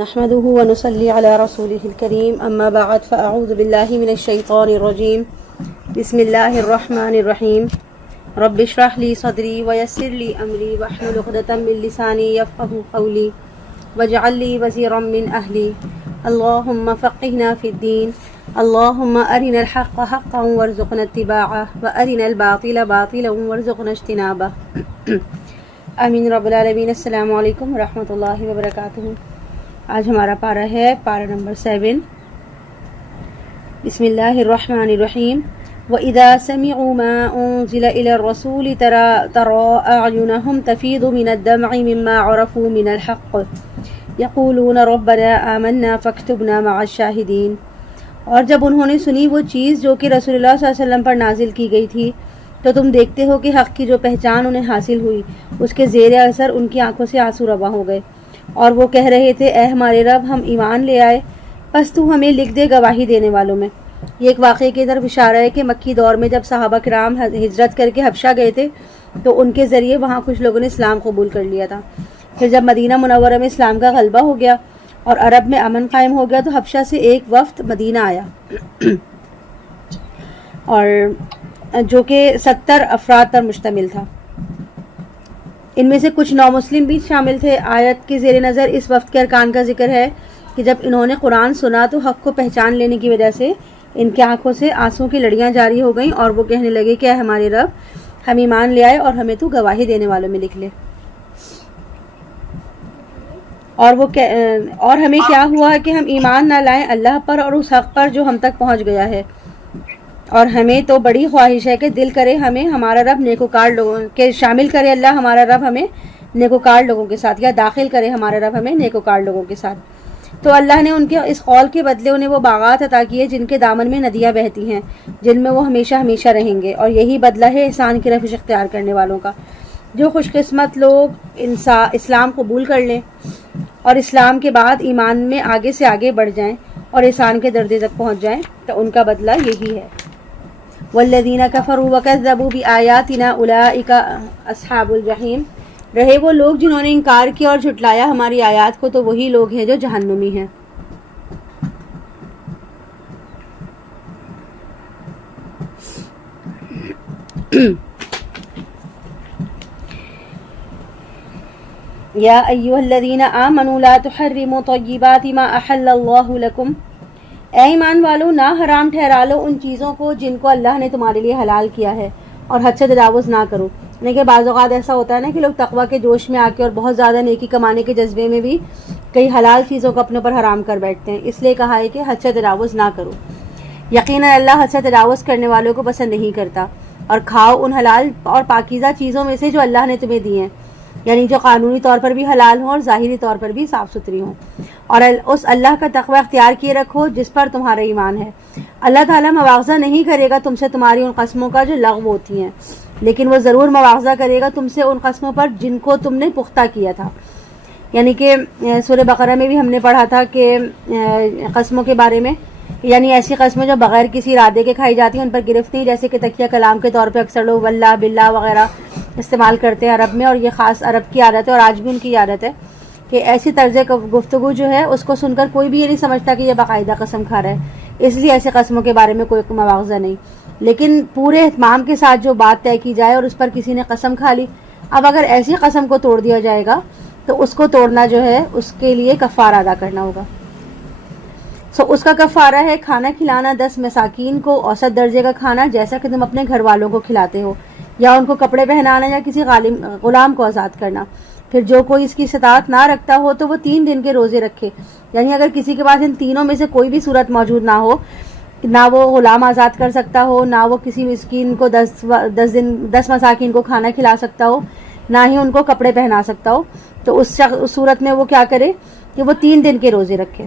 نحمده ونصلي على رسوله الكريم اما بعد فاعوذ بالله من الشيطان الرجيم بسم الله الرحمن الرحيم رب اشرح لي صدري ويسر لي امري واحلل عقدة من لساني يفقهوا قولي واجعل لي وزيرا من اهلي اللهم فقهنا في الدين اللهم ارنا الحق حقا وارزقنا اتباعه وارنا الباطل باطلا وارزقنا اجتنابه آمین رب العالمین۔ السلام علیکم ورحمۃ اللہ وبرکاتہ۔ آج ہمارا پارہ ہے پارہ نمبر 7۔ بسم اللہ الرحمن الرحیم۔ وَإِذَا سَمِعُوا مَا أُنزِلَ إِلَى الرَّسُولِ تَرَىٰ أَعْيُنَهُمْ تَفِيضُ مِنَ الدَّمْعِ مِمَّا عَرَفُوا مِنَ الْحَقِّ يَقُولُونَ رَبَّنَا آمَنَّا فَاكْتُبْنَا مَعَ الشَّاهِدِينَ۔ اور جب انہوں نے سنی وہ چیز جو کہ رسول اللہ صلی اللہ علیہ وسلم پر نازل کی گئی تھی تو تم دیکھتے ہو کہ حق کی جو پہچان انہیں حاصل ہوئی اس کے زیر اثر ان کی آنکھوں سے آنسو رواں ہو گئے، اور وہ کہہ رہے تھے اے ہمارے رب ہم ایمان لے آئے، بس تو ہمیں لکھ دے گواہی دینے والوں میں۔ یہ ایک واقعے کی طرف اشارہ ہے کہ مکی دور میں جب صحابہ کرام ہجرت کر کے حبشہ گئے تھے تو ان کے ذریعے وہاں کچھ لوگوں نے اسلام قبول کر لیا تھا۔ پھر جب مدینہ منورہ میں اسلام کا غلبہ ہو گیا اور عرب میں امن قائم ہو گیا تو حبشہ سے ایک وفد مدینہ آیا اور جو کہ 70 افراد پر مشتمل تھا۔ ان میں سے کچھ نو مسلم بھی شامل تھے۔ آیت کے زیر نظر اس وفد کے ارکان کا ذکر ہے کہ جب انہوں نے قرآن سنا تو حق کو پہچان لینے کی وجہ سے ان کی آنکھوں سے آنسوں کی لڑیاں جاری ہو گئیں اور وہ کہنے لگے کہ اے ہمارے رب ہم ایمان لے آئے اور ہمیں تو گواہی دینے والوں میں لکھ لے۔ اور ہمیں کیا ہوا کہ ہم ایمان نہ لائیں اللہ پر اور اس حق پر جو ہم تک پہنچ گیا ہے، اور ہمیں تو بڑی خواہش ہے کہ دل کرے ہمیں ہمارا رب نیکوکار لوگوں کے شامل کرے، اللہ ہمارا رب ہمیں نیکوکار لوگوں کے ساتھ، یا داخل کرے ہمارا رب ہمیں نیکوکار لوگوں کے ساتھ۔ تو اللہ نے ان کے اس قول کے بدلے انہیں وہ باغات عطا کیے جن کے دامن میں ندیاں بہتی ہیں، جن میں وہ ہمیشہ ہمیشہ رہیں گے، اور یہی بدلہ ہے احسان کی روش اختیار کرنے والوں کا۔ جو خوش قسمت لوگ اسلام قبول کر لیں اور اسلام کے بعد ایمان میں آگے سے آگے بڑھ جائیں اور احسان کے درجے تک پہنچ جائیں تو ان کا بدلہ یہی ہے۔ والذین کفروا وکذبوا بآیاتنا اولئک اصحاب الجحیم۔ رہے وہ لوگ جنہوں نے انکار کیا اور جھٹلایا ہماری آیات کو تو وہی لوگ ہیں جو جہنمی ہیں۔ یا ایھا الذین آمنوا لا تحرموا طیبات ما احل اللہ لکم۔ اے ایمان والو نہ حرام ٹھہرا لو ان چیزوں کو جن کو اللہ نے تمہارے لیے حلال کیا ہے، اور حد سے تجاوز نہ کرو۔ یعنی کہ بعض اوقات ایسا ہوتا ہے نا کہ لوگ تقویٰ کے جوش میں آ کے اور بہت زیادہ نیکی کمانے کے جذبے میں بھی کئی حلال چیزوں کو اپنے اوپر حرام کر بیٹھتے ہیں، اس لیے کہا ہے کہ حد سے تجاوز نہ کرو۔ یقیناً اللہ حد سے تجاوز کرنے والوں کو پسند نہیں کرتا، اور کھاؤ ان حلال اور پاکیزہ چیزوں میں سے جو اللہ نے تمہیں دی ہیں، یعنی جو قانونی طور پر بھی حلال ہوں اور ظاہری طور پر بھی صاف ستھری ہوں، اور اس اللہ کا تقوی اختیار کیے رکھو جس پر تمہارا ایمان ہے۔ اللہ تعالیٰ مواخذہ نہیں کرے گا تم سے تمہاری ان قسموں کا جو لغو ہوتی ہیں، لیکن وہ ضرور مواخذہ کرے گا تم سے ان قسموں پر جن کو تم نے پختہ کیا تھا۔ یعنی کہ سورہ بقرہ میں بھی ہم نے پڑھا تھا کہ قسموں کے بارے میں، یعنی ایسی قسمیں جو بغیر کسی ارادے کے کھائی جاتی ہیں ان پر گرفت نہیں، جیسے کہ تکیہ کلام کے طور پہ اکثر لوگ واللہ باللہ وغیرہ استعمال کرتے ہیں عرب میں، اور یہ خاص عرب کی عادت ہے اور آج بھی ان کی عادت ہے کہ ایسی طرز گفتگو جو ہے اس کو سن کر کوئی بھی یہ نہیں سمجھتا کہ یہ باقاعدہ قسم کھا رہا ہے، اس لیے ایسے قسموں کے بارے میں کوئی مواخذہ نہیں، لیکن پورے اہتمام کے ساتھ جو بات طے کی جائے اور اس پر کسی نے قسم کھا لی، اب اگر ایسی قسم کو توڑ دیا جائے گا تو اس کو توڑنا جو ہے اس کے لیے کفارہ ادا کرنا ہوگا۔ اس کا کفارہ ہے کھانا کھلانا 10 مساکین کو اوسط درجے کا کھانا جیسا کہ تم اپنے گھر والوں کو کھلاتے ہو، یا ان کو کپڑے پہنانا، یا کسی غلام کو آزاد کرنا۔ پھر جو کوئی اس کی استطاعت نہ رکھتا ہو تو وہ 3 دن کے روزے رکھے، یعنی اگر کسی کے پاس ان تینوں میں سے کوئی بھی صورت موجود نہ ہو، نہ وہ غلام آزاد کر سکتا ہو، نہ وہ کسی مسکین کو 10 مساکین کو کھانا کھلا سکتا ہو، نہ ہی ان کو کپڑے پہنا سکتا ہو، تو اس صورت میں وہ کیا کرے کہ وہ 3 دن کے روزے رکھے۔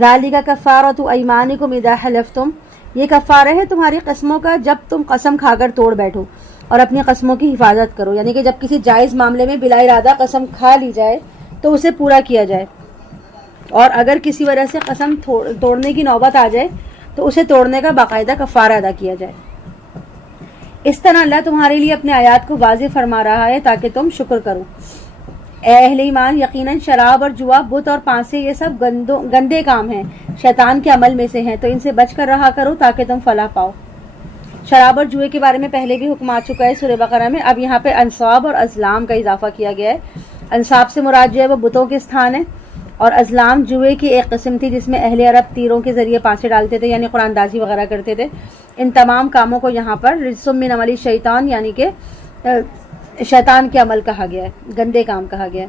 ذالک کفارۃ ایمانکم اذا حلفتم۔ یہ کفارہ ہے تمہاری قسموں کا جب تم قسم کھا کر توڑ بیٹھو، اور اپنی قسموں کی حفاظت کرو، یعنی کہ جب کسی جائز معاملے میں بلا ارادہ قسم کھا لی جائے تو اسے پورا کیا جائے، اور اگر کسی وجہ سے قسم توڑنے کی نوبت آ جائے تو اسے توڑنے کا باقاعدہ کفارہ ادا کیا جائے۔ اس طرح اللہ تمہارے لیے اپنے آیات کو واضح فرما رہا ہے تاکہ تم شکر کرو۔ اے اہل ایمان یقیناً شراب اور جوا، بت اور پانسے یہ سب گندے کام ہیں، شیطان کے عمل میں سے ہیں، تو ان سے بچ کر رہا کرو تاکہ تم فلاح پاؤ۔ شراب اور جوئے کے بارے میں پہلے بھی حکم آ چکا ہے سورہ بقرہ میں، اب یہاں پہ انصاب اور ازلام کا اضافہ کیا گیا ہے۔ انصاب سے مراد جو ہے وہ بتوں کے استھان ہے، اور ازلام جوئے کی ایک قسم تھی جس میں اہل عرب تیروں کے ذریعے پانسے ڈالتے تھے، یعنی قرآن دازی وغیرہ کرتے تھے۔ ان تمام کاموں کو یہاں پر رجس من عمل الشیطان یعنی کہ شیطان کے عمل کہا گیا ہے، گندے کام کہا گیا ہے۔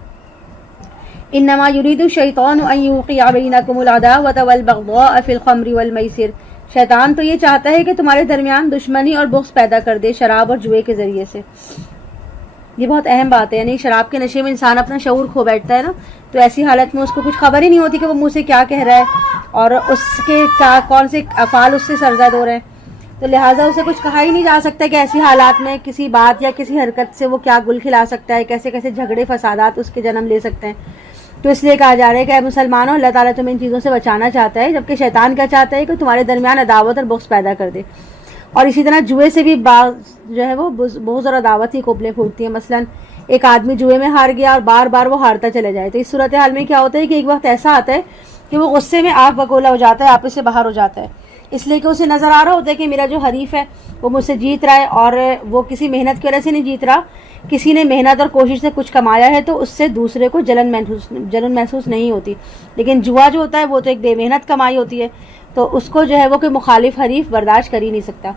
انما یرید الشیطان ان یوقع بینکم العداوۃ والبغضاء فی الخمر والمیسر، شیطان تو یہ چاہتا ہے کہ تمہارے درمیان دشمنی اور بغض پیدا کر دے شراب اور جوئے کے ذریعے سے۔ یہ بہت اہم بات ہے، یعنی شراب کے نشے میں انسان اپنا شعور کھو بیٹھتا ہے نا، تو ایسی حالت میں اس کو کچھ خبر ہی نہیں ہوتی کہ وہ منہ سے کیا کہہ رہا ہے اور اس کے کون سے افعال اس سے سرزد ہو رہے ہیں، تو لہٰذا اسے کچھ کہا ہی نہیں جا سکتا کہ ایسی حالات میں کسی بات یا کسی حرکت سے وہ کیا گل کھلا سکتا ہے، کیسے کیسے جھگڑے فسادات اس کے جنم لے سکتے ہیں۔ تو اس لیے کہا جا رہا ہے کہ اے مسلمانوں، اللہ تعالیٰ تمہیں ان چیزوں سے بچانا چاہتا ہے، جبکہ شیطان کیا چاہتا ہے کہ تمہارے درمیان عداوت اور بغض پیدا کر دے۔ اور اسی طرح جوئے سے بھی جو ہے وہ بغض اور عداوت ہی کوپلیں پھوٹتی ہیں۔ مثلا ایک آدمی جوئے میں ہار گیا اور بار بار وہ ہارتا چلے جائے، تو اس صورتحال میں کیا ہوتا ہے کہ ایک وقت ایسا آتا ہے کہ وہ غصے میں آگ بگولا ہو جاتا ہے، آپس سے باہر ہو جاتا ہے، اس لیے کہ اسے نظر آ رہا ہوتا ہے کہ میرا جو حریف ہے وہ مجھ سے جیت رہا ہے، اور وہ کسی محنت کی وجہ سے نہیں جیت رہا، کسی نے محنت اور کوشش سے کچھ کمایا ہے، تو اس سے دوسرے کو جلن محسوس نہیں ہوتی۔ لیکن جوا جو ہوتا ہے وہ تو ایک بے محنت کمائی ہوتی ہے، تو اس کو جو ہے وہ کوئی مخالف حریف برداشت کر ہی نہیں سکتا۔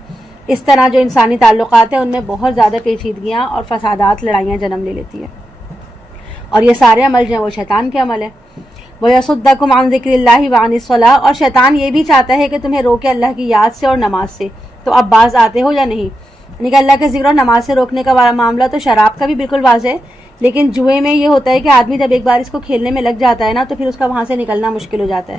اس طرح جو انسانی تعلقات ہیں ان میں بہت زیادہ پیچیدگیاں اور فسادات، لڑائیاں جنم لے لیتی ہیں، اور یہ سارے عمل جو ہیں وہ شیطان کے عمل ہیں۔ وَيَصُدَّكُمْ عَنْ ذِكْرِ اللَّهِ وَعَنِ الصَّلَاةِ، اور شیطان یہ بھی چاہتا ہے کہ تمہیں روکے اللہ کی یاد سے اور نماز سے۔ تو اب باز آتے ہو یا نہیں؟ یعنی کہ اللہ کے ذکر اور نماز سے روکنے کا معاملہ تو شراب کا بھی بالکل واضح ہے، لیکن جوئے میں یہ ہوتا ہے کہ آدمی جب ایک بار اس کو کھیلنے میں لگ جاتا ہے نا، تو پھر اس کا وہاں سے نکلنا مشکل ہو جاتا ہے۔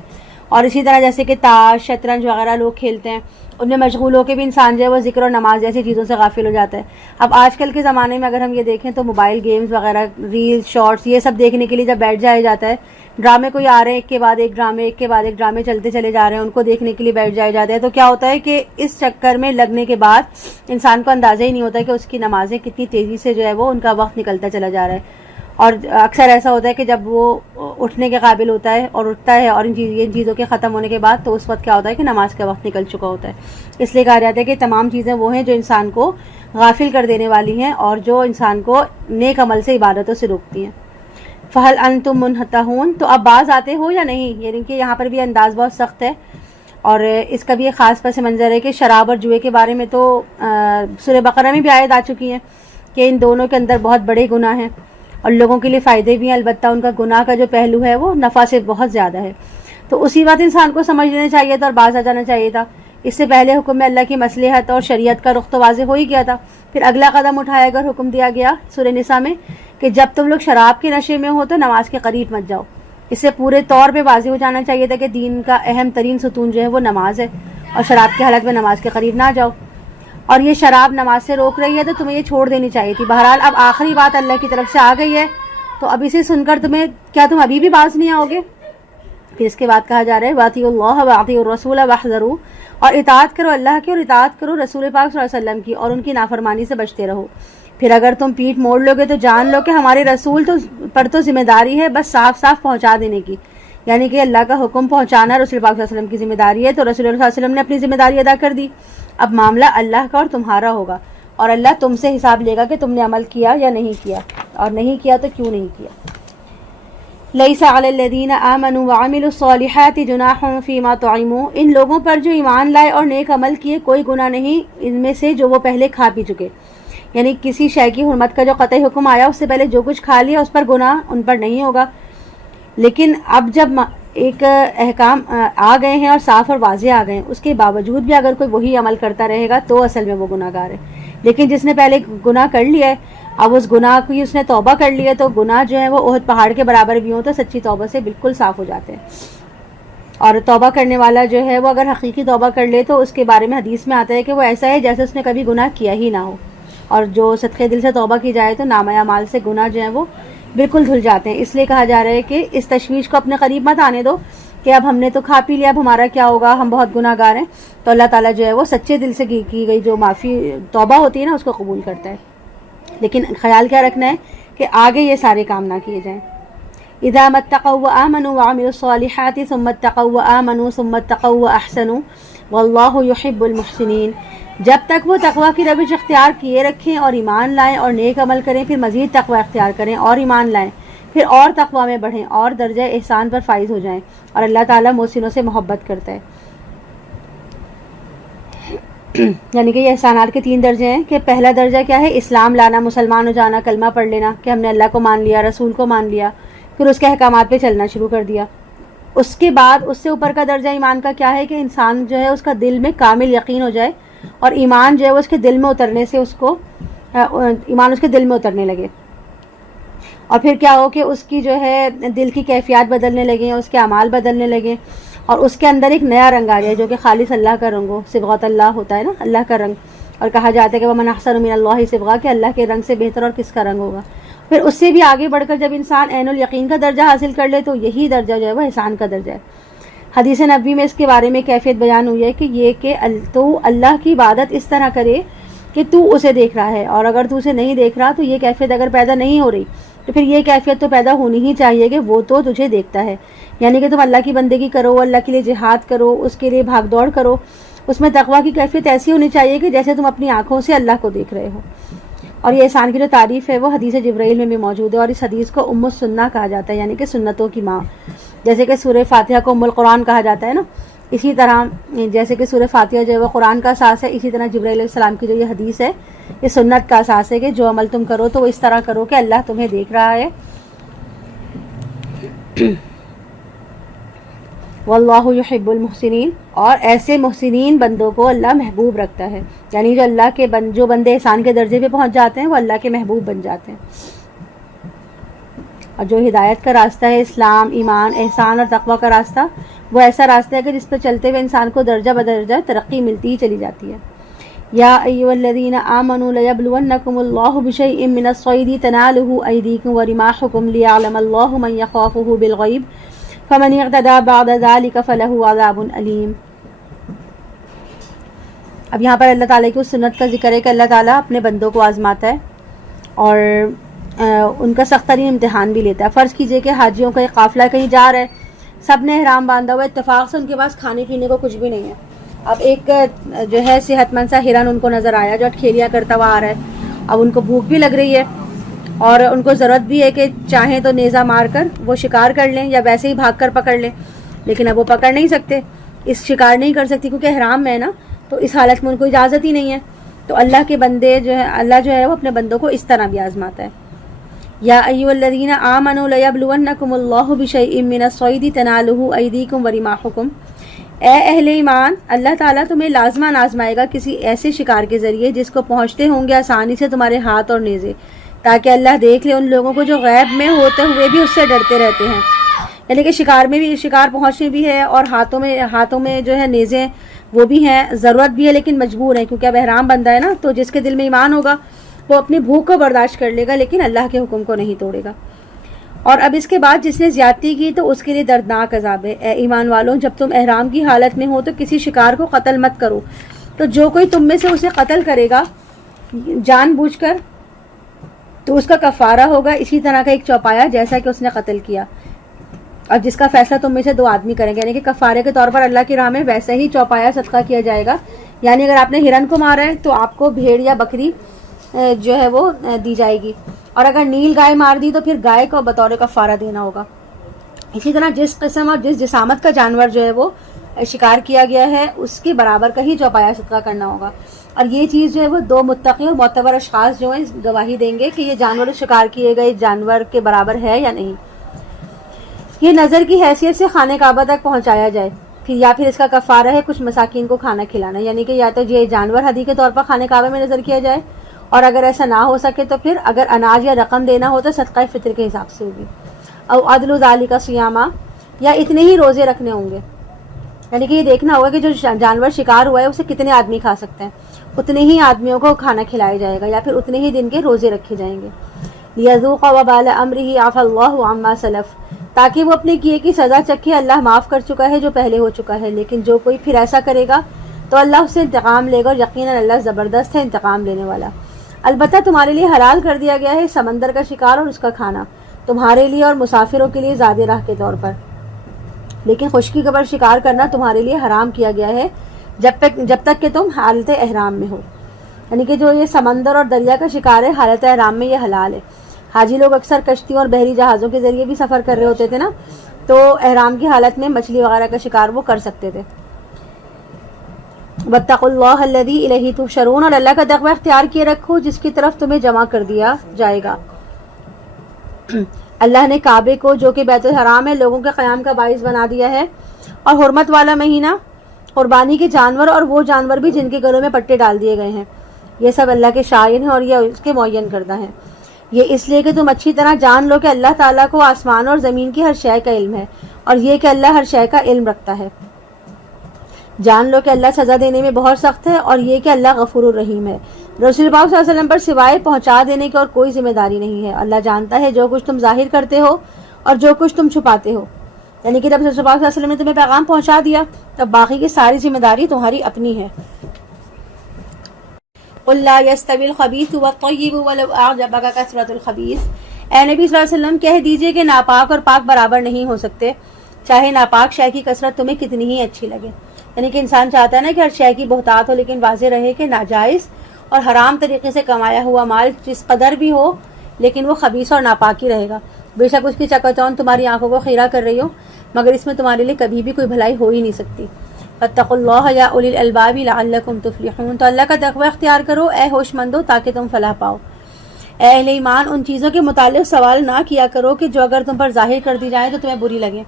اور اسی طرح جیسے کہ تاش، شطرنج وغیرہ لوگ کھیلتے ہیں، ان میں مشغول ہو کے بھی انسان جو ہے وہ ذکر اور نماز جیسی چیزوں سے غافل ہو جاتا ہے۔ اب آج کل کے زمانے میں اگر ہم یہ دیکھیں تو موبائل گیمز وغیرہ، ریلز، شارٹس، یہ سب دیکھنے کے لیے جب بیٹھ جایا جاتا ہے، ڈرامے کوئی آ رہے ہیں ایک کے بعد ایک ڈرامے، ایک کے بعد ایک ڈرامے چلتے چلے جا رہے ہیں، ان کو دیکھنے کے لیے بیٹھ جایا جاتا ہے، تو کیا ہوتا ہے کہ اس چکر میں لگنے کے بعد انسان کو اندازہ ہی نہیں ہوتا کہ اس کی نمازیں کتنی تیزی سے جو ہے وہ ان کا وقت نکلتا چلا جا رہا ہے۔ اور اکثر ایسا ہوتا ہے کہ جب وہ اٹھنے کے قابل ہوتا ہے اور اٹھتا ہے اور ان چیزوں کے ختم ہونے کے بعد، تو اس وقت کیا ہوتا ہے کہ نماز کا وقت نکل چکا ہوتا ہے۔ اس لیے کہا جاتا ہے کہ تمام چیزیں وہ ہیں جو انسان کو غافل کر دینے والی ہیں اور جو انسان کو نیک عمل سے، عبادتوں سے روکتی ہیں۔ فَهَلْ أَنْتُمْ مُنْتَهُونَ، تو اب باز آتے ہو یا نہیں؟ یعنی کہ یہاں پر بھی انداز بہت سخت ہے، اور اس کا بھی ایک خاص پس منظر ہے کہ شراب اور جوئے کے بارے میں تو سورہ بقرہ میں بھی آیت آ چکی ہے کہ ان دونوں کے اندر بہت بڑے گناہ ہیں اور لوگوں کے لیے فائدے بھی ہیں، البتہ ان کا گناہ کا جو پہلو ہے وہ نفع سے بہت زیادہ ہے۔ تو اسی بات انسان کو سمجھ لینا چاہیے تھا اور باز آ جانا چاہیے تھا۔ اس سے پہلے حکم میں اللہ کی مصلحت اور شریعت کا رخ تو واضح ہو ہی گیا تھا، پھر اگلا قدم اٹھایا کر حکم دیا گیا سورہ نساء میں کہ جب تم لوگ شراب کے نشے میں ہو تو نماز کے قریب مت جاؤ۔ اس سے پورے طور پہ واضح ہو جانا چاہیے تھا کہ دین کا اہم ترین ستون جو ہے وہ نماز ہے، اور شراب کی حالت میں نماز کے قریب نہ جاؤ، اور یہ شراب نماز سے روک رہی ہے تو تمہیں یہ چھوڑ دینی چاہیے تھی۔ بہرحال اب آخری بات اللہ کی طرف سے آ گئی ہے، تو اب اسے سن کر تم ابھی بھی باز نہیں آؤ گے؟ پھر اس کے بعد کہا جا رہا ہے وَأَطِیعُوا اللَّهَ وَأَطِیعُوا الرَّسُولَ وَاحْذَرُوا، اور اطاعت کرو اللہ کی اور اطاعت کرو رسول پاک صلی اللہ علیہ وسلم کی، اور ان کی نافرمانی سے بچتے رہو۔ پھر اگر تم پیٹھ موڑ لو گے تو جان لو کہ ہمارے رسول پر تو ذمہ داری ہے بس صاف صاف پہنچا دینے کی، یعنی کہ اللہ کا حکم پہنچانا رسول پاک صلی اللہ علیہ وسلم کی ذمہ داری ہے، تو رسول اللہ صلی اللہ علیہ وسلم نے اپنی ذمہ داری ادا کر دی۔ اب معاملہ اللہ کا اور تمہارا ہوگا، اور اللہ تم سے حساب لے گا کہ تم نے عمل کیا یا نہیں کیا، اور نہیں کیا تو کیوں نہیں کیا۔ لیس علی الذین آمنوا وعملوا الصالحات جناح فیما طعموا، ان لوگوں پر جو ایمان لائے اور نیک عمل کیے کوئی گناہ نہیں ان میں سے جو وہ پہلے کھا پی چکے، یعنی کسی شے کی حرمت کا جو قطعی حکم آیا اس سے پہلے جو کچھ کھا لیا اس پر گناہ ان پر نہیں ہوگا۔ لیکن اب جب ایک احکام آ گئے ہیں اور صاف اور واضح آ گئے ہیں، اس کے باوجود بھی اگر کوئی وہی عمل کرتا رہے گا تو اصل میں وہ گناہ گار ہے۔ لیکن جس نے پہلے گناہ کر لیا ہے، اب اس گناہ کی اس نے توبہ کر لی ہے، تو گناہ جو ہے وہ احد پہاڑ کے برابر بھی ہوں تو سچی توبہ سے بالکل صاف ہو جاتے ہیں۔ اور توبہ کرنے والا جو ہے وہ اگر حقیقی توبہ کر لے تو اس کے بارے میں حدیث میں آتا ہے کہ وہ ایسا ہے جیسے اس نے کبھی گناہ کیا ہی نہ ہو، اور جو صدقے دل سے توبہ کی جائے تو نامہ اعمال سے گناہ جو ہیں وہ بالکل دھل جاتے ہیں۔ اس لیے کہا جا رہا ہے کہ اس تشویش کو اپنے قریب مت آنے دو کہ اب ہم نے تو کھا پی لیا، اب ہمارا کیا ہوگا، ہم بہت گناہ گار ہیں۔ تو اللہ تعالیٰ جو ہے وہ سچے دل سے کی گئی جو معافی توبہ ہوتی ہے نا اس کو قبول کرتا ہے۔ لیکن خیال کیا رکھنا ہے کہ آگے یہ سارے کام نہ کیے جائیں. اذا متقوا وآمنوا وعملوا الصالحات ثم اتقوا وآمنوا ثم اتقوا واحسنوا واللہ یحب المحسنین. جب تک وہ تقوی کی روش اختیار کیے رکھیں اور ایمان لائیں اور نیک عمل کریں، پھر مزید تقوی اختیار کریں اور ایمان لائیں، پھر اور تقوی میں بڑھیں اور درجہ احسان پر فائز ہو جائیں، اور اللہ تعالیٰ محسنوں سے محبت کرتا ہے. یعنی کہ یہ احسانات کے 3 درجے ہیں کہ پہلا درجہ کیا ہے؟ اسلام لانا، مسلمان ہو جانا، کلمہ پڑھ لینا کہ ہم نے اللہ کو مان لیا، رسول کو مان لیا، پھر اس کے احکامات پہ چلنا شروع کر دیا. اس کے بعد اس سے اوپر کا درجہ ایمان کا کیا ہے کہ انسان جو ہے اس کا دل میں کامل یقین ہو جائے اور ایمان جو ہے وہ اس کے دل میں اترنے سے ایمان اس کے دل میں اترنے لگے، اور پھر کیا ہو کہ اس کی جو ہے دل کی کیفیات بدلنے لگیں، اس کے اعمال بدلنے لگیں، اور اس کے اندر ایک نیا رنگ آ جائے جو کہ خالص اللہ کا رنگ ہو. صبغۃ اللہ ہوتا ہے نا، اللہ کا رنگ، اور کہا جاتا ہے کہ وَمَنْ أَحْسَنُ مِنَ اللَّهِ صِبْغًا، کہ اللہ کے رنگ سے بہتر اور کس کا رنگ ہوگا. پھر اس سے بھی آگے بڑھ کر جب انسان عین الیقین کا درجہ حاصل کر لے تو یہی درجہ جو ہے وہ احسان کا درجہ ہے. حدیث نبوی میں اس کے بارے میں کیفیت بیان ہوئی ہے کہ یہ کہ تو اللہ کی عبادت اس طرح کرے کہ تو اسے دیکھ رہا ہے، اور اگر تو اسے نہیں دیکھ رہا تو یہ کیفیت اگر پیدا نہیں ہو رہی تو پھر یہ کیفیت تو پیدا ہونی ہی چاہیے کہ وہ تو تجھے دیکھتا ہے. یعنی کہ تم اللہ کی بندگی کرو، اللہ کے لیے جہاد کرو، اس کے لیے بھاگ دوڑ کرو، اس میں تقویٰ کی کیفیت ایسی ہونی چاہیے کہ جیسے تم اپنی آنکھوں سے اللہ کو دیکھ رہے ہو. اور یہ احسان کی جو تعریف ہے وہ حدیث جبرائیل میں بھی موجود ہے، اور اس حدیث کو ام السنہ کہا جاتا ہے، یعنی کہ سنتوں کی ماں. جیسے کہ سورہ فاتحہ کو ام القرآن کہا جاتا ہے نا، اسی طرح جیسے کہ سورہ فاتحہ جو ہے وہ قرآن کا اساس ہے، اسی طرح جبرائیل علیہ السلام کی جو یہ حدیث ہے یہ سنت کا اساس ہے کہ جو عمل تم کرو تو وہ اس طرح کرو کہ اللہ تمہیں دیکھ رہا ہے. واللہ یحب المحسنین، اور ایسے محسنین بندوں کو اللہ محبوب رکھتا ہے. یعنی جو اللہ کے جو بندے احسان کے درجے پہ پہنچ جاتے ہیں وہ اللہ کے محبوب بن جاتے ہیں. اور جو ہدایت کا راستہ ہے، اسلام، ایمان، احسان اور تقوی کا راستہ، وہ ایسا راستہ ہے کہ جس پہ چلتے ہوئے انسان کو درجہ بدرجہ ترقی ملتی ہی چلی جاتی ہے. یا ایھا الذین آمنوا لیبلونکم اللہ بشیء من الصید تنالہ ایدیکم ورماحکم لیعلم اللہ من یخافہ بالغیب فمن اعتدی بعد ذلک فلہ عذاب علیم. اب یہاں پر اللہ تعالیٰ کی اس سنت کا ذکر ہے کہ اللہ تعالیٰ اپنے بندوں کو آزماتا ہے اور ان کا سخت ترین امتحان بھی لیتا ہے. فرض کیجئے کہ حاجیوں کا ایک قافلہ کہیں جا رہا ہے، سب نے احرام باندھا ہوا ہے، اتفاق سے ان کے پاس کھانے پینے کو کچھ بھی نہیں ہے. اب ایک جو ہے صحت مند سا ہرن ان کو نظر آیا جو کھیلیا کرتا ہوا آ رہا ہے. اب ان کو بھوک بھی لگ رہی ہے اور ان کو ضرورت بھی ہے کہ چاہیں تو نیزہ مار کر وہ شکار کر لیں یا ویسے ہی بھاگ کر پکڑ لیں، لیکن اب وہ پکڑ نہیں سکتے، اس شکار نہیں کر سکتی کیونکہ احرام میں ہے نا، تو اس حالت میں ان کو اجازت ہی نہیں ہے. تو اللہ کے بندے جو ہے، اللہ جو ہے وہ اپنے بندوں کو اس طرح بھی آزماتا ہے. یا ایھا الذین آمنوا لیبلونکم اللہ بشیء من الصید تنالہ ایدیکم ورماحکم. اے اہل ایمان، اللہ تعالیٰ تمہیں لازمان آزمائے گا کسی ایسے شکار کے ذریعے جس کو پہنچتے ہوں گے آسانی سے تمہارے ہاتھ اور نیزے، تاکہ اللہ دیکھ لے ان لوگوں کو جو غیب میں ہوتے ہوئے بھی اس سے ڈرتے رہتے ہیں. یعنی کہ شکار میں بھی شکار پہنچنے بھی ہے اور ہاتھوں میں جو ہے نیزیں وہ بھی ہیں، ضرورت بھی ہے لیکن مجبور ہیں کیونکہ اب احرام بندہ ہے نا، تو جس کے دل میں ایمان ہوگا وہ اپنی بھوک کو برداشت کر لے گا لیکن اللہ کے حکم کو نہیں توڑے گا. اور اب اس کے بعد جس نے زیادتی کی تو اس کے لیے دردناک عذاب ہے. اے ایمان والوں، جب تم احرام کی حالت میں ہو تو کسی شکار کو قتل مت کرو، تو جو کوئی تم میں سے اسے قتل کرے گا جان بوجھ کر تو اس کا کفارہ ہوگا اسی طرح کا ایک چوپایا جیسا کہ اس نے قتل کیا، اور جس کا فیصلہ تم میں سے 2 آدمی کریں گے. یعنی کہ کفارے کے طور پر اللہ کی راہ میں ویسے ہی چوپایا صدقہ کیا جائے گا. یعنی اگر آپ نے ہرن کو مارا ہے تو آپ کو بھیڑ یا بکری جو ہے وہ دی جائے گی، اور اگر نیل گائے مار دی تو پھر گائے کو بطور کفارہ دینا ہوگا. اسی طرح جس قسم اور جس جسامت کا جانور جو ہے وہ شکار کیا گیا ہے اس کے برابر کا ہی چوپایا صدقہ کرنا ہوگا. اور یہ چیز جو ہے وہ 2 متقی اور معتبر اشخاص جو ہیں گواہی دیں گے کہ یہ جانور شکار کیے گئے جانور کے برابر ہے یا نہیں. یہ نظر کی حیثیت سے خانہ کعبہ تک پہنچایا جائے، یا پھر اس کا کفارہ ہے کچھ مساکین کو کھانا کھلانا. یعنی کہ یا تو یہ جانور ہدیہ کے طور پر خانہ کعبہ میں نظر کیا جائے، اور اگر ایسا نہ ہو سکے تو پھر اگر اناج یا رقم دینا ہو تو صدقہ فطر کے حساب سے ہوگی. او عدل ذالک صیاما، یا اتنے ہی روزے رکھنے ہوں گے. یعنی کہ یہ دیکھنا ہوگا کہ جو جانور شکار ہوا ہے اسے کتنے آدمی کھا سکتے ہیں، اتنے ہی آدمیوں کو کھانا کھلایا جائے گا، یا پھر اتنے ہی دن کے روزے رکھے جائیں گے. لیذوق وبال امرہ عفا اللہ عما سلف، تاکہ وہ اپنے کیے کی سزا چکھے. اللہ معاف کر چکا ہے جو پہلے ہو چکا ہے، لیکن جو کوئی پھر ایسا کرے گا تو اللہ اس سے انتقام لے گا، اور یقیناً اللہ زبردست ہے انتقام لینے والا. البتہ تمہارے لیے حلال کر دیا گیا ہے سمندر کا شکار اور اس کا کھانا، تمہارے لیے اور مسافروں کے لیے زاد راہ کے طور پر، لیکن خشکی کے پر شکار کرنا تمہارے لیے حرام کیا گیا ہے جب تک کہ تم حالت احرام میں ہو. یعنی کہ جو یہ سمندر اور دریا کا شکار ہے حالت احرام میں یہ حلال ہے. حاجی لوگ اکثر کشتیوں اور بحری جہازوں کے ذریعے بھی سفر کر رہے ہوتے تھے نا، تو احرام کی حالت میں مچھلی وغیرہ کا شکار وہ کر سکتے تھے. واتقوا اللہ الذی الیہ تحشرون، اور اللہ کا تقوی اختیار کیے رکھو جس کی طرف تمہیں جمع کر دیا جائے گا. اللہ نے کعبے کو جو کہ بیت الحرام ہے لوگوں کے قیام کا باعث بنا دیا ہے، اور حرمت والا مہینہ، قربانی کے جانور اور وہ جانور بھی جن کے گلوں میں پٹے ڈال دیے گئے ہیں، یہ سب اللہ کے شائن ہیں اور یہ اس کے معین کردہ ہیں. یہ اس لیے کہ تم اچھی طرح جان لو کہ اللہ تعالیٰ کو آسمان اور زمین کی ہر شے کا علم ہے، اور یہ کہ اللہ ہر شے کا علم رکھتا ہے. جان لو کہ اللہ سزا دینے میں بہت سخت ہے، اور یہ کہ اللہ غفور الرحیم ہے. رسول پاک صلی اللہ علیہ وسلم پر سوائے پہنچا دینے کی اور کوئی ذمہ داری نہیں ہے. اللہ جانتا ہے جو کچھ تم ظاہر کرتے ہو اور جو کچھ تم چھپاتے ہو. یعنی کہ جب رسول پاک صلی اللہ علیہ وسلم نے تمہیں پیغام پہنچا دیا تب باقی کی ساری ذمہ داری تمہاری اپنی ہے. قل لا يستوي الخبيث والطيب ولو اعجبك كثرة الخبيث، اے نبی صلی اللہ علیہ وسلم کہہ دیجئے کہ ناپاک اور پاک برابر نہیں ہو سکتے، چاہے ناپاک شے کی کثرت تمہیں کتنی ہی اچھی لگے. یعنی کہ انسان چاہتا ہے نا کہ ہر شے کی بہتات ہو، لیکن واضح رہے کہ ناجائز اور حرام طریقے سے کمایا ہوا مال جس قدر بھی ہو لیکن وہ خبیث اور ناپاک ہی رہے گا. بے شک اس کی چکاچوند تمہاری آنکھوں کو خیرہ کر رہی ہو، مگر اس میں تمہارے لیے کبھی بھی کوئی بھلائی ہو ہی نہیں سکتی. فاتقوا اللہ یا اولی الالباب لعلکم تفلحون، تو اللہ کا تقوی اختیار کرو اے ہوش مندو تاکہ تم فلاح پاؤ. اے اہل ایمان، ان چیزوں کے متعلق سوال نہ کیا کرو کہ جو اگر تم پر ظاہر کر دی جائیں تو تمہیں بری لگے.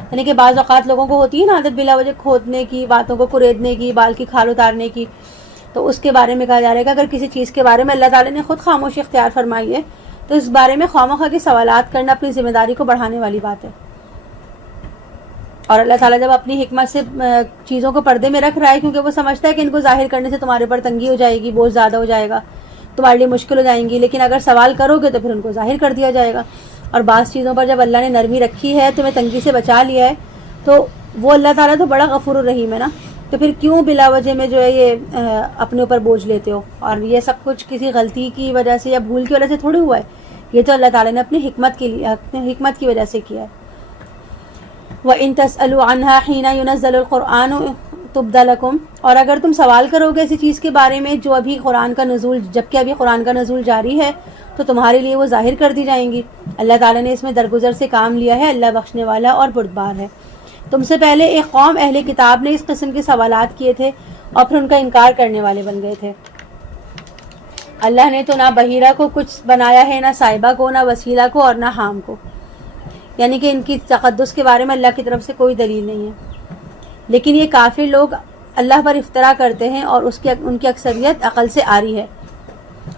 یعنی کہ بعض اوقات لوگوں کو ہوتی ہے نا عادت بلا وجہ کھودنے کی، باتوں کو کریدنے کی، بال کی کھال اتارنے کی، تو اس کے بارے میں کہا جا رہا ہے کہ اگر کسی چیز کے بارے میں اللہ تعالیٰ نے خود خاموشی اختیار فرمائی ہے تو اس بارے میں خواہ کے سوالات کرنا اپنی ذمہ داری کو بڑھانے والی بات ہے. اور اللہ تعالیٰ جب اپنی حکمت سے چیزوں کو پردے میں رکھ رہا ہے کیونکہ وہ سمجھتا ہے کہ ان کو ظاہر کرنے سے تمہارے پر تنگی ہو جائے گی، بہت زیادہ ہو جائے گا، تمہارے لیے مشکل ہو جائیں گی، لیکن اگر سوال کرو گے تو پھر ان کو ظاہر کر دیا جائے گا. اور بعض چیزوں پر جب اللہ نے نرمی رکھی ہے، تمہیں تنگی سے بچا لیا ہے، تو وہ اللہ تعالیٰ تو بڑا غفور الرحیم ہے نا، تو پھر کیوں بلا وجہ میں جو ہے یہ اپنے اوپر بوجھ لیتے ہو؟ اور یہ سب کچھ کسی غلطی کی وجہ سے یا بھول کی وجہ سے تھوڑی ہوا ہے، یہ تو اللہ تعالیٰ نے اپنی حکمت کی وجہ سے کیا ہے. وَإِن تَسْأَلُوا عَنْهَا حِينَ يُنَزَّلُ الْقُرْآنُ تُبْدَ لَكُمْ، اور اگر تم سوال کرو گے ایسی چیز کے بارے میں جو ابھی قرآن کا نزول، جبکہ ابھی قرآن کا نزول جاری ہے، تو تمہارے لیے وہ ظاہر کر دی جائیں گی. اللہ تعالیٰ نے اس میں درگزر سے کام لیا ہے، اللہ بخشنے والا اور بردبار ہے. تم سے پہلے ایک قوم اہل کتاب نے اس قسم کے سوالات کیے تھے اور پھر ان کا انکار کرنے والے بن گئے تھے. اللہ نے تو نہ بحیرہ کو کچھ بنایا ہے، نہ صاحبہ کو، نہ وسیلہ کو اور نہ حام کو. یعنی کہ ان کی تقدس کے بارے میں اللہ کی طرف سے کوئی دلیل نہیں ہے. لیکن یہ کافر لوگ اللہ پر افطرا کرتے ہیں اور ان کی اکثریت عقل سے آری ہے.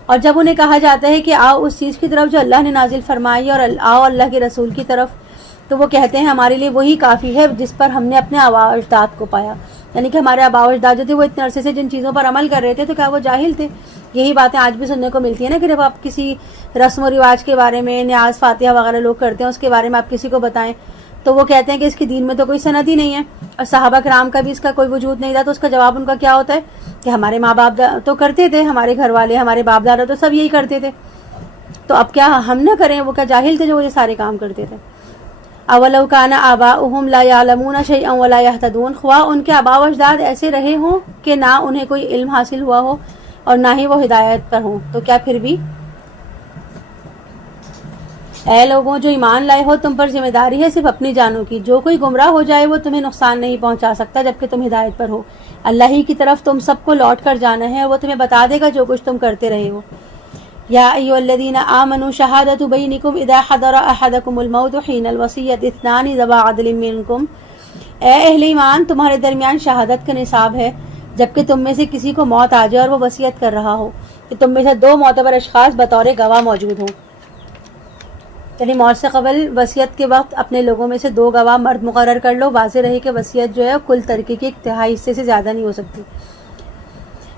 اور جب انہیں کہا جاتا ہے کہ آؤ اس چیز کی طرف جو اللہ نے نازل فرمائی اور آؤ اللہ کے رسول کی طرف، تو وہ کہتے ہیں ہمارے لیے وہی کافی ہے جس پر ہم نے اپنے آباء و اجداد کو پایا. یعنی کہ ہمارے آباء و اجداد جو تھے وہ اتنے عرصے سے جن چیزوں پر عمل کر رہے تھے تو کیا وہ جاہل تھے؟ یہی باتیں آج بھی سننے کو ملتی ہیں نا کہ جب آپ کسی رسم و رواج کے بارے میں، نیاز فاتحہ وغیرہ لوگ کرتے ہیں، اس کے بارے میں آپ کسی کو بتائیں تو وہ کہتے ہیں کہ اس کی دین میں تو کوئی سند ہی نہیں ہے اور صحابہ کرام کا بھی اس کا کوئی وجود نہیں تھا. تو اس کا جواب ان کا کیا ہوتا ہے کہ ہمارے ماں باپ تو کرتے تھے، ہمارے گھر والے، ہمارے باپ دادا تو سب یہی کرتے تھے، تو اب کیا ہم نہ کریں؟ وہ کیا جاہل تھے جو یہ سارے کام کرتے تھے؟ اولو کان آباؤہم لا یعلمون شیئا ولا یہتدون، خواہ ان کے آباء و اجداد ایسے رہے ہوں کہ نہ انہیں کوئی علم حاصل ہوا ہو اور نہ ہی وہ ہدایت پر ہوں، تو کیا پھر بھی؟ اے لوگوں جو ایمان لائے ہو، تم پر ذمہ داری ہے صرف اپنی جانوں کی. جو کوئی گمراہ ہو جائے وہ تمہیں نقصان نہیں پہنچا سکتا جبکہ تم ہدایت پر ہو. اللہ ہی کی طرف تم سب کو لوٹ کر جانا ہے، وہ تمہیں بتا دے گا جو کچھ تم کرتے رہے ہو. یا ایھا الذین آمنوا شہادۃ بینکم اذا حضر احدکم الموت حین الوصیۃ اثنان ذوی عدل منکم، اے اہل ایمان تمہارے درمیان شہادت کا نصاب ہے جبکہ تم میں سے کسی کو موت آ جائے اور وہ وصیت کر رہا ہو کہ تم میں سے دو معتبر اشخاص بطور گواہ موجود ہوں. یعنی موت سے قبل وصیت کے وقت اپنے لوگوں میں سے دو گواہ مرد مقرر کر لو. واضح رہے کہ وصیت جو ہے کل ترکے کے 1/3 حصے سے زیادہ نہیں ہو سکتی.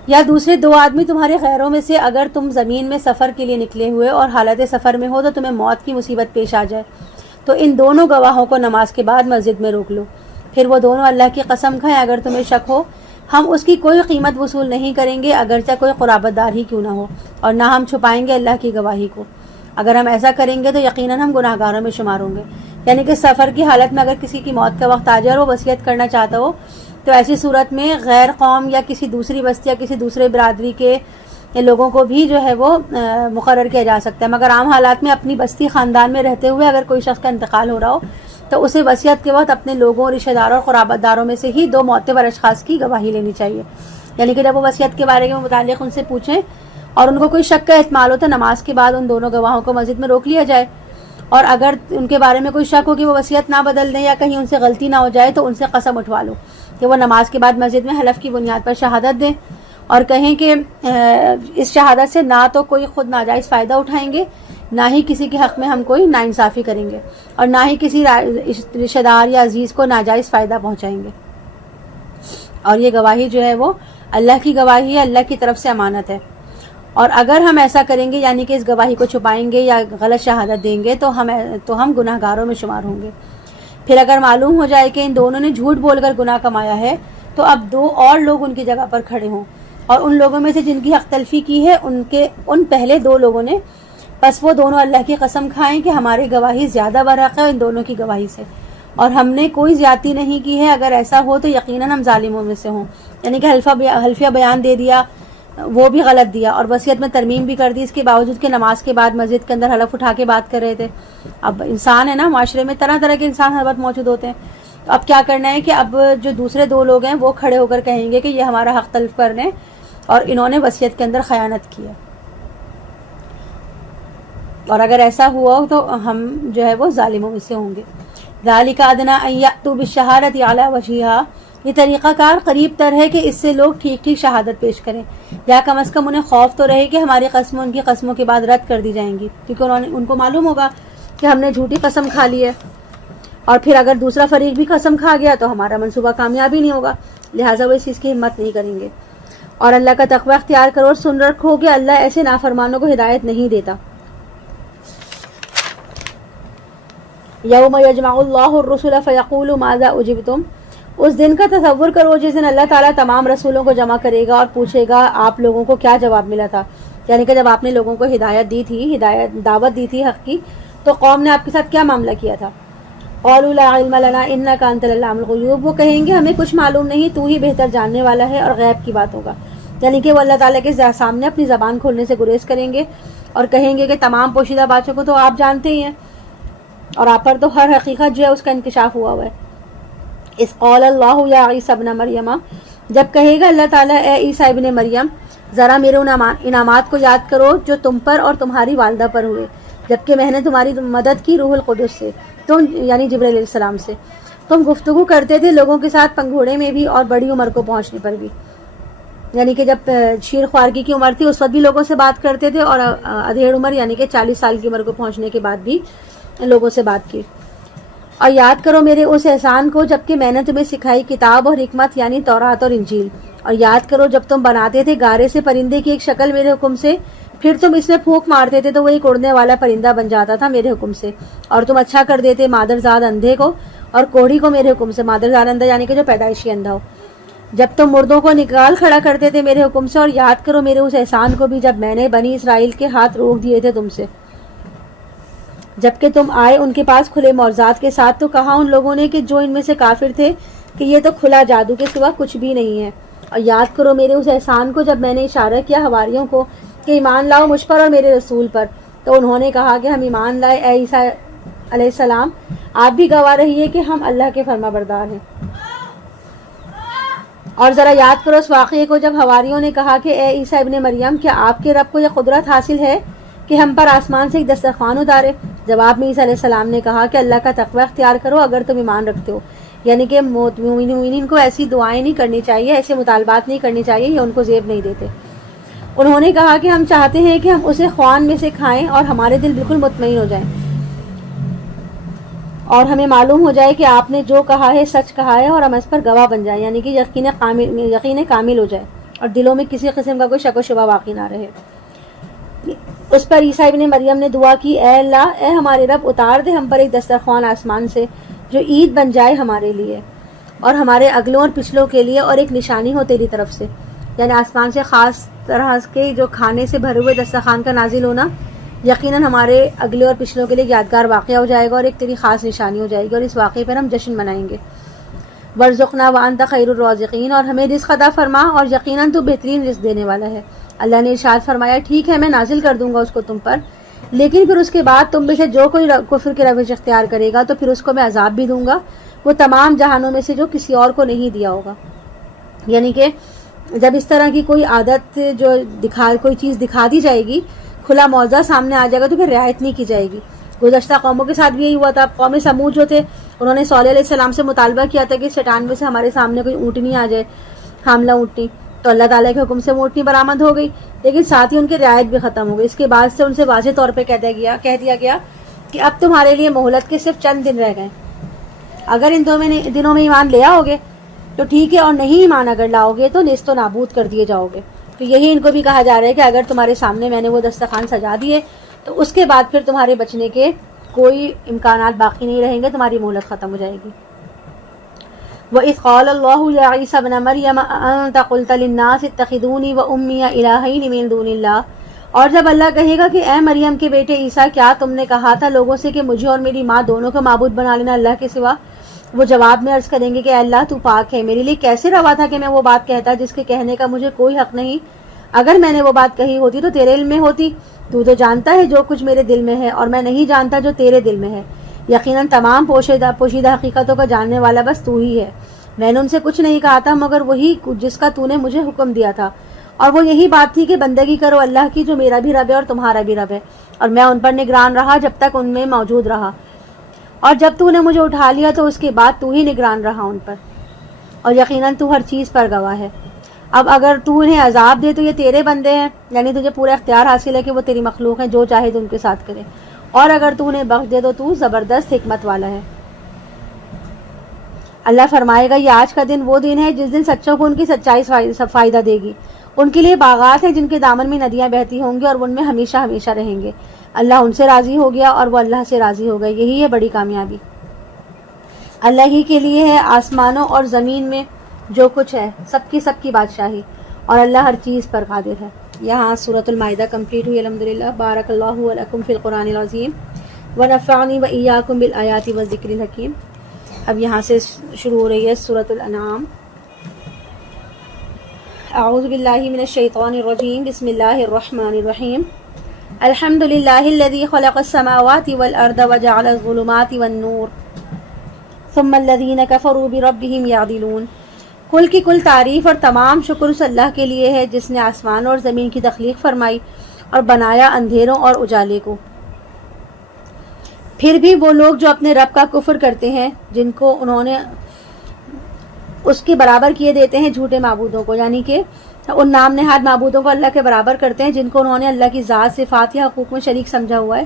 یا دوسرے دو آدمی تمہارے غیروں میں سے اگر تم زمین میں سفر کے لیے نکلے ہوئے اور حالت سفر میں ہو تو تمہیں موت کی مصیبت پیش آ جائے تو ان دونوں گواہوں کو نماز کے بعد مسجد میں روک لو. پھر وہ دونوں اللہ کی قسم کھائیں اگر تمہیں شک ہو ہم اس کی کوئی قیمت وصول نہیں کریں گے اگرچہ کوئی قرابت دار ہی کیوں نہ ہو، اور نہ ہم چھپائیں گے اللہ کی گواہی کو۔ اگر ہم ایسا کریں گے تو یقیناً ہم گناہ گاروں میں شمار ہوں گے۔ یعنی کہ سفر کی حالت میں اگر کسی کی موت کا وقت آ جائے اور وہ وصیت کرنا چاہتا ہو تو ایسی صورت میں غیر قوم یا کسی دوسری بستی یا کسی دوسرے برادری کے لوگوں کو بھی جو ہے وہ مقرر کیا جا سکتا ہے، مگر عام حالات میں اپنی بستی خاندان میں رہتے ہوئے اگر کوئی شخص کا انتقال ہو رہا ہو تو اسے وصیت کے وقت اپنے لوگوں، رشتہ داروں اور قرابت داروں میں سے ہی 2 معتبر اشخاص کی گواہی لینی چاہیے۔ یعنی کہ جب وہ وصیت کے بارے میں متعلق ان سے پوچھیں اور ان کو کوئی شک کا احتمال ہو تو نماز کے بعد ان دونوں گواہوں کو مسجد میں روک لیا جائے، اور اگر ان کے بارے میں کوئی شک ہو کہ وہ وصیت نہ بدل دیں یا کہیں ان سے غلطی نہ ہو جائے تو ان سے قسم اٹھوا لو کہ وہ نماز کے بعد مسجد میں حلف کی بنیاد پر شہادت دیں، اور کہیں کہ اس شہادت سے نہ تو کوئی خود ناجائز فائدہ اٹھائیں گے، نہ ہی کسی کے حق میں ہم کوئی ناانصافی کریں گے، اور نہ ہی کسی رشتہ دار یا عزیز کو ناجائز فائدہ پہنچائیں گے۔ اور یہ گواہی جو ہے وہ اللہ کی گواہی ہے، اللہ کی طرف سے امانت ہے، اور اگر ہم ایسا کریں گے یعنی کہ اس گواہی کو چھپائیں گے یا غلط شہادت دیں گے تو ہم گناہ گاروں میں شمار ہوں گے۔ پھر اگر معلوم ہو جائے کہ ان دونوں نے جھوٹ بول کر گناہ کمایا ہے تو اب 2 اور لوگ ان کی جگہ پر کھڑے ہوں، اور ان لوگوں میں سے جن کی حق تلفی کی ہے ان پہلے 2 لوگوں نے، پس وہ دونوں اللہ کی قسم کھائیں کہ ہماری گواہی زیادہ برحق ہے ان دونوں کی گواہی سے، اور ہم نے کوئی زیادتی نہیں کی ہے، اگر ایسا ہو تو یقیناً ہم ظالموں میں سے ہوں۔ یعنی کہ حلفیہ بیان دے دیا، وہ بھی غلط دیا، اور وصیت میں ترمیم بھی کر دی، اس کے باوجود کہ نماز کے بعد مسجد کے اندر حلف اٹھا کے بات کر رہے تھے۔ اب انسان ہے نا، معاشرے میں طرح طرح کے انسان ہر وقت موجود ہوتے ہیں، تو اب کیا کرنا ہے کہ اب جو دوسرے 2 لوگ ہیں وہ کھڑے ہو کر کہیں گے کہ یہ ہمارا حق تلف کر رہے ہیں اور انہوں نے وصیت کے اندر خیانت کی ہے، اور اگر ایسا ہوا ہو تو ہم جو ہے وہ ظالموں میں سے ہوں گے۔ ذالک ادنی ان یأتوا بالشہادۃ علی وجہہا، یہ طریقہ کار قریب تر ہے کہ اس سے لوگ ٹھیک ٹھیک شہادت پیش کریں، یا کم از کم انہیں خوف تو رہے کہ ہماری قسمیں ان کی قسموں کے بعد رد کر دی جائیں گی، کیونکہ ان کو معلوم ہوگا کہ ہم نے جھوٹی قسم کھا لی ہے، اور پھر اگر دوسرا فریق بھی قسم کھا گیا تو ہمارا منصوبہ کامیاب ہی نہیں ہوگا، لہٰذا وہ اس چیز کی ہمت نہیں کریں گے۔ اور اللہ کا تقوی اختیار کرو اور سن رکھو کہ اللہ ایسے نافرمانوں کو ہدایت نہیں دیتا۔ یوم یجمع اللہ الرسل فیقول ماذا اجبتم، اس دن کا تصور کرو جس دن اللہ تعالیٰ تمام رسولوں کو جمع کرے گا اور پوچھے گا آپ لوگوں کو کیا جواب ملا تھا۔ یعنی کہ جب آپ نے لوگوں کو ہدایت دی تھی، دعوت دی تھی حق کی، تو قوم نے آپ کے ساتھ کیا معاملہ کیا تھا؟ قالوا لا علم لنا انک انت علام الغیوب، وہ کہیں گے ہمیں کچھ معلوم نہیں، تو ہی بہتر جاننے والا ہے اور غیب کی باتوں کا۔ یعنی کہ وہ اللہ تعالیٰ کے سامنے اپنی زبان کھولنے سے گریز کریں گے اور کہیں گے کہ تمام پوشیدہ باتوں کو تو آپ جانتے ہی ہیں، اور آپ پر تو ہر حقیقت جو ہے اس کا انکشاف ہوا ہے۔ اس قال اللہ یا عیسی ابن مریم، جب کہے گا اللہ تعالیٰ اے عیسیٰ ابن مریم ذرا میرے انعامات کو یاد کرو جو تم پر اور تمہاری والدہ پر ہوئے جبکہ میں نے تمہاری مدد کی روح القدس سے، تم یعنی جبرائیل علیہ السلام سے، تم گفتگو کرتے تھے لوگوں کے ساتھ پنگھوڑے میں بھی اور بڑی عمر کو پہنچنے پر بھی۔ یعنی کہ جب شیر خوارگی کی عمر تھی اس وقت بھی لوگوں سے بات کرتے تھے، اور ادھیڑ عمر یعنی کہ 40 سال کی عمر کو پہنچنے کے بعد بھی لوگوں سے بات کی۔ اور یاد کرو میرے اس احسان کو جبکہ میں نے تمہیں سکھائی کتاب اور حکمت یعنی تورات اور انجیل، اور یاد کرو جب تم بناتے تھے گارے سے پرندے کی ایک شکل میرے حکم سے، پھر تم اس میں پھونک مارتے تھے تو وہ ایک اڑنے والا پرندہ بن جاتا تھا میرے حکم سے، اور تم اچھا کر دیتے مادرزاد اندھے کو اور کوڑھی کو میرے حکم سے، مادرزاد اندھا یعنی کہ جو پیدائشی اندھا ہو، جب تم مردوں کو نکال کھڑا کرتے تھے میرے حکم سے، اور یاد کرو میرے اس احسان کو بھی جب میں نے بنی اسرائیل کے ہاتھ روک دیے تھے تم سے، جبکہ تم آئے ان کے پاس کھلے معجزات کے ساتھ، تو کہا ان لوگوں نے کہ جو ان میں سے کافر تھے کہ یہ تو کھلا جادو کے سوا کچھ بھی نہیں ہے۔ اور یاد کرو میرے اس احسان کو جب میں نے اشارہ کیا حواریوں کو کہ ایمان لاؤ مجھ پر اور میرے رسول پر، تو انہوں نے کہا کہ ہم ایمان لائے، اے عیسیٰ علیہ السلام آپ بھی گواہ رہیے کہ ہم اللہ کے فرما بردار ہیں۔ اور ذرا یاد کرو اس واقعے کو جب حواریوں نے کہا کہ اے عیسیٰ ابن مریم کیا آپ کے رب کو یہ قدرت حاصل ہے کہ ہم پر آسمان سے ایک دسترخوان اتارے؟ جواب میں عیسیٰ علیہ السلام نے کہا کہ اللہ کا تقوی اختیار کرو اگر تم ایمان رکھتے ہو، یعنی کہ مومنین کو ایسی دعائیں نہیں کرنی چاہیے، ایسے مطالبات نہیں کرنی چاہیے، یہ ان کو زیب نہیں دیتے۔ انہوں نے کہا کہ ہم چاہتے ہیں کہ ہم اسے خوان میں سے کھائیں اور ہمارے دل بالکل مطمئن ہو جائیں اور ہمیں معلوم ہو جائے کہ آپ نے جو کہا ہے سچ کہا ہے، اور ہم اس پر گواہ بن جائیں، یعنی کہ یقین کامل ہو جائے اور دلوں میں کسی قسم کا کوئی شک و شبہ باقی نہ رہے۔ اس پر عیسیٰ ابن مریم نے دعا کی، اے اللہ، اے ہمارے رب اتار دے ہم پر ایک دسترخوان آسمان سے جو عید بن جائے ہمارے لیے، اور ہمارے اگلوں اور پچھلوں کے لیے اور ایک نشانی ہو تیری طرف سے، یعنی آسمان سے خاص طرح کے جو کھانے سے بھرے ہوئے دسترخوان کا نازل ہونا یقیناً ہمارے اگلے اور پچھلوں کے لیے یادگار واقعہ ہو جائے گا اور ایک تیری خاص نشانی ہو جائے گی، اور اس واقعے پر ہم جشن منائیں گے۔ وارزقنا وانت خیر الرازقین، اور ہمیں رزق عطا فرما اور یقیناً تو بہترین رزق دینے والا ہے۔ اللہ نے ارشاد فرمایا ٹھیک ہے میں نازل کر دوں گا اس کو تم پر، لیکن پھر اس کے بعد تم میں سے جو کوئی کفر کی روش اختیار کرے گا تو پھر اس کو میں عذاب بھی دوں گا، وہ تمام جہانوں میں سے جو کسی اور کو نہیں دیا ہوگا۔ یعنی کہ جب اس طرح کی کوئی عادت جو کوئی چیز دکھا دی جائے گی، کھلا موضع سامنے آ جائے گا تو پھر رعایت نہیں کی جائے گی۔ گزشتہ قوموں کے ساتھ بھی یہی ہوا تھا۔ قوم سمود جو تھے انہوں نے صالح علیہ السلام سے مطالبہ کیا تھا کہ 97 سے ہمارے سامنے کوئی اونٹنی آ جائے، حاملہ اونٹنی، تو اللہ تعالیٰ کے حکم سے وہ اونٹنی برآمد ہو گئی، لیکن ساتھ ہی ان کی رعایت بھی ختم ہو گئی۔ اس کے بعد سے ان سے واضح طور پہ کہہ دیا گیا کہ اب تمہارے لیے مہلت کے صرف چند دن رہ گئے، اگر ان دنوں میں ایمان لے آؤ گے تو ٹھیک ہے، اور نہیں ایمان اگر لاؤ گے تو نیست و نابود کر دیے جاؤ گے۔ تو یہی ان کو بھی کہا جا رہا ہے کہ اگر تمہارے سامنے میں نے وہ دسترخوان سجا دیے تو اس کے بعد پھر تمہارے بچنے کے کوئی امکانات باقی نہیں رہیں گے، تمہاری مہلت ختم ہو جائے گی۔ وَإِذْ قَالَ اللَّهُ يَا عِيسَى ابْنَ مَرْيَمَ أَأَنْتَ قُلْتَ لِلنَّاسِ اتَّخِذُونِي وَأُمِّيَ إِلَٰهَيْنِ مِن دُونِ اللَّهِ، اور جب اللہ کہے گا کہ اے مریم کے بیٹے عیسیٰ، کیا تم نے کہا تھا لوگوں سے کہ مجھے اور میری ماں دونوں کو معبود بنا لینا اللہ کے سوا؟ وہ جواب میں عرض کریں گے کہ اے اللہ تو پاک ہے، میرے لیے کیسے روا تھا کہ میں وہ بات کہتا جس کے کہنے کا مجھے کوئی حق نہیں، اگر میں نے وہ بات کہی ہوتی تو تیرے علم میں ہوتی، تو جانتا ہے جو کچھ میرے دل میں ہے اور میں نہیں جانتا جو تیرے دل میں ہے، یقیناً تمام پوشیدہ حقیقتوں کا جاننے والا بس تو ہی ہے۔ میں نے ان سے کچھ نہیں کہا تھا مگر وہی جس کا تو نے مجھے حکم دیا تھا، اور وہ یہی بات تھی کہ بندگی کرو اللہ کی جو میرا بھی رب ہے اور تمہارا بھی رب ہے، اور میں ان پر نگران رہا جب تک ان میں موجود رہا، اور جب تو نے مجھے اٹھا لیا تو اس کے بعد تو ہی نگران رہا ان پر، اور یقیناً تو ہر چیز پر گواہ ہے۔ اب اگر تو انہیں عذاب دے تو یہ تیرے بندے ہیں، یعنی تجھے پورا اختیار حاصل ہے کہ وہ تیری مخلوق ہیں، جو چاہے تو ان کے ساتھ کرے، اور اگر تو انہیں بخش دے تو زبردست حکمت والا ہے۔ اللہ فرمائے گا یہ آج کا دن وہ دن ہے جس دن سچوں کو ان کی سچائی فائدہ دے گی، ان کے لیے باغات ہیں جن کے دامن میں ندیاں بہتی ہوں گی اور ان میں ہمیشہ ہمیشہ رہیں گے۔ اللہ ان سے راضی ہو گیا اور وہ اللہ سے راضی ہو گئے، یہی ہے بڑی کامیابی۔ اللہ ہی کے لیے ہے آسمانوں اور زمین میں جو کچھ ہے، سب کی بادشاہی، اور اللہ ہر چیز پر قادر ہے۔ یہاں سورۃ المائدہ کمپلیٹ ہوئی الحمدللہ۔ بارک اللہ لکم فی القرآن العظیم ونفعنی وإیاکم بالآیات والذکر الحکیم۔ اب یہاں سے شروع ہو رہی ہے سورۃ الانعام۔ اعوذ باللہ من الشیطان الرجیم، بسم اللہ الرحمن الرحیم۔ الحمد للہ الذی خلق السماوات والارض وجعل الظلمات والنور ثم الذین کفروا بربہم یعدلون۔ کل کی کل تعریف اور تمام شکر اس اللہ کے لیے ہے جس نے آسمان اور زمین کی تخلیق فرمائی اور بنایا اندھیروں اور اجالے کو۔ پھر بھی وہ لوگ جو اپنے رب کا کفر کرتے ہیں، جن کو انہوں نے اس کے برابر کیے دیتے ہیں جھوٹے معبودوں کو، یعنی کہ ان نام نہاد معبودوں کو اللہ کے برابر کرتے ہیں جن کو انہوں نے اللہ کی ذات، صفات یا حقوق میں شریک سمجھا ہوا ہے،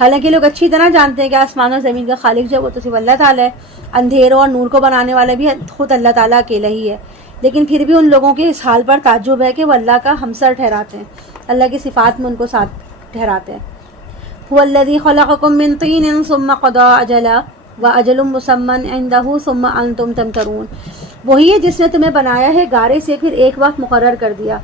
حالانکہ لوگ اچھی طرح جانتے ہیں کہ آسمان اور زمین کا خالق جو ہے وہ تو صرف اللہ تعالیٰ ہے، اندھیروں اور نور کو بنانے والا بھی خود اللہ تعالیٰ اکیلا ہی ہے، لیکن پھر بھی ان لوگوں کے اس حال پر تعجب ہے کہ وہ اللہ کا ہمسر ٹھہراتے ہیں، اللہ کی صفات میں ان کو ساتھ ٹھہراتے ہیں۔ هو الذی خلقکم من طین ثم قضى اجلا واجل مسمى عنده ثم انتم تمترون۔ وہی ہے جس نے تمہیں بنایا ہے گارے سے، پھر ایک وقت مقرر کر دیا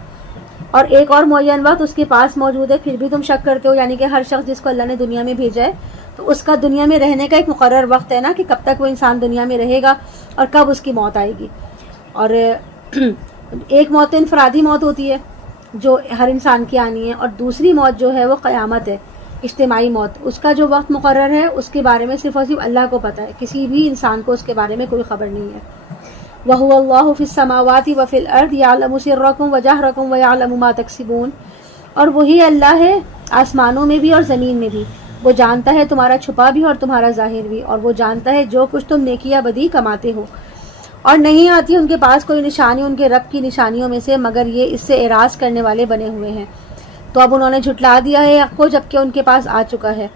اور ایک اور معین وقت اس کے پاس موجود ہے، پھر بھی تم شک کرتے ہو، یعنی کہ ہر شخص جس کو اللہ نے دنیا میں بھیجا ہے تو اس کا دنیا میں رہنے کا ایک مقرر وقت ہے نا، کہ کب تک وہ انسان دنیا میں رہے گا اور کب اس کی موت آئے گی۔ اور ایک موت انفرادی موت ہوتی ہے جو ہر انسان کی آنی ہے، اور دوسری موت جو ہے وہ قیامت ہے، اجتماعی موت۔ اس کا جو وقت مقرر ہے اس کے بارے میں صرف اور صرف اللہ کو پتہ ہے، کسی بھی انسان کو اس کے بارے میں کوئی خبر نہیں ہے۔ وَهُوَ اللَّهُ فِي السَّمَاوَاتِ وَفِي الْأَرْضِ يَعْلَمُ سِرَّكُمْ وَجَهْرَكُمْ وَيَعْلَمُ مَا تَكْسِبُونَ۔ اور وہی اللہ ہے آسمانوں میں بھی اور زمین میں بھی، وہ جانتا ہے تمہارا چھپا بھی اور تمہارا ظاہر بھی، اور وہ جانتا ہے جو کچھ تم نیکی یا بدی کماتے ہو۔ اور نہیں آتی ان کے پاس کوئی نشانی ان کے رب کی نشانیوں میں سے مگر یہ اس سے اعراض کرنے والے بنے ہوئے ہیں، تو اب انہوں نے جھٹلا دیا ہے حق کو جبکہ ان کے پاس آ چکا ہے،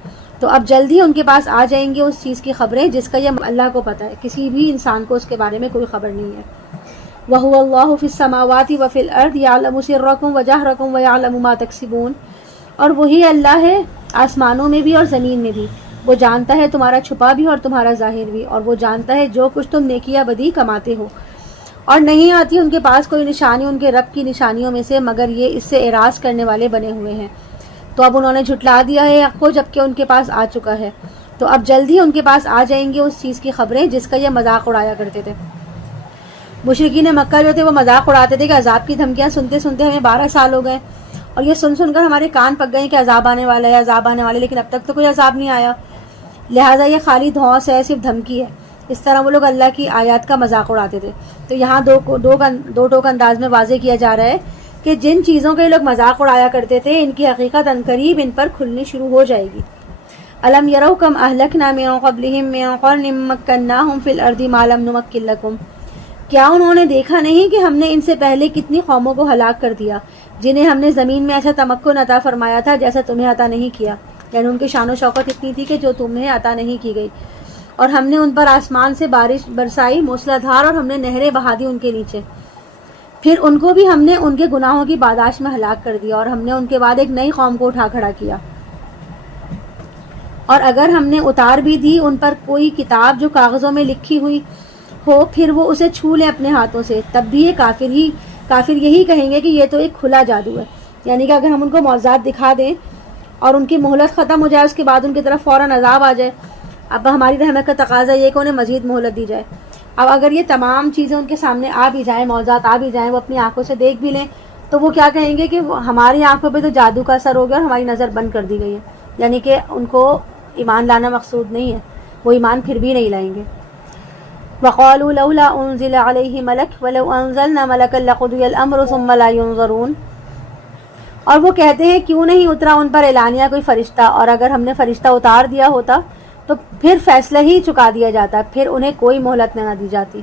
تو اب جلدی ان کے پاس آ جائیں گے اس چیز کی خبریں جس کا یہ اللہ کو پتہ ہے، کسی بھی انسان کو اس کے بارے میں کوئی خبر نہیں ہے۔ وَهُوَ اللَّهُ فِي السَّمَاوَاتِ وَفِي الْأَرْضِ يَعْلَمُ سِرَّكُمْ وَجَهْرَكُمْ وَيَعْلَمُ مَا تَكْسِبُونَ۔ اور وہی اللہ ہے آسمانوں میں بھی اور زمین میں بھی، وہ جانتا ہے تمہارا چھپا بھی اور تمہارا ظاہر بھی، اور وہ جانتا ہے جو کچھ تم نیکی یا بدی کماتے ہو، اور نہیں آتی ان کے پاس کوئی نشانی ان کے رب کی نشانیوں میں سے مگر یہ اس سے اعراض کرنے والے بنے ہوئے ہیں۔ تو اب انہوں نے جھٹلا دیا ہے حق کو جبکہ ان کے پاس آ چکا ہے، تو اب جلد ہی ان کے پاس آ جائیں گے اس چیز کی خبریں جس کا یہ مذاق اڑایا کرتے تھے۔ مشرکین مکہ جو تھے وہ مذاق اڑاتے تھے کہ عذاب کی دھمکیاں سنتے سنتے ہمیں 12 سال ہو گئے، اور یہ سن سن کر ہمارے کان پک گئے کہ عذاب آنے والا ہے، عذاب آنے والا ہے، لیکن اب تک تو کوئی عذاب نہیں آیا، لہٰذا یہ خالی دھونس ہے، صرف دھمکی ہے۔ اس طرح وہ لوگ اللہ کی آیات کا مذاق اڑاتے تھے۔ تو یہاں دو ٹوک انداز میں واضح کیا جا رہا ہے کہ جن چیزوں کے لوگ مذاق اڑایا کرتے تھے ان کی حقیقت عنقریب ان پر کھلنی شروع ہو جائے گی۔ الم یروا کم اہلکنا من قبلہم من قرن مکناہم فی الارض ما لم نمکن لکم، کیا انہوں نے دیکھا نہیں کہ ہم نے ان سے پہلے کتنی قوموں کو ہلاک کر دیا جنہیں ہم نے زمین میں ایسا تمکن عطا فرمایا تھا جیسا تمہیں عطا نہیں کیا، یعنی ان کی شان و شوکت اتنی تھی کہ جو تمہیں عطا نہیں کی گئی، اور ہم نے ان پر آسمان سے بارش برسائی موسلادھار، اور ہم نے نہریں بہا دی ان کے نیچے، پھر ان کو بھی ہم نے ان کے گناہوں کی پاداش میں ہلاک کر دیا، اور ہم نے ان کے بعد ایک نئی قوم کو اٹھا کھڑا کیا، اور اگر ہم نے اتار بھی دی ان پر کوئی کتاب جو کاغذوں میں لکھی ہوئی ہو پھر وہ اسے چھو لیں اپنے ہاتھوں سے، تب بھی یہ کافر یہی کہیں گے کہ یہ تو ایک کھلا جادو ہے، یعنی کہ اگر ہم ان کو معجزات دکھا دیں اور ان کی مہلت ختم ہو جائے اس کے بعد ان کی طرف فوراً عذاب آ جائے، اب ہماری رحمت کا تقاضا یہ کہ انہیں مزید مہلت دی جائے۔ اب اگر یہ تمام چیزیں ان کے سامنے آ بھی جائیں، معجزات آ بھی جائیں، وہ اپنی آنکھوں سے دیکھ بھی لیں، تو وہ کیا کہیں گے کہ ہماری آنکھوں پہ تو جادو کا اثر ہو گیا اور ہماری نظر بند کر دی گئی ہے، یعنی کہ ان کو ایمان لانا مقصود نہیں ہے، وہ ایمان پھر بھی نہیں لائیں گے۔ وَقَالُوا لَوْلَا أُنزِلَ عَلَيْهِ مَلَكٌ وَلَوْ أَنزَلْنَا مَلَكًا لَقُضِيَ الْأَمْرُ ثُمَّ لَا يُنظَرُونَ، اور وہ کہتے ہیں کیوں نہیں اترا ان پر اعلانیہ کوئی فرشتہ، اور اگر ہم نے فرشتہ اتار دیا ہوتا تو پھر فیصلہ ہی چکا دیا جاتا، پھر انہیں کوئی مہلت نہ دی جاتی،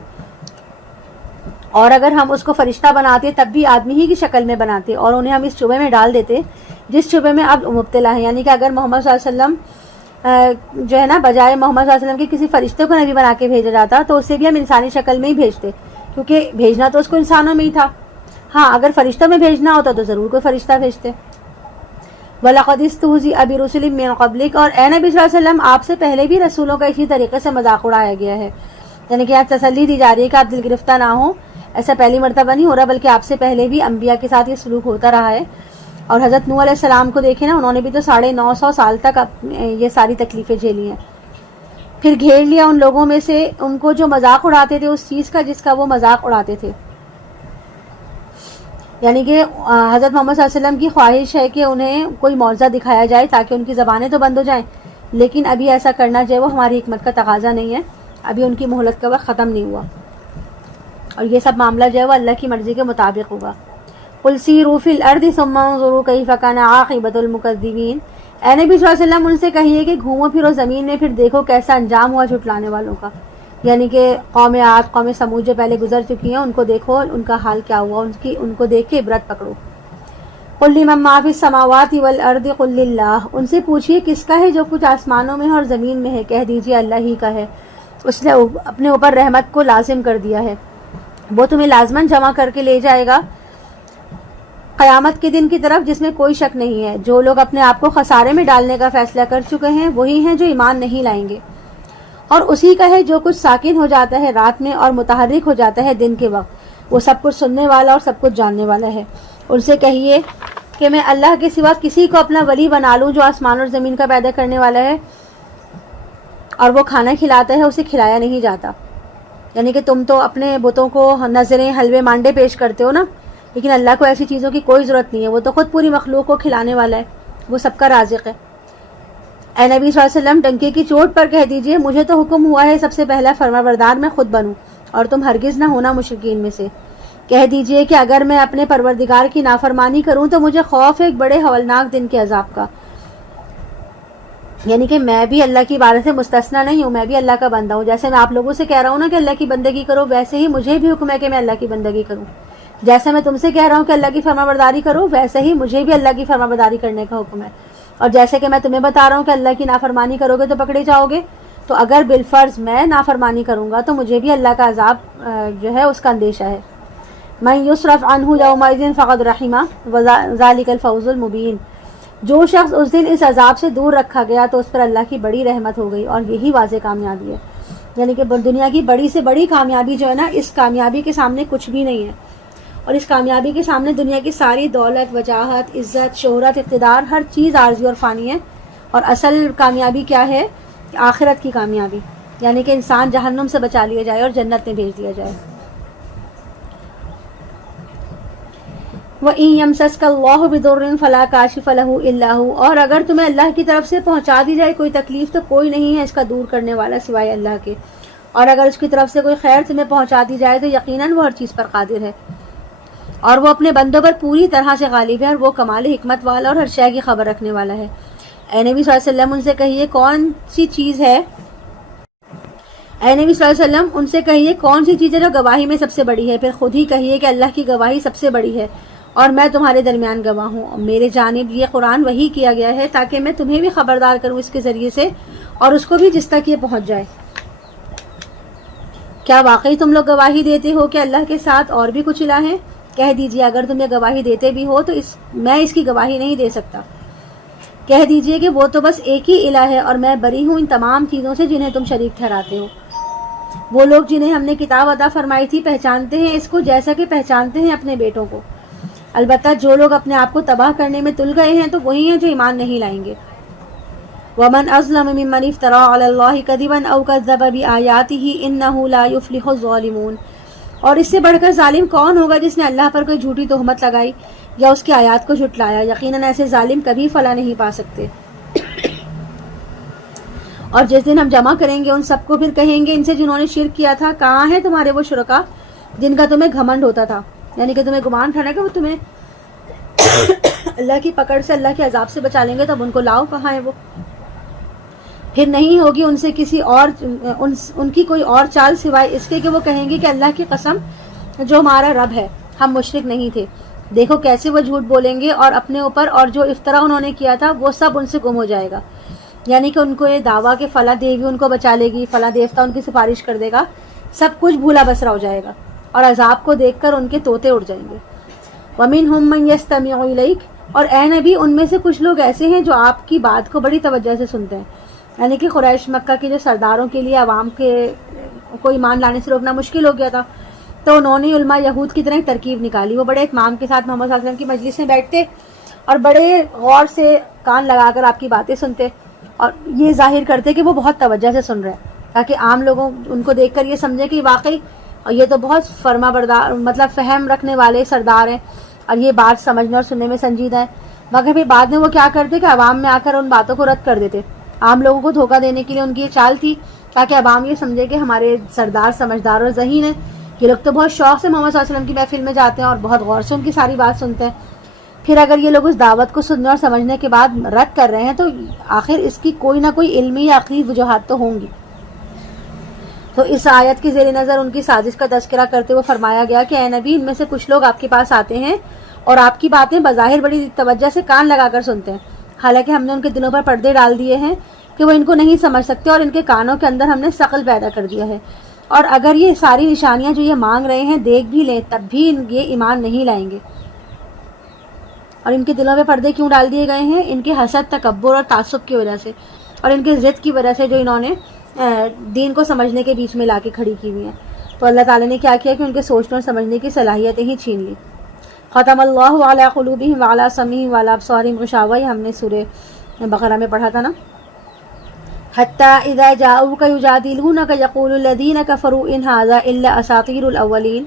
اور اگر ہم اس کو فرشتہ بناتے تب بھی آدمی ہی کی شکل میں بناتے اور انہیں ہم اس شبے میں ڈال دیتے جس شبے میں اب مبتلا ہے، یعنی کہ اگر محمد صلی اللہ علیہ وسلم جو ہے نا بجائے محمد صلی اللہ علیہ وسلم کے کسی فرشتے کو نبی بنا کے بھیجا جاتا تو اسے بھی ہم انسانی شکل میں ہی بھیجتے، کیونکہ بھیجنا تو اس کو انسانوں میں ہی تھا، ہاں اگر فرشتوں میں بھیجنا ہوتا تو ضرور کوئی فرشتہ بھیجتے۔ وَلَقَدِ اسْتُهْزِئَ بِرُسُلٍ مِّن قَبْلِكَ، اور اے نبی صلی اللہ علیہ وسلم آپ سے پہلے بھی رسولوں کا اسی طریقے سے مذاق اڑایا گیا ہے، یعنی کہ یہاں تسلی دی جا رہی ہے کہ آپ دل گرفتہ نہ ہوں، ایسا پہلی مرتبہ نہیں ہو رہا بلکہ آپ سے پہلے بھی انبیاء کے ساتھ یہ سلوک ہوتا رہا ہے، اور حضرت نوح علیہ السلام کو دیکھیں نا، انہوں نے بھی تو 950 سال تک یہ ساری تکلیفیں جھیلی ہیں، پھر گھیر لیا ان لوگوں میں سے ان کو جو مذاق اڑاتے تھے اس چیز کا جس کا وہ مذاق اڑاتے تھے، یعنی کہ حضرت محمد صلی اللہ علیہ وسلم کی خواہش ہے کہ انہیں کوئی معجزہ دکھایا جائے تاکہ ان کی زبانیں تو بند ہو جائیں، لیکن ابھی ایسا کرنا جو ہے وہ ہماری حکمت کا تقاضا نہیں ہے، ابھی ان کی مہلت کا وقت ختم نہیں ہوا، اور یہ سب معاملہ جو ہے وہ اللہ کی مرضی کے مطابق ہوگا۔ قُلْ سِیرُوا فِی الْأَرْضِ ثُمَّ انظُرُوا کَیْفَ کَانَ عَاقِبَةُ الْمُکَذِّبِینَ، اے نبی صلی اللہ علیہ وسلم ان سے کہیے کہ گھومو پھرو زمین میں پھر دیکھو کیسا انجام ہوا جھٹلانے والوں کا، یعنی کہ قوم عاد قوم سمود جو پہلے گزر چکی ہیں ان کو دیکھو ان کا حال کیا ہوا، ان کو دیکھ کے عبرت پکڑو۔ قُل لِمَن مَا فِی السَّمَاوَاتِ وَالْأَرْضِ قُل لِلَّهِ، ان سے پوچھیے کس کا ہے جو کچھ آسمانوں میں اور زمین میں ہے، کہہ دیجیے اللہ ہی کا ہے، اس نے اپنے اوپر رحمت کو لازم کر دیا ہے، وہ تمہیں لازماً جمع کر کے لے جائے گا قیامت کے دن کی طرف جس میں کوئی شک نہیں ہے۔ جو لوگ اپنے آپ کو خسارے میں ڈالنے کا فیصلہ کر چکے ہیں وہی ہیں جو ایمان نہیں لائیں گے، اور اسی کا ہے جو کچھ ساکن ہو جاتا ہے رات میں اور متحرک ہو جاتا ہے دن کے وقت، وہ سب کچھ سننے والا اور سب کچھ جاننے والا ہے۔ ان سے کہیے کہ میں اللہ کے سوا کسی کو اپنا ولی بنا لوں جو آسمان اور زمین کا پیدا کرنے والا ہے اور وہ کھانا کھلاتا ہے اسے کھلایا نہیں جاتا، یعنی کہ تم تو اپنے بتوں کو نظریں حلوے مانڈے پیش کرتے ہو نا، لیکن اللہ کو ایسی چیزوں کی کوئی ضرورت نہیں ہے، وہ تو خود پوری مخلوق کو کھلانے والا ہے، وہ سب کا رازق ہے۔ اے نبی صلی اللہ علیہ وسلم ڈنکے کی چوٹ پر کہہ دیجئے مجھے تو حکم ہوا ہے سب سے پہلا فرمانبردار میں خود بنوں اور تم ہرگز نہ ہونا مشرکین میں سے۔ کہہ دیجئے کہ اگر میں اپنے پروردگار کی نافرمانی کروں تو مجھے خوف ہے ایک بڑے ہولناک دن کے عذاب کا، یعنی کہ میں بھی اللہ کی عبادت سے مستثنا نہیں ہوں، میں بھی اللہ کا بندہ ہوں، جیسے میں آپ لوگوں سے کہہ رہا ہوں نا کہ اللہ کی بندگی کرو، ویسے ہی مجھے بھی حکم ہے کہ میں اللہ کی بندگی کروں، جیسے میں تم سے کہہ رہا ہوں کہ اللہ کی فرمانبرداری کرو ویسے ہی مجھے بھی اللہ کی فرمانبرداری کرنے کا حکم ہے، اور جیسے کہ میں تمہیں بتا رہا ہوں کہ اللہ کی نافرمانی کرو گے تو پکڑے جاؤ گے، تو اگر بالفرض میں نافرمانی کروں گا تو مجھے بھی اللہ کا عذاب جو ہے اس کا اندیشہ ہے۔ من یصرف عنہ یومئذ فقد رحمہ وذلک الفوز المبین، جو شخص اس دن اس عذاب سے دور رکھا گیا تو اس پر اللہ کی بڑی رحمت ہو گئی، اور یہی واضح کامیابی ہے. یعنی کہ دنیا کی بڑی سے بڑی کامیابی جو ہے نا، اس کامیابی کے سامنے کچھ بھی نہیں ہے. اور اس کامیابی کے سامنے دنیا کی ساری دولت، وجاہت، عزت، شہرت، اقتدار، ہر چیز عارضی اور فانی ہے. اور اصل کامیابی کیا ہے؟ آخرت کی کامیابی، یعنی کہ انسان جہنم سے بچا لیا جائے اور جنت میں بھیج دیا جائے. وَإِن يَمْسَسْكَ اللَّهُ بِضُرٍّ فَلَا كَاشِفَ لَهُ إِلَّا هُوَ، اور اگر تمہیں اللہ کی طرف سے پہنچا دی جائے کوئی تکلیف تو کوئی نہیں ہے اس کا دور کرنے والا سوائے اللہ کے. اور اگر اس کی طرف سے کوئی خیر تمہیں پہنچا دی جائے تو یقیناً وہ ہر چیز پر قادر ہے، اور وہ اپنے بندوں پر پوری طرح سے غالب ہے، اور وہ کمال حکمت والا اور ہر شے کی خبر رکھنے والا ہے. اے نبی صلی اللہ علیہ وسلم ان سے کہیے کون سی چیز ہے، اے نبی صلی اللہ علیہ وسلم ان سے کہیے کون سی چیز ہے جو گواہی میں سب سے بڑی ہے. پھر خود ہی کہیے کہ اللہ کی گواہی سب سے بڑی ہے اور میں تمہارے درمیان گواہ ہوں. میرے جانب یہ قرآن وحی کیا گیا ہے تاکہ میں تمہیں بھی خبردار کروں اس کے ذریعے سے، اور اس کو بھی جس تک یہ پہنچ جائے. کیا واقعی تم لوگ گواہی دیتے ہو کہ اللہ کے ساتھ اور بھی کچھ الہ ہیں؟ کہہ دیجئے اگر تم یہ گواہی دیتے بھی ہو تو میں اس کی گواہی نہیں دے سکتا. کہہ دیجئے کہ وہ تو بس ایک ہی الہ ہے اور میں بری ہوں ان تمام چیزوں سے جنہیں تم شریک ٹھہراتے ہو. وہ لوگ جنہیں ہم نے کتاب عطا فرمائی تھی پہچانتے ہیں اس کو جیسا کہ پہچانتے ہیں اپنے بیٹوں کو. البتہ جو لوگ اپنے آپ کو تباہ کرنے میں تل گئے ہیں تو وہی ہیں جو ایمان نہیں لائیں گے. وَمَنْ أَظْلَمُ مِمَّنِ افْتَرَىٰ عَلَى اللَّهِ كَذِبًا أَوْ كَذَّبَ بِآيَاتِهِ إِنَّهُ لَا يُفْلِحُ الظَّالِمُونَ. اور اس سے بڑھ کر ظالم کون ہوگا جس نے اللہ پر کوئی جھوٹی تہمت لگائی یا اس کی آیات کو جھٹلایا. یقیناً ایسے ظالم کبھی فلاح نہیں پا سکتے. اور جس دن ہم جمع کریں گے ان سب کو، پھر کہیں گے ان سے جنہوں نے شرک کیا تھا کہاں ہیں تمہارے وہ شرکا جن کا تمہیں گھمنڈ ہوتا تھا، یعنی کہ تمہیں گمان تھا نا کہ وہ تمہیں اللہ کی پکڑ سے، اللہ کے عذاب سے بچا لیں گے، تب ان کو لاؤ کہاں ہے وہ. پھر نہیں ہوگی ان سے کسی اور ان کی کوئی اور چال سوائے اس کے کہ وہ کہیں گے کہ اللہ کی قسم جو ہمارا رب ہے ہم مشرک نہیں تھے. دیکھو کیسے وہ جھوٹ بولیں گے اور اپنے اوپر، اور جو افطرا انہوں نے کیا تھا وہ سب ان سے گم ہو جائے گا. یعنی کہ ان کو یہ دعویٰ کہ فلاں دیوی ان کو بچا لے گی، فلاں دیوتا ان کی سفارش کر دے گا، سب کچھ بھولا بسرا ہو جائے گا اور عذاب کو دیکھ کر ان کے طوطے اڑ جائیں گے. وَمِنْهُمْ مَنْ يَسْتَمِعُ إِلَيْكَ، اور اے نبی ان میں سے کچھ لوگ ایسے ہیں جو آپ کی بات کو بڑی توجہ سے سنتے ہیں. یعنی کہ قریش مکہ کے جو سرداروں کے لیے عوام کے کو ایمان لانے سے روکنا مشکل ہو گیا تھا، تو انہوں نے علماء یہود کی طرح ایک ترکیب نکالی. وہ بڑے اہتمام کے ساتھ محمد صلی اللہ علیہ وسلم کی مجلس میں بیٹھتے اور بڑے غور سے کان لگا کر آپ کی باتیں سنتے اور یہ ظاہر کرتے کہ وہ بہت توجہ سے سن رہے ہیں، تاکہ عام لوگوں ان کو دیکھ کر یہ سمجھے کہ واقعی یہ تو بہت فرما بردار، مطلب فہم رکھنے والے سردار ہیں اور یہ بات سمجھنے اور سننے میں سنجیدہ ہے. مگر پھر بعد میں وہ کیا کرتے کہ عوام میں آ کر ان باتوں کو رد کر دیتے. عام لوگوں کو دھوکہ دینے کے لیے ان کی یہ چال تھی تاکہ عوام یہ سمجھے کہ ہمارے سردار سمجھدار اور ذہین ہیں. یہ لوگ تو بہت شوق سے محمد صلی اللہ علیہ وسلم کی محفل میں جاتے ہیں اور بہت غور سے ان کی ساری بات سنتے ہیں. پھر اگر یہ لوگ اس دعوت کو سننے اور سمجھنے کے بعد رد کر رہے ہیں تو آخر اس کی کوئی نہ کوئی علمی یا عقلی وجوہات تو ہوں گی. تو اس آیت کی زیر نظر ان کی سازش کا تذکرہ کرتے ہوئے فرمایا گیا کہ اے نبی ان میں سے کچھ لوگ آپ کے پاس آتے ہیں اور آپ کی باتیں بظاہر بڑی توجہ سے کان لگا کر سنتے ہیں، حالانکہ ہم نے ان کے دلوں پر پردے ڈال دیے ہیں کہ وہ ان کو نہیں سمجھ سکتے، اور ان کے کانوں کے اندر ہم نے ثقل پیدا کر دیا ہے. اور اگر یہ ساری نشانیاں جو یہ مانگ رہے ہیں دیکھ بھی لیں تب بھی یہ ایمان نہیں لائیں گے. اور ان کے دلوں میں پردے کیوں ڈال دیے گئے ہیں؟ ان کے حسد، تکبر اور تعصب کی وجہ سے، اور ان کے ضد کی وجہ سے جو انہوں نے دین کو سمجھنے کے بیچ میں لا کے کھڑی کی ہوئی ہیں. تو اللہ تعالیٰ نے کیا کیا کہ ان کے سوچنے اور سمجھنے کی صلاحیتیں ہی چھین لی. ختم اللہ علی قلوبہم وعلی سمعہم وعلی ابصارہم غشاوہ، ہم نے سورہ بقرہ میں پڑھا تھا نا. حتی اذا جاؤک یجادلونک یقول الذین کفروا ان ھذا الا اساطیر الاولین،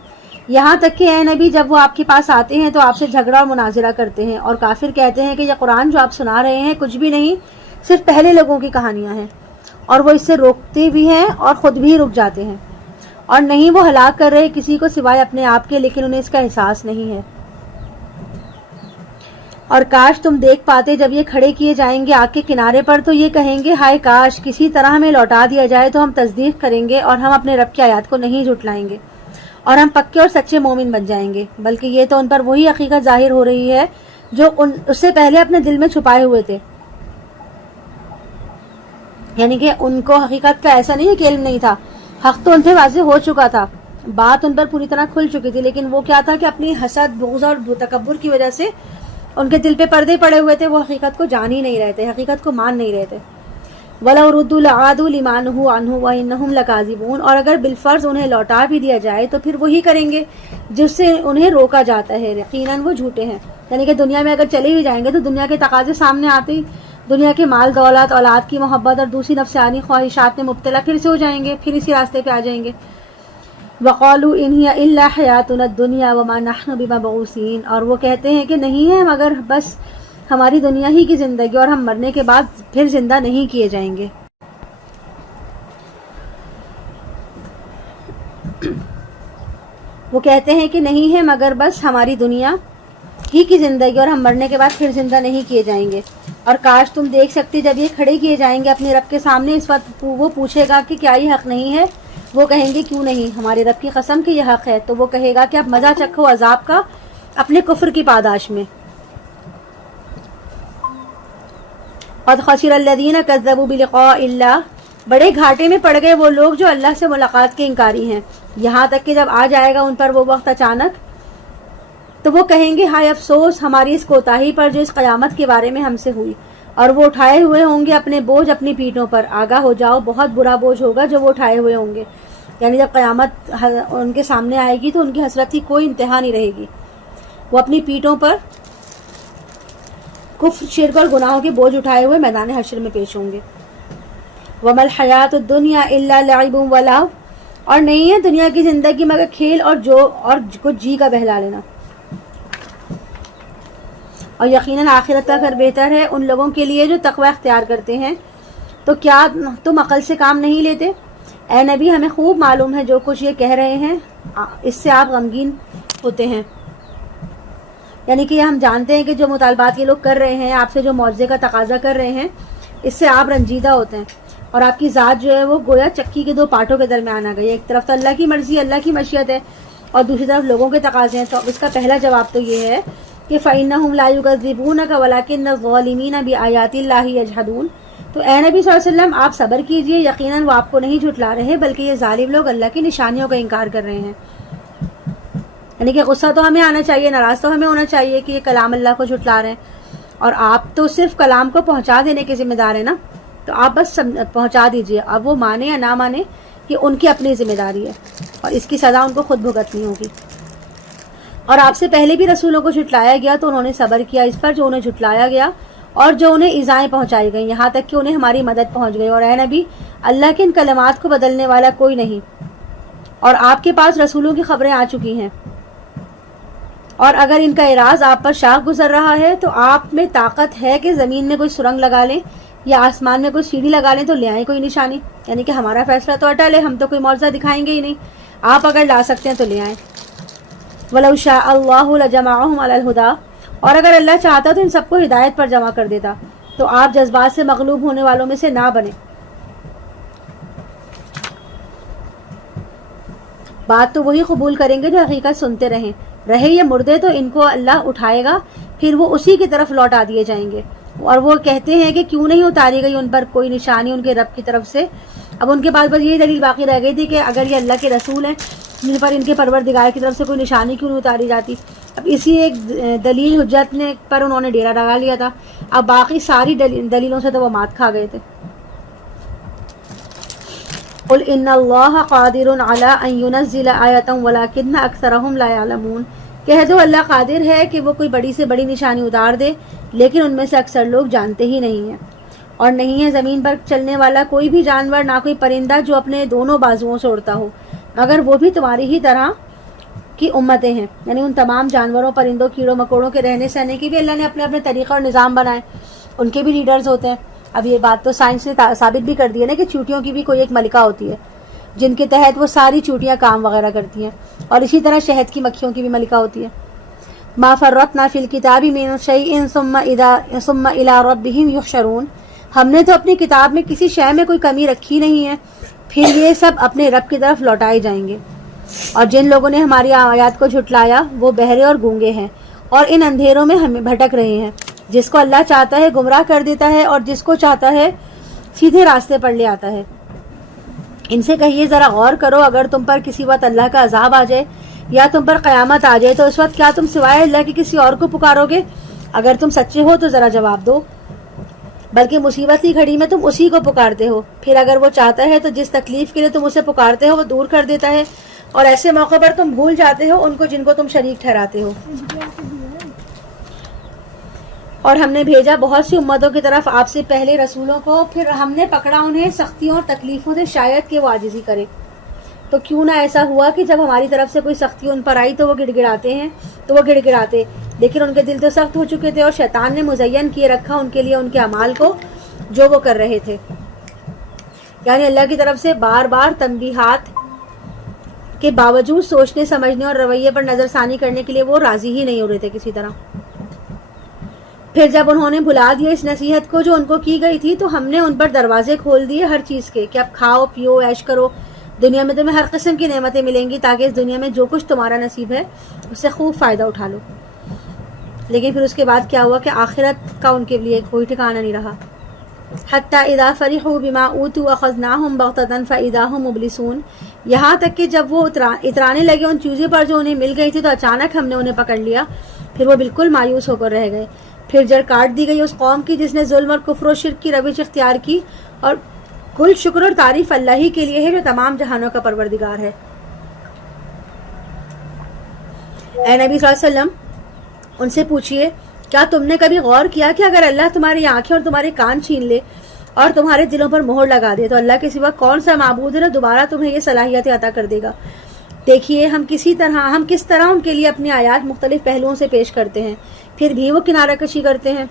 یہاں تک کہ اے نبی جب وہ آپ کے پاس آتے ہیں تو آپ سے جھگڑا اور مناظرہ کرتے ہیں، اور کافر کہتے ہیں کہ یہ قرآن جو آپ سنا رہے ہیں کچھ بھی نہیں، صرف پہلے لوگوں کی کہانیاں ہیں. اور وہ اس سے روکتے بھی ہیں اور خود بھی رک جاتے ہیں، اور نہیں وہ ہلاک کر رہے کسی کو سوائے اپنے آپ کے، لیکن انہیں اس کا احساس نہیں ہے. اور کاش تم دیکھ پاتے جب یہ کھڑے کیے جائیں گے آگ کے کنارے پر تو یہ کہیں گے ہائے کاش کسی طرح ہمیں لوٹا دیا جائے تو ہم تصدیق کریں گے اور ہم اپنے رب کی آیات کو نہیں جھٹلائیں گے اور ہم پکے اور سچے مومن بن جائیں گے. بلکہ یہ تو ان پر وہی حقیقت ظاہر ہو رہی ہے جو اس سے پہلے اپنے دل میں چھپائے ہوئے تھے. یعنی کہ ان کو حقیقت کا ایسا نہیں ہے کہ علم نہیں تھا، حق تو ان سے واضح ہو چکا تھا، بات ان پر پوری طرح کھل چکی تھی، لیکن وہ کیا تھا کہ اپنی حسد، بغض اور تکبر کی وجہ سے ان کے دل پہ پردے پڑے ہوئے تھے، وہ حقیقت کو جان ہی نہیں رہے تھے، حقیقت کو مان نہیں رہے تھے. وَلَوْ رُدُّوا لَعَادُوا لِمَا نُهُوا عَنْهُ وَإِنَّهُمْ لَكَاذِبُونَ، اور اگر بالفرض انہیں لوٹا بھی دیا جائے تو پھر وہی کریں گے جس سے انہیں روکا جاتا ہے، یقیناً وہ جھوٹے ہیں. یعنی کہ دنیا میں اگر چلے بھی جائیں گے تو دنیا کے تقاضے سامنے آتے ہی دنیا کے مال دولت، اولاد کی محبت اور دوسری نفسانی خواہشات میں مبتلا پھر سے ہو جائیں گے، پھر اسی راستے پہ آ جائیں گے. وَقَالُوا إِنْ هِيَ إِلَّا حَيَاتُنَا الدُّنْيَا وَمَا نَحْنُ بِمَبْعُوثِينَ، اور وہ کہتے ہیں کہ نہیں ہے مگر بس ہماری دنیا ہی کی زندگی اور ہم مرنے کے بعد پھر زندہ نہیں کیے جائیں گے. وہ کہتے ہیں کہ نہیں ہے مگر بس ہماری دنیا ہی کی زندگی اور ہم مرنے کے بعد پھر زندہ نہیں کیے جائیں گے. اور کاش تم دیکھ سکتی جب یہ کھڑے کیے جائیں گے اپنے رب کے سامنے، اس وقت وہ پوچھے گا کہ کیا یہ حق نہیں ہے؟ وہ کہیں گے کیوں نہیں، ہمارے رب کی قسم کہ یہ حق ہے. تو وہ کہے گا کہ اب مزہ چکھو عذاب کا اپنے کفر کی پاداش میں. قد خسر الذین کذبوا بلقاء اللہ، بڑے گھاٹے میں پڑ گئے وہ لوگ جو اللہ سے ملاقات کے انکاری ہیں. یہاں تک کہ جب آ جائے گا ان پر وہ وقت اچانک تو وہ کہیں گے ہائے افسوس ہماری اس کوتاہی پر جو اس قیامت کے بارے میں ہم سے ہوئی. اور وہ اٹھائے ہوئے ہوں گے اپنے بوجھ اپنی پیٹھوں پر. آگاہ ہو جاؤ بہت برا بوجھ ہوگا جو وہ اٹھائے ہوئے ہوں گے. یعنی جب قیامت ان کے سامنے آئے گی تو ان کی حسرت کی کوئی انتہا نہیں رہے گی. وہ اپنی پیٹھوں پر کفر، شرک اور گناہوں کے بوجھ اٹھائے ہوئے میدان حشر میں پیش ہوں گے. وَمَا الْحَيَاةُ الدُّنْيَا إِلَّا لَعِبٌ وَلَهْوٌ، اور نہیں ہے دنیا کی زندگی مگر کھیل اور کچھ جی کا بہلا لینا. اور یقیناً آخرت کا گھر بہتر ہے ان لوگوں کے لیے جو تقوی اختیار کرتے ہیں. تو کیا تم عقل سے کام نہیں لیتے؟ اے نبی ہمیں خوب معلوم ہے جو کچھ یہ کہہ رہے ہیں، اس سے آپ غمگین ہوتے ہیں. یعنی کہ ہم جانتے ہیں کہ جو مطالبات یہ لوگ کر رہے ہیں، آپ سے جو معجزے کا تقاضا کر رہے ہیں، اس سے آپ رنجیدہ ہوتے ہیں. اور آپ کی ذات جو ہے وہ گویا چکی کے دو پارٹوں کے درمیان آ گئی. ایک طرف تو اللہ کی مرضی، اللہ کی مشیت ہے، اور دوسری طرف لوگوں کے تقاضے ہیں. تو اب اس کا پہلا جواب تو یہ ہے کہ فَإِنَّهُمْ لَا يُكَذِّبُونَكَ وَلَكِنَّ الظَّالِمِينَ بِآيَاتِ اللَّهِ يَجْحَدُونَ. تو اے نبی صلی اللہ علیہ وسلم آپ صبر کیجئے، یقیناً وہ آپ کو نہیں جھٹلا رہے بلکہ یہ ظالم لوگ اللہ کی نشانیوں کا انکار کر رہے ہیں. یعنی کہ غصہ تو ہمیں آنا چاہیے، ناراض تو ہمیں ہونا چاہیے کہ یہ کلام اللہ کو جھٹلا رہے ہیں، اور آپ تو صرف کلام کو پہنچا دینے کے ذمہ دار ہیں نا. تو آپ بس پہنچا دیجئے، اب وہ مانے یا نہ مانے یہ ان کی اپنی ذمہ داری ہے، اور اس کی سزا ان کو خود بھگتنی ہوگی. اور آپ سے پہلے بھی رسولوں کو جھٹلایا گیا تو انہوں نے صبر کیا اس پر جو انہیں جھٹلایا گیا اور جو انہیں ایذائیں پہنچائی گئیں، یہاں تک کہ انہیں ہماری مدد پہنچ گئی. اور اے نبی اللہ کے ان کلمات کو بدلنے والا کوئی نہیں، اور آپ کے پاس رسولوں کی خبریں آ چکی ہیں. اور اگر ان کا اعراض آپ پر شاخ گزر رہا ہے تو آپ میں طاقت ہے کہ زمین میں کوئی سرنگ لگا لیں یا آسمان میں کوئی سیڑھی لگا لیں تو لے آئیں کوئی نشانی. یعنی کہ ہمارا فیصلہ تو اٹل ہے، ہم تو کوئی معجزہ دکھائیں گے ہی نہیں، آپ اگر لا سکتے ہیں تو لے آئیں. وَلَوْ شَاءَ اللَّهُ لَجَمَعَهُمْ عَلَى الْهُدَىٰ، اور اگر اللہ چاہتا تو ان سب کو ہدایت پر جمع کر دیتا. تو آپ جذبات سے مغلوب ہونے والوں میں سے نہ بنے. بات تو وہی قبول کریں گے جو حقیقت سنتے رہے یہ مردے تو ان کو اللہ اٹھائے گا، پھر وہ اسی کی طرف لوٹا دیے جائیں گے. اور وہ کہتے ہیں کہ کیوں نہیں اتاری گئی ان پر کوئی نشانی ان کے رب کی طرف سے. اب ان کے پاس بس یہی دلیل باقی رہ گئی تھی کہ اگر یہ اللہ کے رسول ہیں جن پر ان کے پروردگار کی طرف سے کوئی نشانی کیوں نہیں اتاری جاتی. اب اسی ایک دلیل حجت نے پر انہوں نے ڈیرا لگا لیا تھا. اب باقی ساری دلیلوں سے تو وہ مات کھا گئے تھے. قل ان اللہ قادر علی ان ينزل آیۃ ولکن اکثرهم لا يعلمون، کہہ دو اللہ قادر ہے کہ وہ کوئی بڑی سے بڑی نشانی اتار دے، لیکن ان میں سے اکثر لوگ جانتے ہی نہیں ہیں. اور نہیں ہے زمین پر چلنے والا کوئی بھی جانور، نہ کوئی پرندہ جو اپنے دونوں بازوؤں سے اڑتا ہو، مگر وہ بھی تمہاری ہی طرح کی امتیں ہیں. یعنی ان تمام جانوروں، پرندوں، کیڑوں مکوڑوں کے رہنے سہنے کی بھی اللہ نے اپنے اپنے طریقہ اور نظام بنائے، ان کے بھی لیڈرز ہوتے ہیں. اب یہ بات تو سائنس نے ثابت بھی کر دی ہے نا کہ چیونٹیوں کی بھی کوئی ایک ملکہ ہوتی ہے جن کے تحت وہ ساری چیونٹیاں کام وغیرہ کرتی ہیں، اور اسی طرح شہد کی مکھیوں کی بھی ملکہ ہوتی ہے. ما فرطنا فی الکتاب من شیء ثم الی ربہم یحشرون، ہم نے تو اپنی کتاب میں کسی شے میں کوئی کمی رکھی نہیں ہے، پھر یہ سب اپنے رب کی طرف لوٹائے جائیں گے. اور جن لوگوں نے ہماری آیات کو جھٹلایا وہ بہرے اور گونگے ہیں اور ان اندھیروں میں ہمیں بھٹک رہے ہیں. جس کو اللہ چاہتا ہے گمراہ کر دیتا ہے اور جس کو چاہتا ہے سیدھے راستے پر لے آتا ہے. ان سے کہیے ذرا غور کرو، اگر تم پر کسی وقت اللہ کا عذاب آ جائے یا تم پر قیامت آ جائے تو اس وقت کیا تم سوائے اللہ کے کسی اور کو پکارو گے؟ اگر تم سچے ہو تو ذرا جواب دو، بلکہ مصیبت کی گھڑی میں تم اسی کو پکارتے ہو، پھر اگر وہ چاہتا ہے تو جس تکلیف کے لیے تم اسے پکارتے ہو وہ دور کر دیتا ہے، اور ایسے موقع پر تم بھول جاتے ہو ان کو جن کو تم شریک ٹھہراتے ہو۔ اور ہم نے بھیجا بہت سی امتوں کی طرف آپ سے پہلے رسولوں کو، پھر ہم نے پکڑا انہیں سختیوں اور تکلیفوں سے شاید کہ وہ عاجزی کرے، تو کیوں نہ ایسا ہوا کہ جب ہماری طرف سے کوئی سختی ان پر آئی تو وہ گڑ گڑاتے، لیکن ان کے دل تو سخت ہو چکے تھے، اور شیطان نے مزین کیے رکھا ان کے لیے ان کے اعمال کو جو وہ کر رہے تھے۔ یعنی اللہ کی طرف سے بار بار تنبیہات کے باوجود سوچنے سمجھنے اور رویے پر نظر ثانی کرنے کے لیے وہ راضی ہی نہیں ہو رہے تھے کسی طرح۔ پھر جب انہوں نے بھلا دیا اس نصیحت کو جو ان کو کی گئی تھی، تو ہم نے ان پر دروازے کھول دیے ہر چیز کے کہ اب کھاؤ پیو عیش کرو، دنیا میں تمہیں ہر قسم کی نعمتیں ملیں گی، تاکہ اس دنیا میں جو کچھ تمہارا نصیب ہے اس سے خوب فائدہ اٹھا لو۔ لیکن پھر اس کے بعد کیا ہوا کہ آخرت کا ان کے لیے کوئی ٹھکانہ نہیں رہا۔ حتیٰ اذا فرحوا بما اوتوا اخذناهم بغتة فاذا هم مبلسون، یہاں تک کہ جب وہ اترانے لگے ان چیزوں پر جو انہیں مل گئی تھی، تو اچانک ہم نے انہیں پکڑ لیا، پھر وہ بالکل مایوس ہو کر رہ گئے۔ پھر جڑ کاٹ دی گئی اس قوم کی جس نے ظلم اور کفر و شرک کی روش اختیار کی، اور کل شکر اور تعریف اللہ ہی کے لیے ہے جو تمام جہانوں کا پروردگار ہے۔ اے نبی صلی اللہ علیہ وسلم، ان سے پوچھئے کیا تم نے کبھی غور کیا کہ اگر اللہ تمہاری آنکھیں اور تمہارے کان چھین لے اور تمہارے دلوں پر مہر لگا دے تو اللہ کے سوا کون سا معبود ہے دوبارہ تمہیں یہ صلاحیتیں عطا کر دے گا؟ دیکھیے ہم کس طرح ان کے لیے اپنی آیات مختلف پہلوؤں سے پیش کرتے ہیں، پھر بھی وہ کنارہ کشی کرتے ہیں۔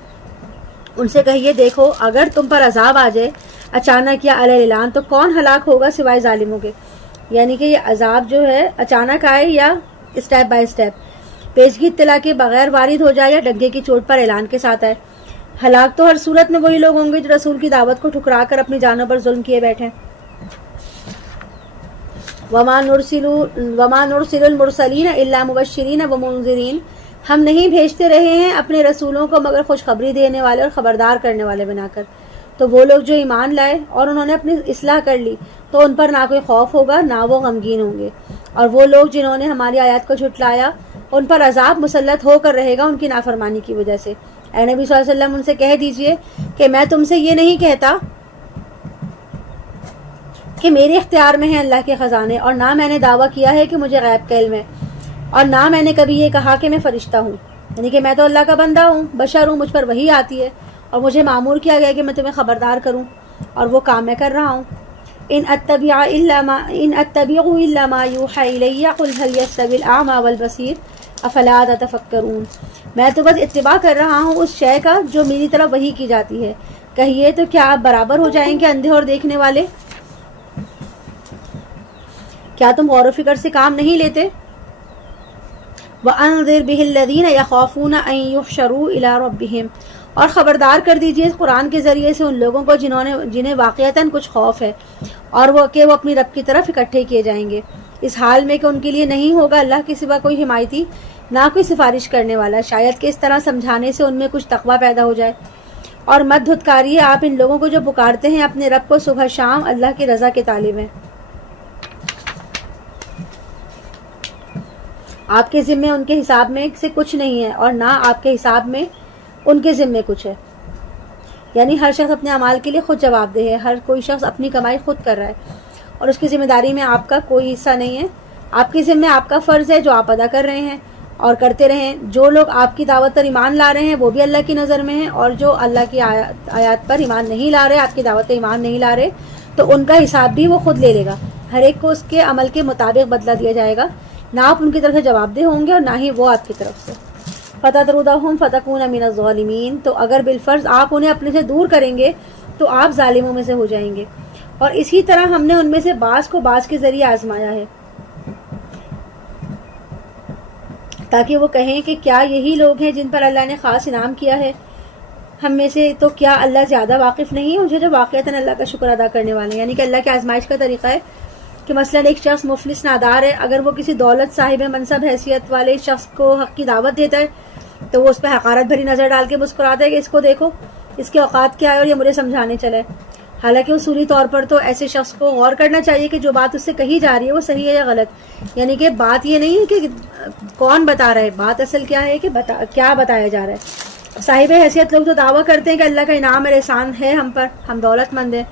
ان سے کہیے دیکھو اگر تم پر عذاب آ جائے اچانک یا علی الاعلان تو کون ہلاک ہوگا سوائے ظالموں کے؟ یعنی کہ یہ عذاب جو ہے اچانک آئے یا اسٹیپ بائی اسٹیپ، پیشگی اطلاع کے بغیر وارد ہو جائے یا ڈنگے کی چوٹ پر اعلان کے ساتھ آئے، ہلاک تو ہر صورت میں وہی لوگ ہوں گے جو رسول کی دعوت کو ٹھکرا کر اپنی جانوں پر ظلم کیے بیٹھے۔ وما نرسل المرسلین الا مبشرین ومنذرین، ہم نہیں بھیجتے رہے ہیں اپنے رسولوں کو مگر خوشخبری دینے والے اور خبردار کرنے والے بنا کر، تو وہ لوگ جو ایمان لائے اور انہوں نے اپنی اصلاح کر لی تو ان پر نہ کوئی خوف ہوگا نہ وہ غمگین ہوں گے، اور وہ لوگ جنہوں نے ہماری آیات کو جھٹلایا ان پر عذاب مسلط ہو کر رہے گا ان کی نافرمانی کی وجہ سے۔ اے نبی صلی اللہ علیہ وسلم ان سے کہہ دیجئے کہ میں تم سے یہ نہیں کہتا کہ میرے اختیار میں ہیں اللہ کے خزانے، اور نہ میں نے دعویٰ کیا ہے کہ مجھے غیب کا علم ہے، اور نہ میں نے کبھی یہ کہا کہ میں فرشتہ ہوں، یعنی کہ میں تو اللہ کا بندہ ہوں، بشر ہوں، مجھ پر وحی آتی ہے اور مجھے مامور کیا گیا کہ میں تمہیں خبردار کروں، اور وہ کام میں کر رہا ہوں۔ ان اتبع الا ما یوحی الی قل هل یستوی الاعمی والبصیر افلا تتفکرون، میں تو بس اتباع کر رہا ہوں اس شے کا جو میری طرف وحی کی جاتی ہے، کہیے تو کیا آپ برابر ہو جائیں گے اندھے اور دیکھنے والے؟ کیا تم غور و فکر سے کام نہیں لیتے؟ وَأَنذِرْ بِهِ الَّذِينَ يَخَافُونَ أَن يُحْشَرُوا إِلَىٰ رَبِّهِمْ، اور خبردار کر دیجیے اس قرآن کے ذریعے سے ان لوگوں کو جنہیں واقعتاً کچھ خوف ہے، اور وہ اپنی رب کی طرف اکٹھے کیے جائیں گے، اس حال میں کہ ان کے لیے نہیں ہوگا اللہ کے سوا کوئی حمایتی نہ کوئی سفارش کرنے والا، شاید کہ اس طرح سمجھانے سے ان میں کچھ تقویٰ پیدا ہو جائے۔ اور مت دھتکاریے آپ ان لوگوں کو جو پکارتے ہیں اپنے رب کو صبح شام اللہ کی رضا کے طالب ہیں۔ آپ کے ذمے ان کے حساب میں سے کچھ نہیں ہے، اور نہ آپ کے حساب میں ان کے ذمے کچھ ہے، یعنی ہر شخص اپنے اعمال کے لیے خود جواب دہ ہے، ہر کوئی شخص اپنی کمائی خود کر رہا ہے، اور اس کی ذمہ داری میں آپ کا کوئی حصہ نہیں ہے۔ آپ کے ذمے آپ کا فرض ہے جو آپ ادا کر رہے ہیں اور کرتے رہیں۔ جو لوگ آپ کی دعوت پر ایمان لا رہے ہیں وہ بھی اللہ کی نظر میں ہیں، اور جو اللہ کی آیات پر ایمان نہیں لا رہے، آپ کی دعوت پر ایمان نہیں لا رہے، تو ان کا حساب بھی وہ خود لے لے گا، ہر ایک کو اس کے عمل کے مطابق بدلہ دیا جائے گا، نہ آپ ان کی طرف سے جواب دہ ہوں گے اور نہ ہی وہ آپ کی طرف سے۔ فَتَطْرُدَهُمْ فَتَكُونَ مِنَ الظَّالِمِينَ، تو اگر بالفرض آپ انہیں اپنے سے دور کریں گے تو آپ ظالموں میں سے ہو جائیں گے، اور اسی طرح ہم نے ان میں سے بعض کو بعض کے ذریعے آزمایا ہے تاکہ وہ کہیں کہ کیا یہی لوگ ہیں جن پر اللہ نے خاص انعام کیا ہے ہم میں سے، تو کیا اللہ زیادہ واقف نہیں ہے مجھے جو واقعتاً اللہ کا شکر ادا کرنے والے ہیں۔ یعنی کہ اللہ کی آزمائش کا طریقہ ہے کہ مثلاً ایک شخص مفلس نادار ہے، اگر وہ کسی دولت صاحب منصب حیثیت والے شخص کو حق کی دعوت دیتا ہے تو وہ اس پہ حقارت بھری نظر ڈال کے مسکراتا ہے کہ اس کو دیکھو اس کے اوقات کیا ہے اور یہ مجھے سمجھانے چلے، حالانکہ اصولی طور پر تو ایسے شخص کو غور کرنا چاہیے کہ جو بات اس سے کہی جا رہی ہے وہ صحیح ہے یا غلط۔ یعنی کہ بات یہ نہیں ہے کہ کون بتا رہا ہے، بات اصل کیا ہے کہ کیا بتایا جا رہا ہے۔ صاحب حیثیت لوگ تو دعویٰ کرتے ہیں کہ اللہ کا انعام اور احسان ہے ہم پر، ہم دولت مند ہیں،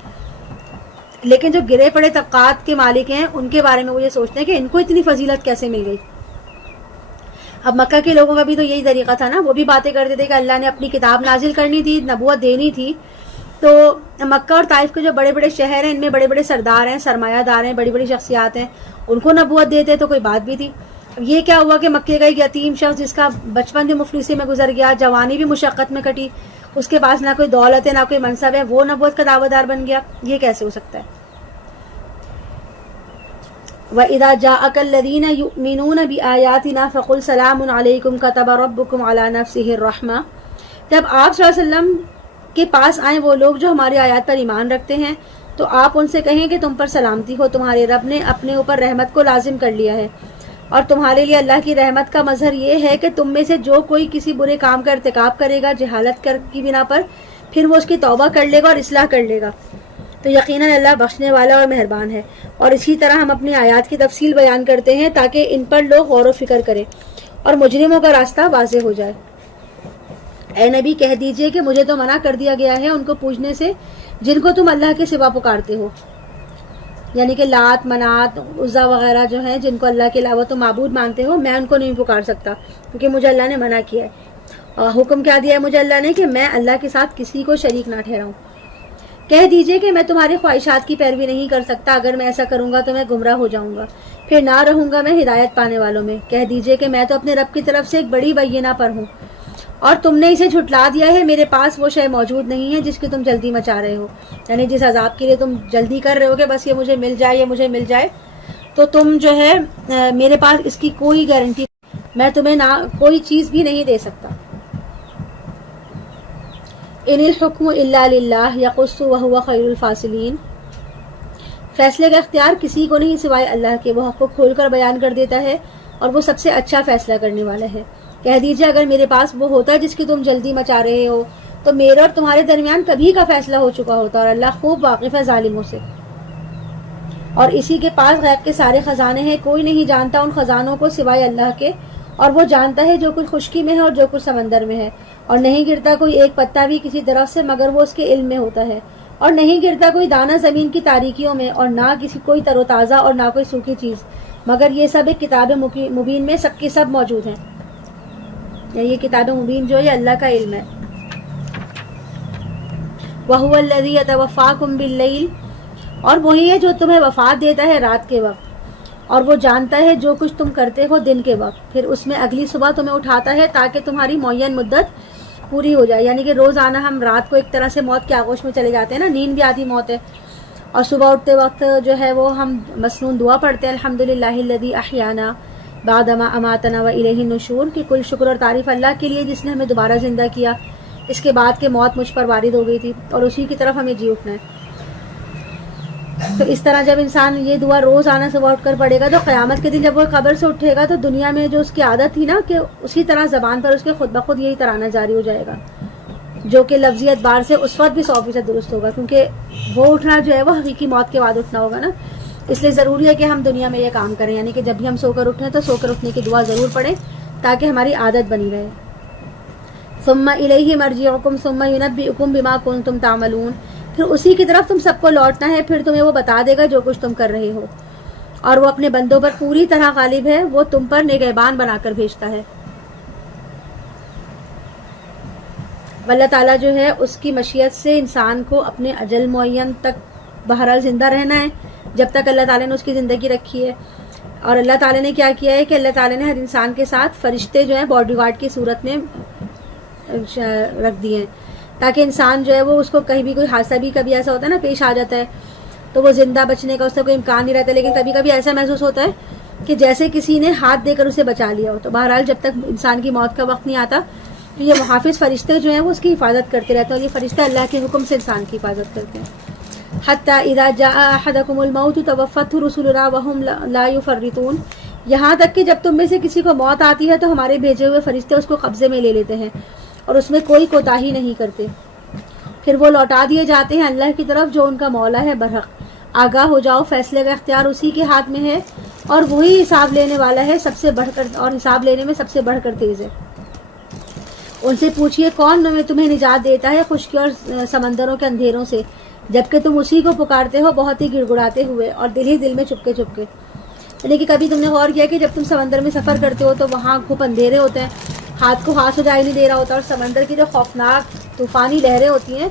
لیکن جو گرے پڑے طبقات کے مالک ہیں ان کے بارے میں وہ یہ سوچتے ہیں کہ ان کو اتنی فضیلت کیسے مل گئی۔ اب مکہ کے لوگوں کا بھی تو یہی طریقہ تھا نا، وہ بھی باتیں کرتے تھے کہ اللہ نے اپنی کتاب نازل کرنی تھی، نبوت دینی تھی، تو مکہ اور طائف کے جو بڑے بڑے شہر ہیں ان میں بڑے بڑے سردار ہیں، سرمایہ دار ہیں، بڑی بڑی شخصیات ہیں، ان کو نبوت دیتے تو کوئی بات بھی تھی۔ یہ کیا ہوا کہ مکے کا ایک یتیم شخص جس کا بچپن بھی مفلسی میں گزر گیا، جوانی بھی مشقت میں کٹی، اس کے پاس نہ کوئی دولت ہے نہ کوئی منصب ہے، وہ نبوت کا دعویٰ دار بن گیا، یہ کیسے ہو سکتا ہے؟ وَإِذَا جَاءَكَ الَّذِينَ يُؤْمِنُونَ بِآيَاتِنَا فَقُلْ سَلَامٌ عَلَيْكُمْ كَتَبَ رَبُّكُمْ عَلَى نَفْسِهِ الرَّحْمَةَ، جب آپ صلی اللہ علیہ وسلم کے پاس آئیں وہ لوگ جو ہماری آیات پر ایمان رکھتے ہیں تو آپ ان سے کہیں کہ تم پر سلامتی ہو، تمہارے رب نے اپنے اوپر رحمت کو لازم کر لیا ہے، اور تمہارے لیے اللہ کی رحمت کا مظہر یہ ہے کہ تم میں سے جو کوئی کسی برے کام کا ارتکاب کرے گا جہالت کی بنا پر، پھر وہ اس کی توبہ کر لے گا اور اصلاح کر لے گا تو یقیناً اللہ بخشنے والا اور مہربان ہے۔ اور اسی طرح ہم اپنی آیات کی تفصیل بیان کرتے ہیں تاکہ ان پر لوگ غور و فکر کریں اور مجرموں کا راستہ واضح ہو جائے۔ اے نبی کہہ دیجئے کہ مجھے تو منع کر دیا گیا ہے ان کو پوجنے سے جن کو تم اللہ کے سوا پکارتے ہو، یعنی کہ لات، منات، عزا وغیرہ جو ہیں جن کو اللہ کے علاوہ تم معبود مانتے ہو، میں ان کو نہیں پکار سکتا کیونکہ مجھے اللہ نے منع کیا ہے۔ اور حکم کیا دیا ہے مجھے اللہ نے کہ میں اللہ کے ساتھ کسی کو شریک نہ ٹھہراؤں۔ کہہ دیجئے کہ میں تمہاری خواہشات کی پیروی نہیں کر سکتا، اگر میں ایسا کروں گا تو میں گمراہ ہو جاؤں گا، پھر نہ رہوں گا میں ہدایت پانے والوں میں۔ کہہ دیجئے کہ میں تو اپنے رب کی طرف سے ایک بڑی بینہ پر ہوں اور تم نے اسے جھٹلا دیا ہے، میرے پاس وہ شے موجود نہیں ہے جس کی تم جلدی مچا رہے ہو، یعنی جس عذاب کے لیے تم جلدی کر رہے ہو کہ بس یہ مجھے مل جائے، یہ مجھے مل جائے، تو تم جو ہے میرے پاس اس کی کوئی گارنٹی، میں تمہیں نہ کوئی چیز بھی نہیں دے سکتا۔ ان الحکم الا للہ یقص وہو خیر الفاصلین، فیصلے کا اختیار کسی کو نہیں سوائے اللہ کے، وہ حق کو کھول کر بیان کر دیتا ہے اور وہ سب سے اچھا فیصلہ کرنے والا ہے۔ کہہ دیجئے اگر میرے پاس وہ ہوتا جس کی تم جلدی مچا رہے ہو تو میرے اور تمہارے درمیان کبھی کا فیصلہ ہو چکا ہوتا، اور اللہ خوب واقف ہے ظالموں سے۔ اور اسی کے پاس غیب کے سارے خزانے ہیں، کوئی نہیں جانتا ان خزانوں کو سوائے اللہ کے، اور وہ جانتا ہے جو کچھ خشکی میں ہے اور جو کچھ سمندر میں ہے، اور نہیں گرتا کوئی ایک پتا بھی کسی درخت سے مگر وہ اس کے علم میں ہوتا ہے، اور نہیں گرتا کوئی دانہ زمین کی تاریکیوں میں، اور نہ کسی کوئی تر و تازہ اور نہ کوئی سوکھی چیز، مگر یہ سب ایک کتاب مبین میں سب کی سب موجود ہیں۔ یہ کتاب مبین جو ہے اللہ کا علم ہے۔ وَهُوَ الَّذِي يَتَوَفَّاكُم بِاللَّيْلِ، اور وہی ہے جو تمہیں وفات دیتا ہے رات کے وقت، اور وہ جانتا ہے جو کچھ تم کرتے ہو دن کے وقت، پھر اس میں اگلی صبح تمہیں اٹھاتا ہے تاکہ تمہاری معین مدت پوری ہو جائے، یعنی کہ روزانہ ہم رات کو ایک طرح سے موت کے آغوش میں چلے جاتے ہیں نا، نیند بھی آدھی موت ہے، اور صبح اٹھتے وقت جو ہے وہ ہم مسنون دعا پڑھتے ہیں الحمدللہ الذی احیانا بعد ما اماتنا والیہ النشور، کہ کل شکر اور تعریف اللہ کے لیے جس نے ہمیں دوبارہ زندہ کیا اس کے بعد کہ موت مجھ پر وارد ہو گئی تھی اور اسی کی طرف ہمیں جی اٹھنا ہے۔ تو اس طرح جب انسان یہ دعا روزانہ صبح اٹھ کر پڑھے گا تو قیامت کے دن جب وہ قبر سے اٹھے گا تو دنیا میں جو اس کی عادت تھی نا کہ اسی طرح زبان پر اس کے خود بخود یہی ترانہ جاری ہو جائے گا، جو کہ لفظی اعتبار سے اس وقت بھی 100% درست ہوگا، کیونکہ وہ اٹھنا جو ہے وہ حقیقی موت کے بعد اٹھنا ہوگا نا۔ اس لیے ضروری ہے کہ ہم دنیا میں یہ کام کریں، یعنی کہ جب بھی ہم سو کر اٹھیں تو سو کر اٹھنے کی دعا ضرور پڑھیں تاکہ ہماری عادت بنی رہے۔ ثم الیہ مرجعکم ثم ینبئکم بما کنتم تعملون، پھر اسی کی طرف تم سب کو لوٹنا ہے، پھر تمہیں وہ بتا دے گا جو کچھ تم کر رہے ہو، اور وہ اپنے بندوں پر پوری طرح غالب ہے، وہ تم پر نگہبان بنا کر بھیجتا ہے۔ اللہ تعالیٰ جو ہے اس کی مشیت سے انسان کو اپنے اجل معین تک بہرحال زندہ رہنا ہے، جب تک اللہ تعالیٰ نے اس کی زندگی رکھی ہے۔ اور اللہ تعالیٰ نے کیا کیا ہے کہ اللہ تعالیٰ نے ہر انسان کے ساتھ فرشتے جو ہیں باڈی گارڈ کی صورت میں رکھ دیے ہیں، تاکہ انسان جو ہے وہ اس کو کہیں بھی کوئی حادثہ بھی کبھی ایسا ہوتا ہے نا پیش آ جاتا ہے تو وہ زندہ بچنے کا اس سے کوئی امکان نہیں رہتا، لیکن کبھی کبھی ایسا محسوس ہوتا ہے کہ جیسے کسی نے ہاتھ دے کر اسے بچا لیا ہو۔ تو بہرحال جب تک انسان کی موت کا وقت نہیں آتا تو یہ محافظ فرشتے جو ہیں وہ اس کی حفاظت کرتے رہتے ہیں، اور یہ فرشتے اللہ کے حکم سے انسان کی حفاظت کرتے ہیں۔ حتیٰ اذا جاء احدکم الموت توفته رسلنا وهم لا يفرطون، یہاں تک کہ جب تم میں سے کسی کو موت آتی ہے تو ہمارے بھیجے ہوئے فرشتے اس کو قبضے میں لے لیتے ہیں اور اس میں کوئی کوتاہی نہیں کرتے، پھر وہ لوٹا دیے جاتے ہیں اللہ کی طرف جو ان کا مولا ہے برحق۔ آگاہ ہو جاؤ، فیصلے کا اختیار اسی کے ہاتھ میں ہے اور وہی حساب لینے والا ہے سب سے بڑھ کر، اور حساب لینے میں سب سے بڑھ کر تیز ہے۔ ان سے پوچھیے کون تمہیں نجات دیتا ہے خشکی اور سمندروں کے اندھیروں سے، جبکہ تم اسی کو پکارتے ہو بہت ہی گڑ گڑاتے ہوئے اور دل ہی دل میں چپکے چپکے۔ یعنی کہ کبھی تم نے غور کیا کہ جب تم سمندر میں سفر کرتے ہو تو وہاں خوب اندھیرے ہوتے ہیں، ہاتھ کو ہاتھ سجائی نہیں دے رہا ہوتا، اور سمندر کی جو خوفناک طوفانی لہریں ہوتی ہیں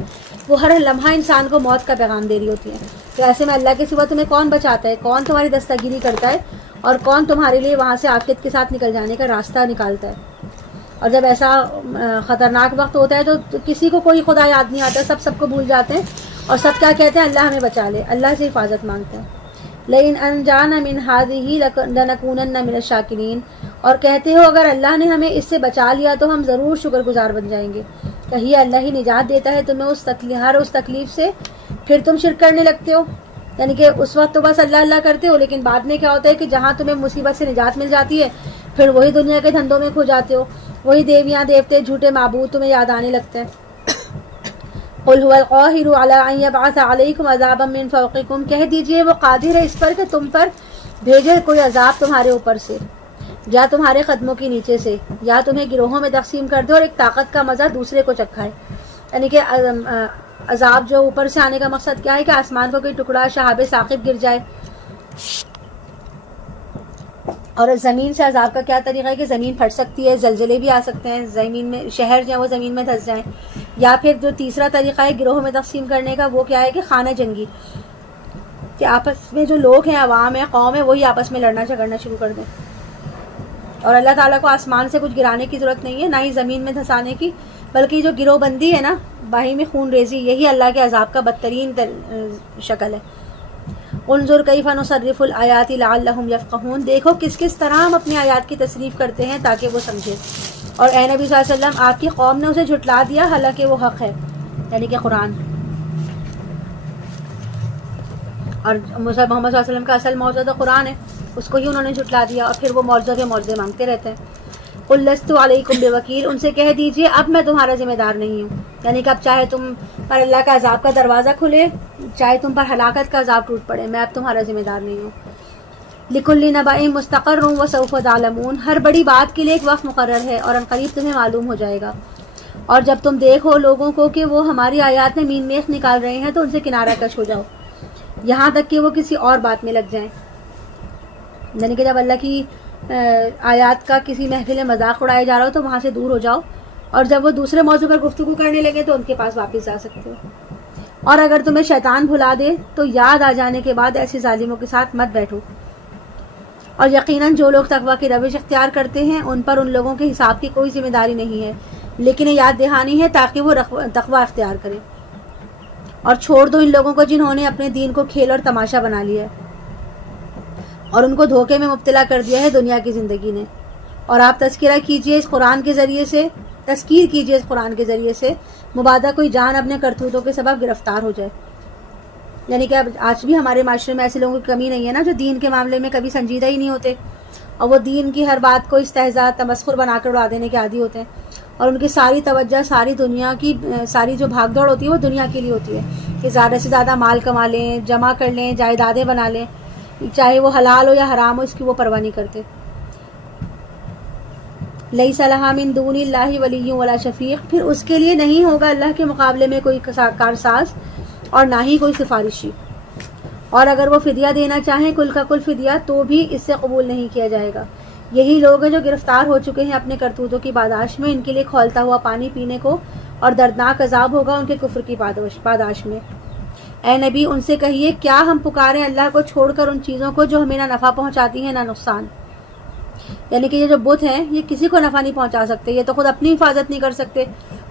وہ ہر لمحہ انسان کو موت کا پیغام دے رہی ہوتی ہیں۔ تو ایسے میں اللہ کے سوا تمہیں کون بچاتا ہے، کون تمہاری دستگیری کرتا ہے، اور کون تمہارے لیے وہاں سے عافیت کے ساتھ نکل جانے کا راستہ نکالتا ہے۔ اور جب ایسا خطرناک وقت ہوتا ہے تو کسی کو کوئی خدا یاد نہیں آتا، سب کو بھول جاتے ہیں، اور سب کیا کہتے ہیں، اللہ ہمیں بچا لے، اللہ سے حفاظت مانگتے ہیں۔ لئن انجانا من هذه لنکونن من الشاکرین، اور کہتے ہو اگر اللہ نے ہمیں اس سے بچا لیا تو ہم ضرور شکر گزار بن جائیں گے۔ کہیں اللہ ہی نجات دیتا ہے تمہیں ہر اس تکلیف سے، پھر تم شرک کرنے لگتے ہو۔ یعنی کہ اس وقت تو بس اللہ اللہ کرتے ہو، لیکن بعد میں کیا ہوتا ہے کہ جہاں تمہیں مصیبت سے نجات مل جاتی ہے پھر وہی دنیا کے دھندوں میں کھو جاتے ہو، وہی دیویاں دیوتے جھوٹے معبود تمہیں یاد آنے لگتے ہیں۔ قل هو القاہر علی ان یبعث علیکم عذابا من فوقکم، کہہ دیجئے وہ قادر ہے اس پر کہ تم پر بھیجے کوئی عذاب تمہارے اوپر سے یا تمہارے قدموں کے نیچے سے، یا تمہیں گروہوں میں تقسیم کر دے اور ایک طاقت کا مزہ دوسرے کو چکھائے۔ یعنی کہ عذاب جو اوپر سے آنے کا مقصد کیا ہے کہ آسمان کو کوئی ٹکڑا شہاب ثاقب گر جائے، اور زمین سے عذاب کا کیا طریقہ ہے کہ زمین پھٹ سکتی ہے، زلزلے بھی آ سکتے ہیں، زمین میں شہر جو ہے وہ زمین میں دھس جائیں، یا پھر جو تیسرا طریقہ ہے گروہوں میں تقسیم کرنے کا وہ کیا ہے کہ خانہ جنگی، کہ آپس میں جو لوگ ہیں، عوام ہیں، قوم ہے، وہی آپس میں لڑنا جھگڑنا شروع کر دیں۔ اور اللہ تعالیٰ کو آسمان سے کچھ گرانے کی ضرورت نہیں ہے، نہ ہی زمین میں دھسانے کی، بلکہ جو گروہ بندی ہے نا، باہمی خون ریزی، یہی اللہ کے عذاب کا بدترین شکل ہے۔ انظر کیف نصرف الآیات لعلہم یفقہون، دیکھو کس کس طرح ہم اپنی آیات کی تصریف کرتے ہیں تاکہ وہ سمجھے۔ اور اے نبی صلی اللہ علیہ وسلم، آپ کی قوم نے اسے جھٹلا دیا حالانکہ وہ حق ہے، یعنی کہ قرآن۔ اور محمد صلی اللہ علیہ وسلم کا اصل معجزہ تو قرآن ہے، اس کو ہی انہوں نے جھٹلا دیا، اور پھر وہ معجزہ کے معجزے مانگتے رہتے ہیں۔ قل لست علیکم بوکیل، ان سے کہہ دیجئے اب میں تمہارا ذمہ دار نہیں ہوں، یعنی کہ اب چاہے تم پر اللہ کا عذاب کا دروازہ کھلے، چاہے تم پر ہلاکت کا عذاب ٹوٹ پڑے، میں اب تمہارا ذمہ دار نہیں ہوں۔ لکل نبأ مستقر وسوف تعلمون، ہر بڑی بات کے لیے ایک وقت مقرر ہے اور عنقریب تمہیں معلوم ہو جائے گا۔ اور جب تم دیکھو لوگوں کو کہ وہ ہماری آیات میں مین میخ نکال رہے ہیں تو ان سے کنارہ کش ہو جاؤ، یہاں تک کہ وہ کسی اور بات میں لگ جائیں۔ یعنی کہ جب اللہ کی آیات کا کسی محفل میں مذاق اڑایا جا رہا ہو تو وہاں سے دور ہو جاؤ، اور جب وہ دوسرے موضوع پر گفتگو کرنے لگے تو ان کے پاس واپس جا سکتے ہو۔ اور اگر تمہیں شیطان بھلا دے تو یاد آ جانے کے بعد ایسے ظالموں کے ساتھ مت بیٹھو، اور یقیناً جو لوگ تقویٰ کی روش اختیار کرتے ہیں ان پر ان لوگوں کے حساب کی کوئی ذمہ داری نہیں ہے، لیکن یہ یاد دہانی ہے تاکہ وہ تقویٰ اختیار کریں۔ اور چھوڑ دو ان لوگوں کو جنہوں نے اپنے دین کو کھیل اور تماشا بنا لیا ہے اور ان کو دھوکے میں مبتلا کر دیا ہے دنیا کی زندگی نے۔ اور آپ تذکیر کیجئے اس قرآن کے ذریعے سے مبادہ کوئی جان اپنے کرتوتوں کے سبب گرفتار ہو جائے۔ یعنی کہ اب آج بھی ہمارے معاشرے میں ایسے لوگوں کی کمی نہیں ہے نا جو دین کے معاملے میں کبھی سنجیدہ ہی نہیں ہوتے، اور وہ دین کی ہر بات کو استہزاء تمسخر بنا کر اڑا دینے کے عادی ہوتے ہیں، اور ان کی ساری توجہ ساری دنیا کی ساری جو بھاگ دوڑ ہوتی ہے وہ دنیا کے لیے ہوتی ہے کہ زیادہ سے زیادہ مال کما لیں، جمع کر لیں، جائیدادیں بنا لیں، چاہے وہ حلال ہو یا حرام ہو، اس کی وہ پرواہ نہیں کرتے۔ لیس لہا من دون اللہ ولی ولا شفیق، پھر اس کے لیے نہیں ہوگا اللہ کے مقابلے میں کوئی کارساز اور نہ ہی کوئی سفارشی، اور اگر وہ فدیہ دینا چاہیں کل کا کل فدیہ تو بھی اس سے قبول نہیں کیا جائے گا۔ یہی لوگ ہیں جو گرفتار ہو چکے ہیں اپنے کرتوتوں کی پاداش میں، ان کے لیے کھولتا ہوا پانی پینے کو اور دردناک عذاب ہوگا ان کے کفر کی پاداش میں۔ اے نبی ان سے کہیے کیا ہم پکاریں اللہ کو چھوڑ کر ان چیزوں کو جو ہمیں نہ نفع پہنچاتی ہیں نہ نقصان؟ یعنی کہ یہ جو بت ہیں یہ کسی کو نفع نہیں پہنچا سکتے، یہ تو خود اپنی حفاظت نہیں کر سکتے،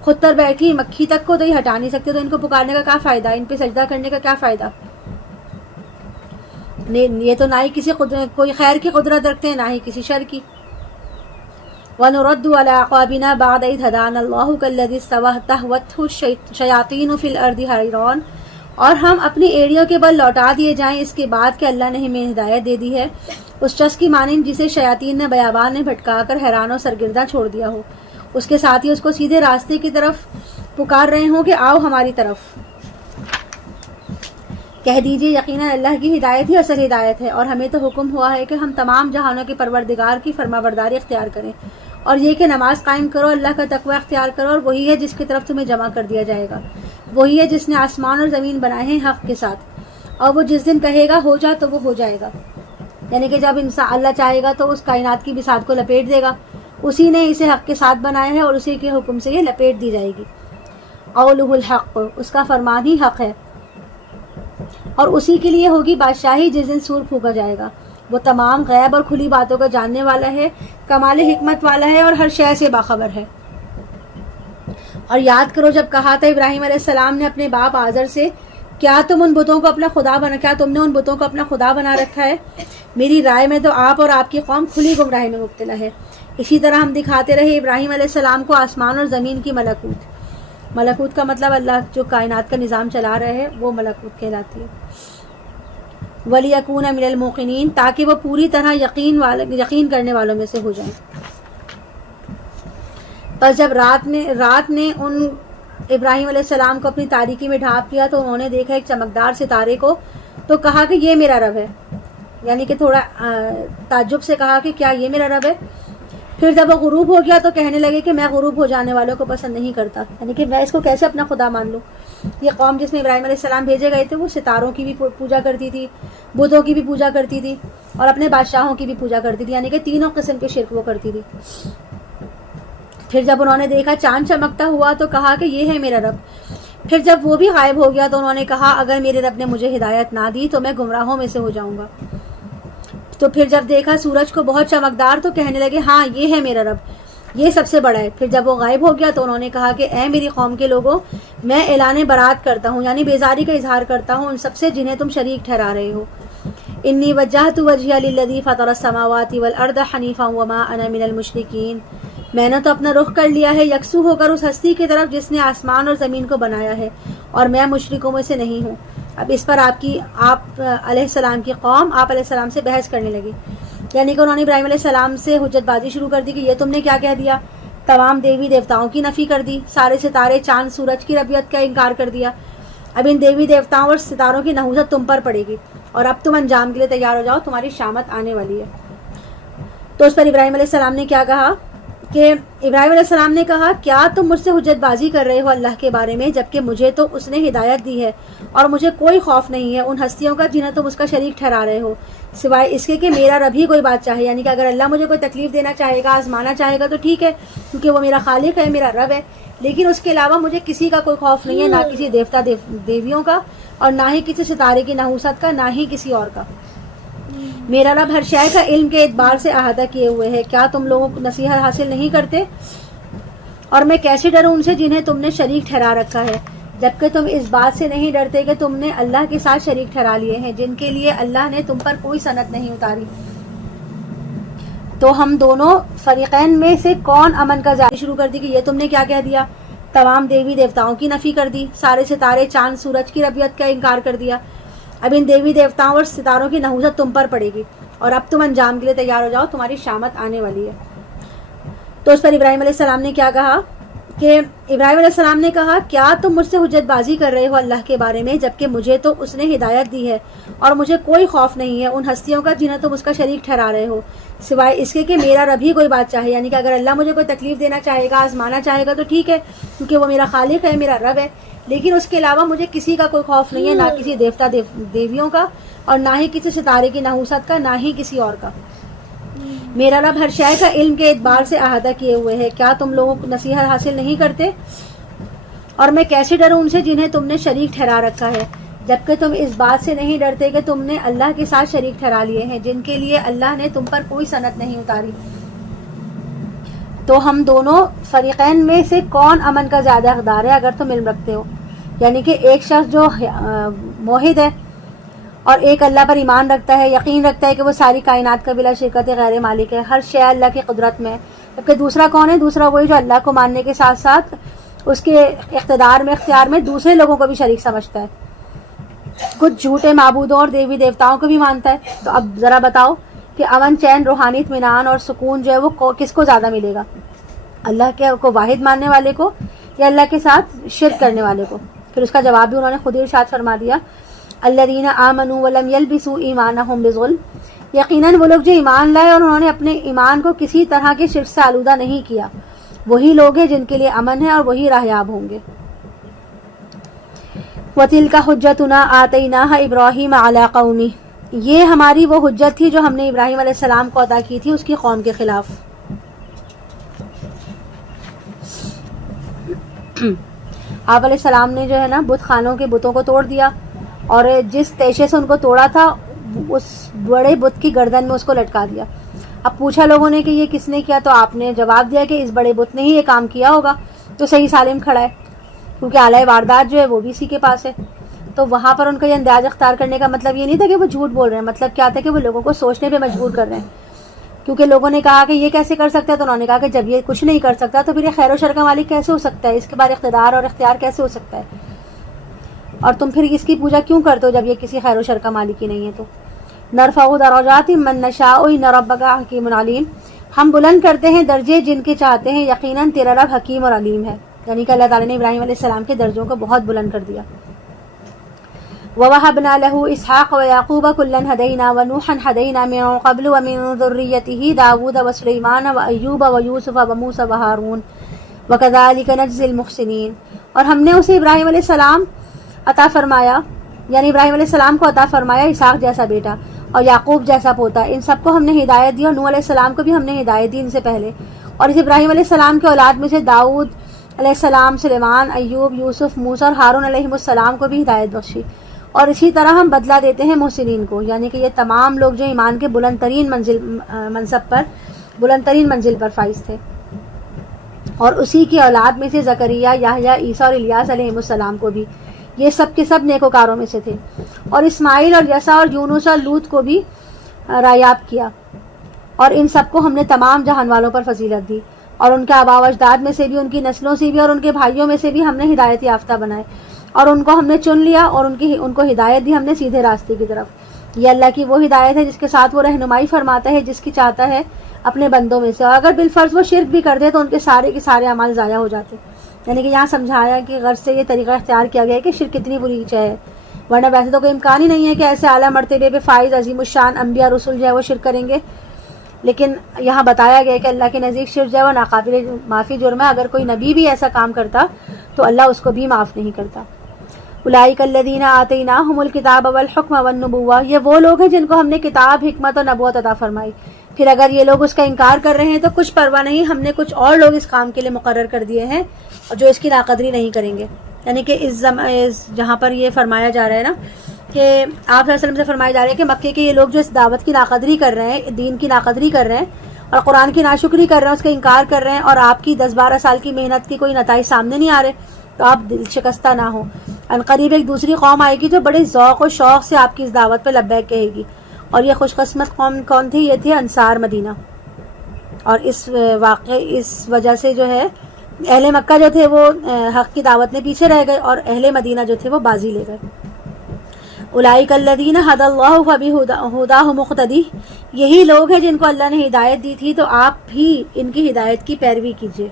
خود پر بیٹھی مکھی تک کو تو یہ ہٹا نہیں سکتے، تو ان کو پکارنے کا کیا فائدہ، ان پہ سجدہ کرنے کا کیا فائدہ؟ یہ تو نہ ہی کسی کوئی خیر کی قدرت رکھتے ہیں نہ ہی کسی شر کی۔ وَنُرَدُّ عَلَىٰ أَعْقَابِنَا بَعْدَ إِذْ هَدَانَا اللَّهُ كَالَّذِي اسْتَهْوَتْهُ الشَّيَاطِينُ فِي الْأَرْضِ حَيْرَانٍ، اور ہم اپنی ایڑیوں کے بل لوٹا دیے جائیں اس کے بعد کہ اللہ نے ہمیں ہدایت دے دی ہے، اس شخص کی مانند جسے شیاطین نے بیابان میں بھٹکا کر حیران و سرگرداں چھوڑ دیا ہو، اس کے ساتھ ہی اس کو سیدھے راستے کی طرف پکار رہے ہوں کہ آؤ ہماری طرف۔ کہہ دیجئے یقیناً اللہ کی ہدایت ہی اصل ہدایت ہے، اور ہمیں تو حکم ہوا ہے کہ ہم تمام جہانوں کے پروردگار کی فرما برداری اختیار کریں اور یہ کہ نماز قائم کرو، اللہ کا تقوی اختیار کرو، اور وہی ہے جس کی طرف تمہیں جمع کر دیا جائے گا، وہی ہے جس نے آسمان اور زمین بنائے ہیں حق کے ساتھ، اور وہ جس دن کہے گا ہو جا تو وہ ہو جائے گا، یعنی کہ جب انسان اللہ چاہے گا تو اس کائنات کی بساط کو لپیٹ دے گا، اسی نے اسے حق کے ساتھ بنایا ہے اور اسی کے حکم سے یہ لپیٹ دی جائے گی۔ قولہ الحق، اس کا فرمان ہی حق ہے، اور اسی کے لیے ہوگی بادشاہی جس دن سور پھونکا جائے گا۔ وہ تمام غیب اور کھلی باتوں کا جاننے والا ہے، کمال حکمت والا ہے، اور ہر شے سے باخبر ہے۔ اور یاد کرو جب کہا تھا ابراہیم علیہ السلام نے اپنے باپ آزر سے، کیا تم نے ان بتوں کو اپنا خدا بنا رکھا ہے؟ میری رائے میں تو آپ اور آپ کی قوم کھلی گمراہی میں مبتلا ہے۔ اسی طرح ہم دکھاتے رہے ابراہیم علیہ السلام کو آسمان اور زمین کی ملکوت کا مطلب اللہ جو کائنات کا نظام چلا رہے ہیں وہ ملکوت کہلاتی ہے۔ وَلِيَكُونَ مِنَ الْمُوقِنِينَ، تاکہ وہ پوری طرح یقین کرنے والوں میں سے ہو جائیں۔ پس جب رات نے ان ابراہیم علیہ السلام کو اپنی تاریکی میں ڈھانپ لیا تو انہوں نے دیکھا ایک چمکدار ستارے کو، تو کہا کہ یہ میرا رب ہے، یعنی کہ تھوڑا تعجب سے کہا کہ کیا یہ میرا رب ہے؟ پھر جب وہ غروب ہو گیا تو کہنے لگے کہ میں غروب ہو جانے والوں کو پسند نہیں کرتا، یعنی کہ میں اس کو کیسے اپنا خدا مان لوں۔ یہ قوم جس میں ابراہیم علیہ السلام بھیجے گئے تھے وہ ستاروں کی بھی پوجا کرتی تھی، بتوں کی بھی پوجا کرتی تھی، اور اپنے بادشاہوں کی بھی پوجا کرتی تھی، یعنی کہ تینوں قسم کے شرک وہ کرتی تھی۔ پھر جب انہوں نے دیکھا چاند چمکتا ہوا تو کہا کہ یہ ہے میرا رب۔ پھر جب وہ بھی غائب ہو گیا تو انہوں نے کہا اگر میرے رب نے مجھے ہدایت نہ دی تو میں گمراہوں میں سے ہو جاؤں گا۔ تو پھر جب دیکھا سورج کو بہت چمکدار تو کہنے لگے ہاں یہ ہے میرا رب، یہ سب سے بڑا ہے۔ پھر جب وہ غائب ہو گیا تو انہوں نے کہا کہ اے میری قوم کے لوگوں، میں اعلان برات کرتا ہوں، یعنی بیزاری کا اظہار کرتا ہوں ان سب سے جنہیں تم شریک ٹھہرا رہے ہو۔ انی وجہت وجہی للذی فطر السماوات والارض حنیفا وما انا من المشرکین، میں نے تو اپنا رخ کر لیا ہے یکسو ہو کر اس ہستی کی طرف جس نے آسمان اور زمین کو بنایا ہے، اور میں مشرکوں میں سے نہیں ہوں۔ اب اس پر آپ علیہ السلام کی قوم آپ علیہ السلام سے بحث کرنے لگی، یعنی کہ انہوں نے ابراہیم علیہ السلام سے حجت بازی شروع کر دی کہ یہ تم نے کیا کہہ دیا، تمام دیوی دیوتاؤں کی نفی کر دی، سارے ستارے چاند سورج کی ربیت کا انکار کر دیا، اب ان دیوی دیوتاؤں اور ستاروں کی نحوست تم پر پڑے گی، اور اب تم انجام کے لیے تیار ہو جاؤ، تمہاری شامت آنے والی ہے۔ تو اس پر ابراہیم علیہ السلام نے کیا کہا کہ ابراہیم علیہ السلام نے کہا کیا تم مجھ سے حجت بازی کر رہے ہو اللہ کے بارے میں، جبکہ مجھے تو اس نے ہدایت دی ہے اور مجھے کوئی خوف نہیں ہے ان ہستیوں کا جنہیں تم اس کا شریک ٹھہرا رہے ہو، سوائے اس کے کہ میرا رب ہی کوئی بات چاہے، یعنی کہ اگر اللہ مجھے کوئی تکلیف دینا چاہے گا، آزمانا چاہے گا تو ٹھیک ہے، کیونکہ وہ میرا خالق ہے، میرا رب ہے، لیکن اس کے علاوہ مجھے کسی کا کوئی خوف نہیں ہے، نہ کسی دیوتا دیویوں کا، اور نہ ہی کسی ستارے کی نحوست کا، نہ ہی کسی اور کا۔ میرا رب ہر شے کا علم کے اعتبار سے احاطہ کیے ہوئے ہے، کیا تم لوگوں کو نصیحت حاصل نہیں کرتے؟ اور میں کیسے ڈروں ان سے جنہیں تم نے شریک ٹھہرا رکھا ہے، جبکہ تم اس بات سے نہیں ڈرتے کہ تم نے اللہ کے ساتھ شریک ٹھہرا لیے ہیں جن کے لیے اللہ نے تم پر کوئی سند نہیں اتاری۔ تو ہم دونوں فریقین میں سے کون امن کا زیادہ شروع کر دی کہ یہ تم نے کیا کہہ دیا، تمام دیوی دیوتاؤں کی نفی کر دی، سارے ستارے چاند سورج کی ربیت کا انکار کر دیا، اب ان دیوی دیوتاؤں اور ستاروں کی نحوست تم پر پڑے گی، اور اب تم انجام کے لیے تیار ہو جاؤ، تمہاری شامت آنے والی ہے۔ تو اس پر ابراہیم علیہ السلام نے کیا کہا کہ ابراہیم علیہ السلام نے کہا کیا تم مجھ سے حجت بازی کر رہے ہو اللہ کے بارے میں، جبکہ مجھے تو اس نے ہدایت دی ہے اور مجھے کوئی خوف نہیں ہے ان ہستیوں کا جنہیں تم اس کا شریک ٹھہرا رہے ہو، سوائے اس کے کہ میرا رب ہی کوئی بات چاہے، یعنی کہ اگر اللہ مجھے کوئی تکلیف دینا چاہے گا، آزمانا چاہے گا تو ٹھیک ہے، کیونکہ وہ میرا خالق ہے، میرا رب ہے، لیکن اس کے علاوہ مجھے کسی کا کوئی خوف نہیں ہے، نہ کسی دیوتا دیویوں کا، اور نہ ہی کسی ستارے کی نحوست کا، نہ ہی کسی اور کا۔ میرا رب ہر شے کا علم کے اعتبار سے احاطہ کیے ہوئے ہے، کیا تم لوگوں کو نصیحت حاصل نہیں کرتے؟ اور میں کیسے ڈروں ان سے جنہیں تم نے شریک ٹھہرا رکھا ہے، جبکہ تم اس بات سے نہیں ڈرتے کہ تم نے اللہ کے ساتھ شریک ٹھہرا لیے ہیں جن کے لیے اللہ نے تم پر کوئی سند نہیں اتاری۔ تو ہم دونوں فریقین میں سے کون امن کا زیادہ حقدار ہے اگر تم علم رکھتے ہو، یعنی کہ ایک شخص جو موحد ہے اور ایک اللہ پر ایمان رکھتا ہے، یقین رکھتا ہے کہ وہ ساری کائنات کا بلا شرکت غیر مالک ہے، ہر شے اللہ کی قدرت میں، جبکہ دوسرا کون ہے؟ دوسرا وہی جو اللہ کو ماننے کے ساتھ ساتھ اس کے اقتدار میں اختیار میں دوسرے لوگوں کو بھی شریک سمجھتا ہے، کچھ جھوٹے معبودوں اور دیوی دیوتاؤں کو بھی مانتا ہے۔ تو اب ذرا بتاؤ کہ امن، چین، روحانی اطمینان اور سکون جو ہے وہ کس کو زیادہ ملے گا، اللہ کے کو واحد ماننے والے کو یا اللہ کے ساتھ شرک کرنے والے کو؟ پھر اس کا جواب بھی انہوں نے خود ہی ارشاد فرما دیا، الذین آمنوا ولم یلبسوا ایمانہم بظلم، یقیناً وہ لوگ جو ایمان لائے اور انہوں نے اپنے ایمان کو کسی طرح کے شرک سے آلودہ نہیں کیا، وہی لوگ ہیں جن کے لیے امن ہے اور وہی راہیاب ہوں گے۔ وَتِلْكَ حُجَّتُنَا آتَيْنَاهَا إِبْرَاهِيمَ عَلَىٰ قَوْمِهِ، یہ ہماری وہ حجت تھی جو ہم نے ابراہیم علیہ السلام کو عطا کی تھی اس کی قوم کے خلاف۔ آپ علیہ السلام نے جو ہے نا بت خانوں کے بتوں کو توڑ دیا، اور جس تیشے سے ان کو توڑا تھا اس بڑے بت کی گردن میں اس کو لٹکا دیا۔ اب پوچھا لوگوں نے کہ یہ کس نے کیا، تو آپ نے جواب دیا کہ اس بڑے بت نے ہی یہ کام کیا ہوگا جو صحیح سالم کھڑا ہے، کیونکہ اعلی واردات جو ہے وہ بھی اسی کے پاس ہے۔ تو وہاں پر ان کا یہ انداز اختیار کرنے کا مطلب یہ نہیں تھا کہ وہ جھوٹ بول رہے ہیں، مطلب کیا تھا کہ وہ لوگوں کو سوچنے پہ مجبور کر رہے ہیں، کیونکہ لوگوں نے کہا کہ یہ کیسے کر سکتا ہے، تو انہوں نے کہا کہ جب یہ کچھ نہیں کر سکتا تو پھر یہ خیر و شر کا مالک کیسے ہو سکتا ہے، اس کے بعد اقتدار اور اختیار کیسے ہو سکتا ہے، اور تم پھر اس کی پوجا کیوں کرتے ہو جب یہ کسی خیر و شر کا مالک ہی نہیں ہے۔ تو نرفع درجات من نشاء ان ربک حکیم علیم، ہم بلند کرتے ہیں درجے جن کے چاہتے ہیں، یقیناً تیرا رب حکیم اور علیم ہے، یعنی کہ اللہ تعالیٰ نے ابراہیم علیہ السلام کے درجوں کو بہت بلند کر دیا۔ وَوَهَبْنَا لَهُ إِسْحَاقَ وَيَعْقُوبَ كُلًّا هَدَيْنَا وَنُوحًا هَدَيْنَا مِن قَبْلُ وَمِن ذُرِّيَّتِهِ دَاوُودَ وَسُلَيْمَانَ وَأَيُّوبَ وَيُوسُفَ وَمُوسَى وَهَارُونَ وَكَذَلِكَ نَجْزِي الْمُحْسِنِينَ، اور ہم نے اسے ابراہیم علیہ السلام عطا فرمایا، یعنی ابراہیم علیہ السلام کو عطا فرمایا اسحاق جیسا بیٹا اور یعقوب جیسا پوتا، ان سب کو ہم نے ہدایت دی، اور نوح علیہ السلام کو بھی ہم نے ہدایت دی ان سے پہلے، اور اس ابراہیم علیہ السلام کے اولاد میں سے داؤد علیہ السلام، سلیمان، ایوب، یوسف، موسیٰ اور ہارون علیہ السلام کو بھی ہدایت بخشی، اور اسی طرح ہم بدلہ دیتے ہیں محسنین کو، یعنی کہ یہ تمام لوگ جو ایمان کے بلند ترین منزل پر فائز تھے، اور اسی کی اولاد میں سے زکریا، یحییٰ، عیسیٰ اور الیاس علیہ السلام کو بھی، یہ سب کے سب نیکوکاروں میں سے تھے، اور اسماعیل اور یسع اور یونس اور لوط کو بھی رایاب کیا، اور ان سب کو ہم نے تمام جہان والوں پر فضیلت دی، اور ان کے آباء و اجداد میں سے بھی، ان کی نسلوں سے بھی اور ان کے بھائیوں میں سے بھی ہم نے ہدایت یافتہ بنائے، اور ان کو ہم نے چن لیا اور ان کو ہدایت دی ہم نے سیدھے راستے کی طرف۔ یہ اللہ کی وہ ہدایت ہے جس کے ساتھ وہ رہنمائی فرماتا ہے جس کی چاہتا ہے اپنے بندوں میں سے، اور اگر بالفرض وہ شرک بھی کر دے تو ان کے سارے کے سارے اعمال ضائع ہو جاتے، یعنی کہ یہاں سمجھایا کہ غرض سے یہ طریقہ اختیار کیا گیا ہے کہ شرک کتنی بری چیز ہے، ورنہ ویسے تو کوئی امکان ہی نہیں ہے کہ ایسے اعلیٰ مرتبے پہ فائز عظیم الشان انبیاء رسول جو ہے وہ شرک کریں گے، لیکن یہاں بتایا گیا کہ اللہ کے نزدیک شرک جو ہے وہ ناقابل معافی جرم ہے، اگر کوئی نبی بھی ایسا کام کرتا تو اللہ اس کو بھی معاف نہیں کرتا۔ اولئک الذین آتیناہم الکتاب والحکم والنبوۃ، یہ وہ لوگ ہیں جن کو ہم نے کتاب، حکمت اور نبوت عطا فرمائی، پھر اگر یہ لوگ اس کا انکار کر رہے ہیں تو کچھ پرواہ نہیں، ہم نے کچھ اور لوگ اس کام کے لیے مقرر کر دیے ہیں اور جو اس کی ناقدری نہیں کریں گے، یعنی کہ جہاں پر یہ فرمایا جا رہا ہے نا کہ آپ صلی اللہ علیہ وسلم سے فرمایا جا رہا ہے کہ مکے کے یہ لوگ جو اس دعوت کی ناقدری کر رہے ہیں، دین کی ناقدری کر رہے ہیں اور قرآن کی ناشکری کر رہے ہیں، اس کا انکار کر رہے ہیں، اور آپ کی 10-12 سال کی محنت کی کوئی نتائج سامنے نہیں آ رہے، تو آپ دل شکستہ نہ ہو، عنقریب ایک دوسری قوم آئے گی جو بڑے ذوق و شوق سے آپ کی اس دعوت پہ لبیک کہے گی، اور یہ خوش قسمت قوم کون تھی؟ یہ تھی انصار مدینہ، اور اس وجہ سے جو ہے اہل مکہ جو تھے وہ حق کی دعوت میں پیچھے رہ گئے اور اہل مدینہ جو تھے وہ بازی لے گئے۔ اولئک الذین ھدی اللہ فبہداہ مقتدی، یہی لوگ ہیں جن کو اللہ نے ہدایت دی تھی تو آپ بھی ان کی ہدایت کی پیروی کیجیے۔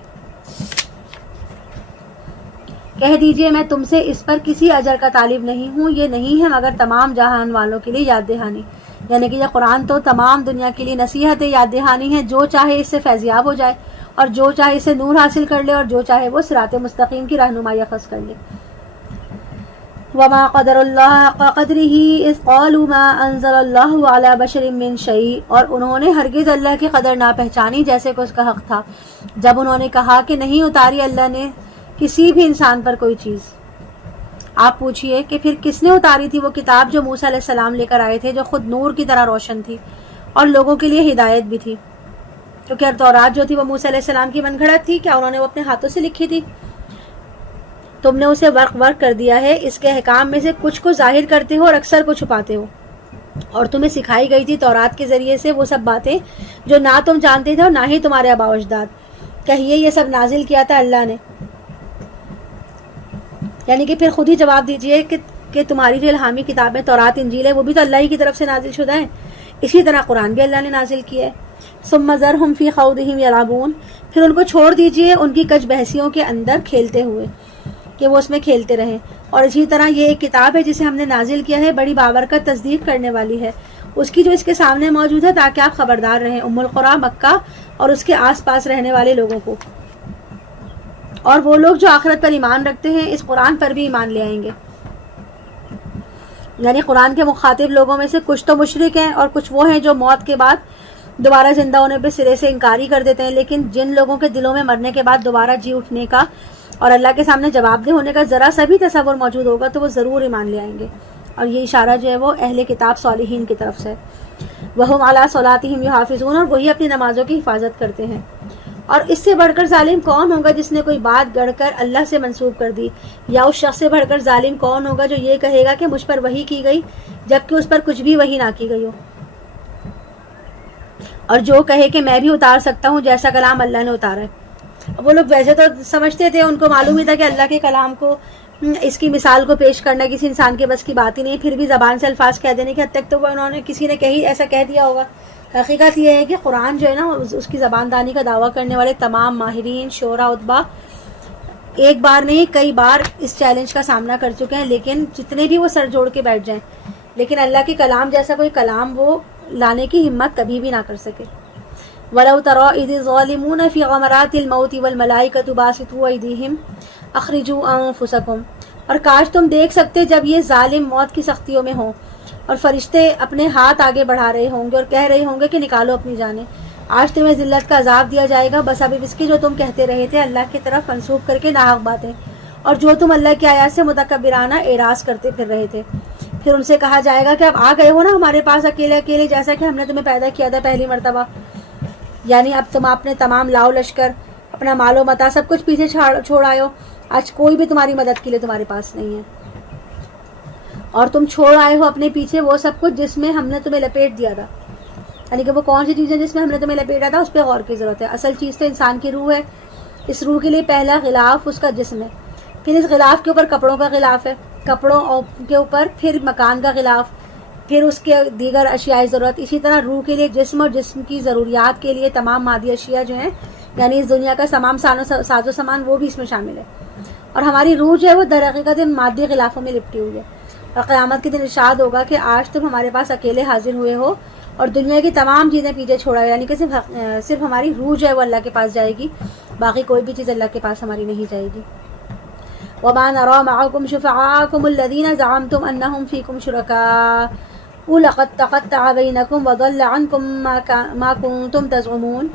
کہہ دیجئے میں تم سے اس پر کسی اجر کا طالب نہیں ہوں، یہ نہیں ہے مگر تمام جہان والوں کے لیے یاد دہانی، یعنی کہ یہ قرآن تو تمام دنیا کے لیے نصیحت یاد دہانی ہے، جو چاہے اس سے فیضیاب ہو جائے اور جو چاہے اسے نور حاصل کر لے اور جو چاہے وہ صراط مستقیم کی رہنمائی اخذ کر لے۔ وما قدر اللہ حق قدرہ اذ قالوا ما انزل اللہ علی بشر من شیء، اور انہوں نے ہرگز اللہ کی قدر نہ پہچانی جیسے کہ اس کا حق تھا جب انہوں نے کہا کہ نہیں اتاری اللہ نے کسی بھی انسان پر کوئی چیز۔ آپ پوچھئے کہ پھر کس نے اتاری تھی وہ کتاب جو موسیٰ علیہ السلام لے کر آئے تھے، جو خود نور کی طرح روشن تھی اور لوگوں کے لیے ہدایت بھی تھی؟ کیونکہ تورات جو تھی وہ موسیٰ علیہ السلام کی من گھڑت تھی، کیا انہوں نے وہ اپنے ہاتھوں سے لکھی تھی؟ تم نے اسے ورق کر دیا ہے، اس کے احکام میں سے کچھ کو ظاہر کرتے ہو اور اکثر کو چھپاتے ہو، اور تمہیں سکھائی گئی تھی تورات کے ذریعے سے وہ سب باتیں جو نہ تم جانتے تھے اور نہ ہی تمہارے آباء و اجداد۔ کہیے یہ سب نازل کیا تھا اللہ نے، یعنی کہ پھر خود ہی جواب دیجئے کہ تمہاری جو الہامی کتابیں تورات انجیل ہے وہ بھی تو اللہ ہی کی طرف سے نازل شدہ ہیں، اسی طرح قرآن بھی اللہ نے نازل کیا ہے۔ ثم ذرہم فی خوضہم یلعبون، پھر ان کو چھوڑ دیجئے ان کی کج بحثیوں کے اندر کھیلتے ہوئے کہ وہ اس میں کھیلتے رہیں، اور اسی طرح یہ ایک کتاب ہے جسے ہم نے نازل کیا ہے، بڑی بابرکت تصدیق کرنے والی ہے، اس کی جو اس کے سامنے موجود ہے، تاکہ آپ خبردار رہیں ام القری مکہ اور اس کے آس پاس رہنے والے لوگوں کو. اور وہ لوگ جو آخرت پر ایمان رکھتے ہیں اس قرآن پر بھی ایمان لے آئیں گے. یعنی قرآن کے مخاطب لوگوں میں سے کچھ تو مشرک ہیں اور کچھ وہ ہیں جو موت کے بعد دوبارہ زندہ ہونے پہ سرے سے انکاری کر دیتے ہیں. لیکن جن لوگوں کے دلوں میں مرنے کے بعد دوبارہ جی اٹھنے کا اور اللہ کے سامنے جواب دہ ہونے کا ذرا سا بھی تصور موجود ہوگا تو وہ ضرور ایمان لے آئیں گے. اور یہ اشارہ جو ہے وہ اہل کتاب صالحین کی طرف سے. وَهُمْ عَلَىٰ صَلَاتِهِمْ يُحَافِظُونَ، اور وہی اپنی نمازوں کی حفاظت کرتے ہیں. اور اس سے بڑھ کر ظالم کون ہوگا جس نے کوئی بات گڑھ کر اللہ سے منسوب کر دی؟ یا اس شخص سے بڑھ کر ظالم کون ہوگا جو یہ کہے گا کہ مجھ پر وحی کی گئی جبکہ اس پر کچھ بھی وحی نہ کی گئی ہو، اور جو کہے کہ میں بھی اتار سکتا ہوں جیسا کلام اللہ نے اتارا ہے. وہ لوگ ویسے تو سمجھتے تھے، ان کو معلوم ہی تھا کہ اللہ کے کلام کو، اس کی مثال کو پیش کرنا کسی انسان کے بس کی بات ہی نہیں، پھر بھی زبان سے الفاظ کہہ دینے کی حد تک تو وہ انہوں نے کسی نے ایسا کہہ دیا ہوگا. حقیقت یہ ہے کہ قرآن جو ہے نا، اس کی زبان دانی کا دعویٰ کرنے والے تمام ماہرین شعراء ادبا ایک بار نہیں کئی بار اس چیلنج کا سامنا کر چکے ہیں، لیکن جتنے بھی وہ سر جوڑ کے بیٹھ جائیں لیکن اللہ کے کلام جیسا کوئی کلام وہ لانے کی ہمت کبھی بھی نہ کر سکے. وَلَوْ تَرَىٰ إِذِ الظَّالِمُونَ فِي غَمَرَاتِ الْمَوْتِ وَالْمَلَائِكَةُ بَاسِطُو أَيْدِيهِمْ أَخْرِجُوا أَنفُسَكُمْ، اور کاش تم دیکھ سکتے جب یہ ظالم موت کی سختیوں میں ہوں اور فرشتے اپنے ہاتھ آگے بڑھا رہے ہوں گے اور کہہ رہے ہوں گے کہ نکالو اپنی جانیں. آج تمہیں ذلت کا عذاب دیا جائے گا بس اب اس کی جو تم کہتے رہے تھے اللہ کی طرف منسوب کر کے ناحق باتیں، اور جو تم اللہ کی آیات سے متکبرانہ اعراض کرتے پھر رہے تھے. پھر ان سے کہا جائے گا کہ اب آ گئے ہو نا ہمارے پاس اکیلے اکیلے، جیسا کہ ہم نے تمہیں پیدا کیا تھا پہلی مرتبہ. یعنی اب تم اپنے تمام لاؤ لشکر، اپنا مال و متا سب کچھ پیچھے چھوڑ آئے ہو. آج کوئی بھی تمہاری مدد کے لیے تمہارے پاس نہیں ہے، اور تم چھوڑ آئے ہو اپنے پیچھے وہ سب کچھ جس میں ہم نے تمہیں لپیٹ دیا تھا. یعنی کہ وہ کون سی چیزیں جس میں ہم نے تمہیں لپیٹا تھا اس پہ غور کی ضرورت ہے. اصل چیز تو انسان کی روح ہے. اس روح کے لیے پہلا غلاف اس کا جسم ہے، پھر اس غلاف کے اوپر کپڑوں کا غلاف ہے، کپڑوں کے اوپر پھر مکان کا غلاف، پھر اس کے دیگر اشیاء ضرورت. اسی طرح روح کے لیے جسم اور جسم کی ضروریات کے لیے تمام مادی اشیاء جو ہیں، یعنی اس دنیا کا تمام ساز و سامان وہ بھی اس میں شامل ہے. اور ہماری روح جو ہے وہ در حقیقت ان مادی غلافوں میں لپٹی ہوئی ہے. اور قیامت کے دن ارشاد ہوگا کہ آج تم ہمارے پاس اکیلے حاضر ہوئے ہو اور دنیا کی تمام چیزیں پیچھے چھوڑا ہے. یعنی کہ صرف ہماری روح جو ہے وہ اللہ کے پاس جائے گی، باقی کوئی بھی چیز اللہ کے پاس ہماری نہیں جائے گی. وَمَا نَرَىٰ مَعَكُمْ شُفَعَاءَكُمُ الَّذِينَ زَعَمْتُمْ أَنَّهُمْ فِيكُمْ شُرَكَاءُ لَقَدْ تَقَطَّعَ بَيْنَكُمْ وَضَلَّ عَنكُمْ مَا كُنتُمْ تَزْعُمُونَ،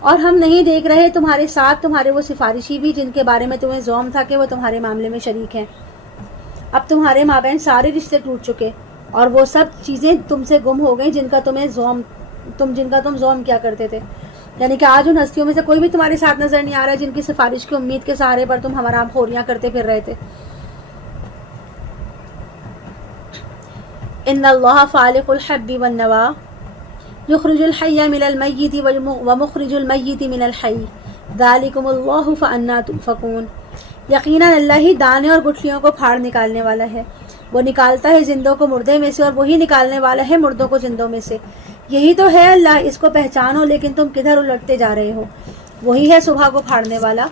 اور ہم نہیں دیکھ رہے تمہارے ساتھ تمہارے وہ سفارشی بھی جن کے بارے میں تمہیں زعم تھا کہ وہ تمہارے معاملے میں شریک ہیں. اب تمہارے مابین سارے رشتے ٹوٹ چکے اور وہ سب چیزیں تم سے گم ہو گئیں جن کا تم زعم کیا کرتے تھے. یعنی کہ آج ان ہستیوں میں سے کوئی بھی تمہارے ساتھ نظر نہیں آ رہا ہے جن کی سفارش کی امید کے سہارے پر تم حرام خوریاں کرتے پھر رہے تھے. ان اللہ فالق الحب والنوى یخرج الحی من المیت ومخرج المیت من الحی ذالکم اللہ فانا تؤفکون. یقیناً اللہ ہی دانے اور گٹھلیوں کو پھاڑ نکالنے والا ہے، وہ نکالتا ہے زندوں کو مردے میں سے اور وہی نکالنے والا ہے مردوں کو زندوں میں سے. یہی تو ہے اللہ، اس کو پہچانو لیکن تم کدھر الٹتے جا رہے ہو. وہی ہے صبح کو پھاڑنے والا،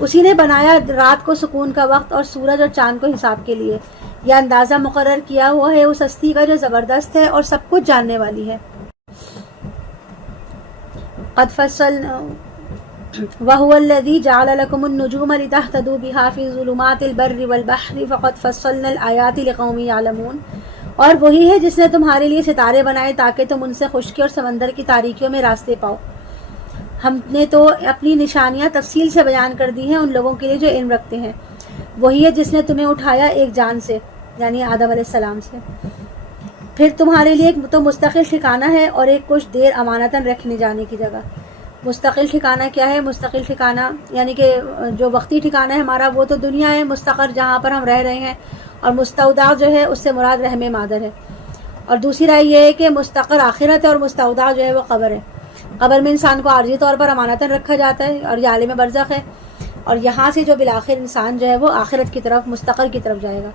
اسی نے بنایا رات کو سکون کا وقت اور سورج اور چاند کو حساب کے لیے. یہ اندازہ مقرر کیا ہوا ہے اس ہستی کا جو زبردست ہے اور سب کچھ جاننے والی ہے. قد فصلنا وهو الذي جعل لكم النجوم لتهتدوا بها في ظلمات البر والبحر فقد فصلنا الآيات لقوم يعلمون، اور وہی ہے جس نے تمہارے لیے ستارے بنائے تاکہ تم ان سے خشکی اور سمندر کی تاریکیوں میں راستے پاؤ. ہم نے تو اپنی نشانیاں تفصیل سے بیان کر دی ہیں ان لوگوں کے لیے جو علم رکھتے ہیں. وہی ہے جس نے تمہیں اٹھایا ایک جان سے، یعنی آدم علیہ السلام سے، پھر تمہارے لیے ایک تو مستقل ٹھکانہ ہے اور ایک کچھ دیر امانتاً رکھنے جانے کی جگہ. مستقل ٹھکانہ کیا ہے؟ مستقل ٹھکانہ یعنی کہ جو وقتی ٹھکانہ ہے ہمارا وہ تو دنیا ہے مستقر جہاں پر ہم رہ رہے ہیں، اور مستودع جو ہے اس سے مراد رحم مادر ہے. اور دوسری رائے یہ ہے کہ مستقر آخرت ہے اور مستودع جو ہے وہ قبر ہے. قبر میں انسان کو عارضی طور پر امانتاً رکھا جاتا ہے اور یہ عالم برزخ ہے، اور یہاں سے جو بالآخر انسان جو ہے وہ آخرت کی طرف مستقر کی طرف جائے گا.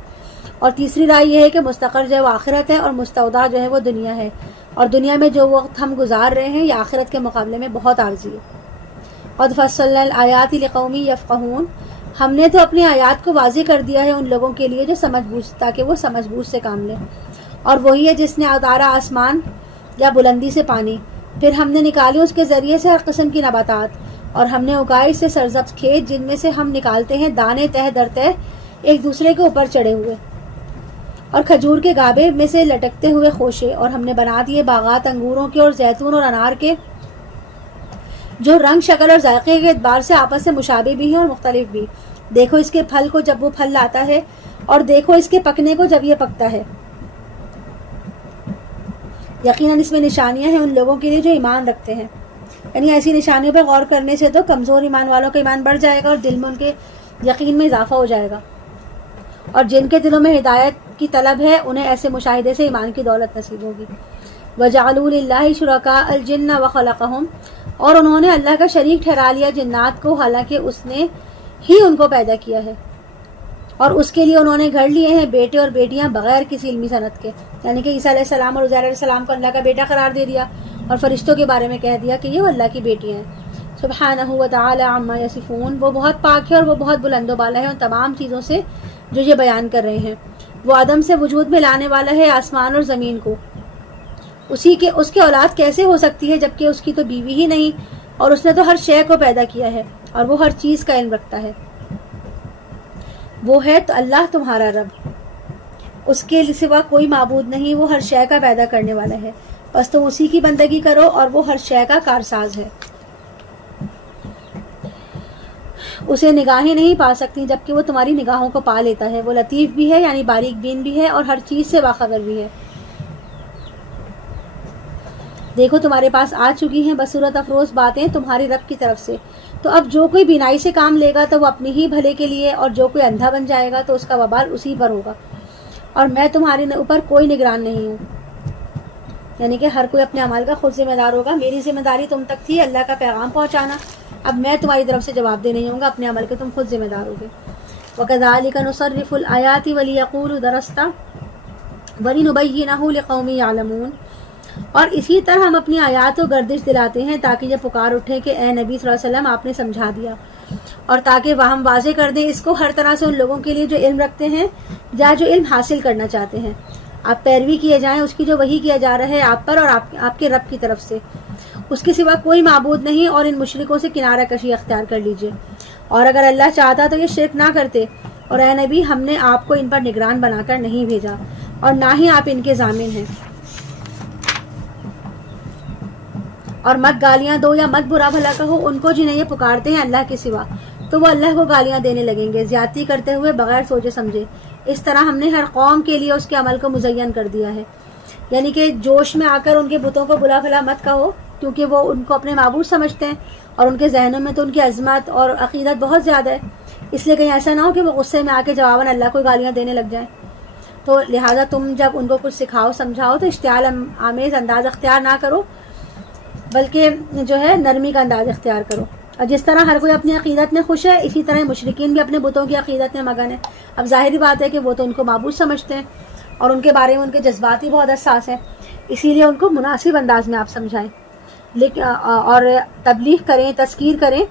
اور تیسری رائے یہ ہے کہ مستقر جو ہے وہ آخرت ہے اور مستودع جو ہے وہ دنیا ہے، اور دنیا میں جو وقت ہم گزار رہے ہیں یہ آخرت کے مقابلے میں بہت عارضی ہے. قد فصلنا الآیات لقوم یفقہون، ہم نے تو اپنی آیات کو واضح کر دیا ہے ان لوگوں کے لیے جو سمجھ بوجھ، تاکہ وہ سمجھ بوجھ سے کام لیں. اور وہی ہے جس نے اتارا آسمان یا بلندی سے پانی، پھر ہم نے نکالی اس کے ذریعے سے ہر قسم کی نباتات، اور ہم نے اگائے اس سے سرسبز کھیت جن میں سے ہم نکالتے ہیں دانے تہ در تہ ایک دوسرے کے اوپر چڑھے ہوئے، اور کھجور کے گابے میں سے لٹکتے ہوئے خوشے، اور ہم نے بنا دیے باغات انگوروں کے اور زیتون اور انار کے، جو رنگ شکل اور ذائقے کے اعتبار سے آپس سے مشابہ بھی ہیں اور مختلف بھی۔ دیکھو اس کے پھل کو جب وہ پھل لاتا ہے، اور دیکھو اس کے پکنے کو جب یہ پکتا ہے۔ یقیناً اس میں نشانیاں ہیں ان لوگوں کے لیے جو ایمان رکھتے ہیں۔ یعنی ایسی نشانیوں پہ غور کرنے سے تو کمزور ایمان والوں کا ایمان بڑھ جائے گا اور دل میں ان کے یقین میں اضافہ ہو جائے گا، اور جن کے دلوں میں ہدایت کی طلب ہے انہیں ایسے مشاہدے سے ایمان کی دولت نصیب ہوگی۔ وَجَعَلُوا لِلَّهِ شُرَكَاءَ الْجِنَّ وَخَلَقَهُمْ، اور انہوں نے اللہ کا شریک ٹھہرا لیا جنات کو، حالانکہ اس نے ہی ان کو پیدا کیا ہے، اور اس کے لیے انہوں نے گھڑ لیے ہیں بیٹے اور بیٹیاں بغیر کسی علمی صنعت کے، یعنی کہ عیسیٰ علیہ السلام اور عزیر علیہ السلام کو اللہ کا بیٹا قرار دے دیا، اور فرشتوں کے بارے میں کہہ دیا کہ یہ اللہ کی بیٹی ہیں۔ سبحانہ و تعالی عما یصفون، وہ بہت پاک ہے اور وہ بہت بلند و بالا ہے ان تمام چیزوں سے جو یہ بیان کر رہے ہیں۔ وہ عدم سے وجود میں لانے والا ہے آسمان اور زمین کو، اس کے اولاد کیسے ہو سکتی ہے جبکہ اس کی تو بیوی ہی نہیں، اور اس نے تو ہر شے کو پیدا کیا ہے، اور وہ ہر چیز کا علم رکھتا ہے۔ وہ ہے تو اللہ تمہارا رب، اس کے سوا کوئی معبود نہیں، وہ ہر شے کا پیدا کرنے والا ہے، بس تم اسی کی بندگی کرو، اور وہ ہر شے کا کارساز ہے۔ اسے نگاہیں نہیں پا سکتی جبکہ وہ تمہاری نگاہوں کو پا لیتا ہے۔ وہ لطیف بھی ہے یعنی باریک بین بھی ہے، اور ہر چیز سے باخبر بھی ہے۔ دیکھو تمہارے پاس آ چکی ہیں بصورت افروز باتیں تمہاری رب کی طرف سے، تو اب جو کوئی بینائی سے کام لے گا تو وہ اپنے ہی بھلے کے لیے، اور جو کوئی اندھا بن جائے گا تو اس کا وبال اسی پر ہوگا، اور میں تمہارے اوپر کوئی نگران نہیں ہوں۔ یعنی کہ ہر کوئی اپنے عمل کا خود ذمہ دار ہوگا۔ میری ذمہ داری تم تک تھی اللہ کا پیغام پہنچانا، اب میں تمہاری طرف سے جواب دہ نہیں ہوں گا، اپنے عمل کے تم خود ذمہ دار ہوگے۔ وَكَذَلِكَ نُصَرِّفُ الْآيَاتِ وَلِيَقُولُوا دَرَسْتَ وَلِنُبَيِّنَهُ لِقَوْمٍ يَعْلَمُونَ، اور اسی طرح ہم اپنی آیات کو گردش دلاتے ہیں تاکہ یہ پکار اٹھے کہ اے نبی صلی اللہ علیہ وسلم آپ نے سمجھا دیا، اور تاکہ ہم واضح کر دیں اس کو ہر طرح سے ان لوگوں کے لیے جو علم رکھتے ہیں یا جو علم حاصل کرنا چاہتے ہیں۔ آپ پیروی کیے جائیں اس کی جو وحی کیا جا رہا ہے آپ پر اور آپ کے رب کی طرف سے، اس کے سوا کوئی معبود نہیں، اور ان مشرکوں سے کنارہ کشی اختیار کر لیجئے، اور اگر اللہ چاہتا تو یہ شرک نہ کرتے، اور اے نبی ہم نے آپ کو ان پر نگران بنا کر نہیں بھیجا، اور نہ ہی آپ ان کے ضامن ہیں، اور مت گالیاں دو یا مت برا بھلا کہو ان کو جنہیں یہ پکارتے ہیں اللہ کے سوا، تو وہ اللہ کو گالیاں دینے لگیں گے زیادتی کرتے ہوئے بغیر سوچے سمجھے۔ اس طرح ہم نے ہر قوم کے لیے اس کے عمل کو مزین کر دیا ہے، یعنی کہ جوش میں آ کر ان کے بتوں کو بلا بھلا مت کہو، کیونکہ وہ ان کو اپنے معبود سمجھتے ہیں، اور ان کے ذہنوں میں تو ان کی عظمت اور عقیدت بہت زیادہ ہے، اس لیے کہیں ایسا نہ ہو کہ وہ غصے میں آ کے جواباً اللہ کو گالیاں دینے لگ جائیں۔ تو لہٰذا تم جب ان کو کچھ سکھاؤ سمجھاؤ تو اشتعال آمیز انداز اختیار نہ کرو، بلکہ جو ہے نرمی کا انداز اختیار کرو۔ اور جس طرح ہر کوئی اپنی عقیدت میں خوش ہے، اسی طرح مشرکین بھی اپنے بتوں کی عقیدت میں مگن ہے۔ اب ظاہری بات ہے کہ وہ تو ان کو معبود سمجھتے ہیں، اور ان کے بارے میں ان کے جذبات ہی بہت حساس ہیں، اسی لیے ان کو مناسب انداز میں آپ سمجھائیں، لیکن اور تبلیغ کریں، تذکیر کریں،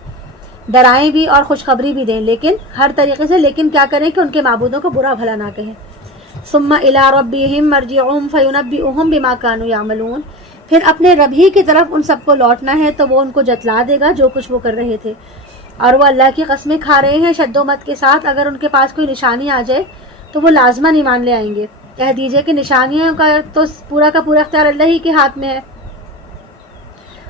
ڈرائیں بھی اور خوشخبری بھی دیں، لیکن ہر طریقے سے، لیکن کیا کریں کہ ان کے معبودوں کو برا بھلا نہ کہیں۔ ثم الى ربهم مرجعهم فينبئهم بما كانوا يعملون، پھر اپنے رب ہی کی طرف ان سب کو لوٹنا ہے تو وہ ان کو جتلا دے گا جو کچھ وہ کر رہے تھے، اور وہ اللہ کی قسمیں کھا رہے ہیں شد و مت کے ساتھ۔ اگر ان کے پاس کوئی نشانی آ جائے تو وہ لازماً ایمان لے آئیں گے۔ کہہ دیجئے کہ نشانیاں کا تو پورا کا پورا اختیار اللہ ہی کے ہاتھ میں ہے۔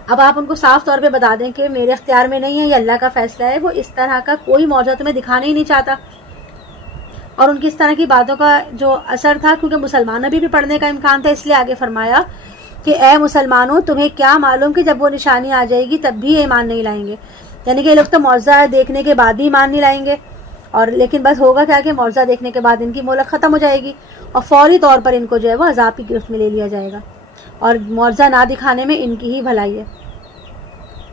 اب آپ ان کو صاف طور پہ بتا دیں کہ میرے اختیار میں نہیں ہے، یہ اللہ کا فیصلہ ہے، وہ اس طرح کا کوئی معجزہ تمہیں دکھانا ہی نہیں چاہتا۔ اور ان کی اس طرح کی باتوں کا جو اثر تھا، کیونکہ مسلمانوں بھی پڑھنے کا امکان تھا، اس لیے آگے فرمایا کہ اے مسلمانوں تمہیں کیا معلوم کہ جب وہ نشانی آ جائے گی تب بھی ایمان نہیں لائیں گے۔ یعنی کہ یہ لوگ تو معجزہ دیکھنے کے بعد بھی ایمان نہیں لائیں گے، اور لیکن بس ہوگا کیا کہ معجزہ دیکھنے کے بعد ان کی مہلت ختم ہو جائے گی، اور فوری طور پر ان کو جو ہے وہ عذاب کی گرفت میں لے لیا جائے گا، اور معجزہ نہ دکھانے میں ان کی ہی بھلائی ہے۔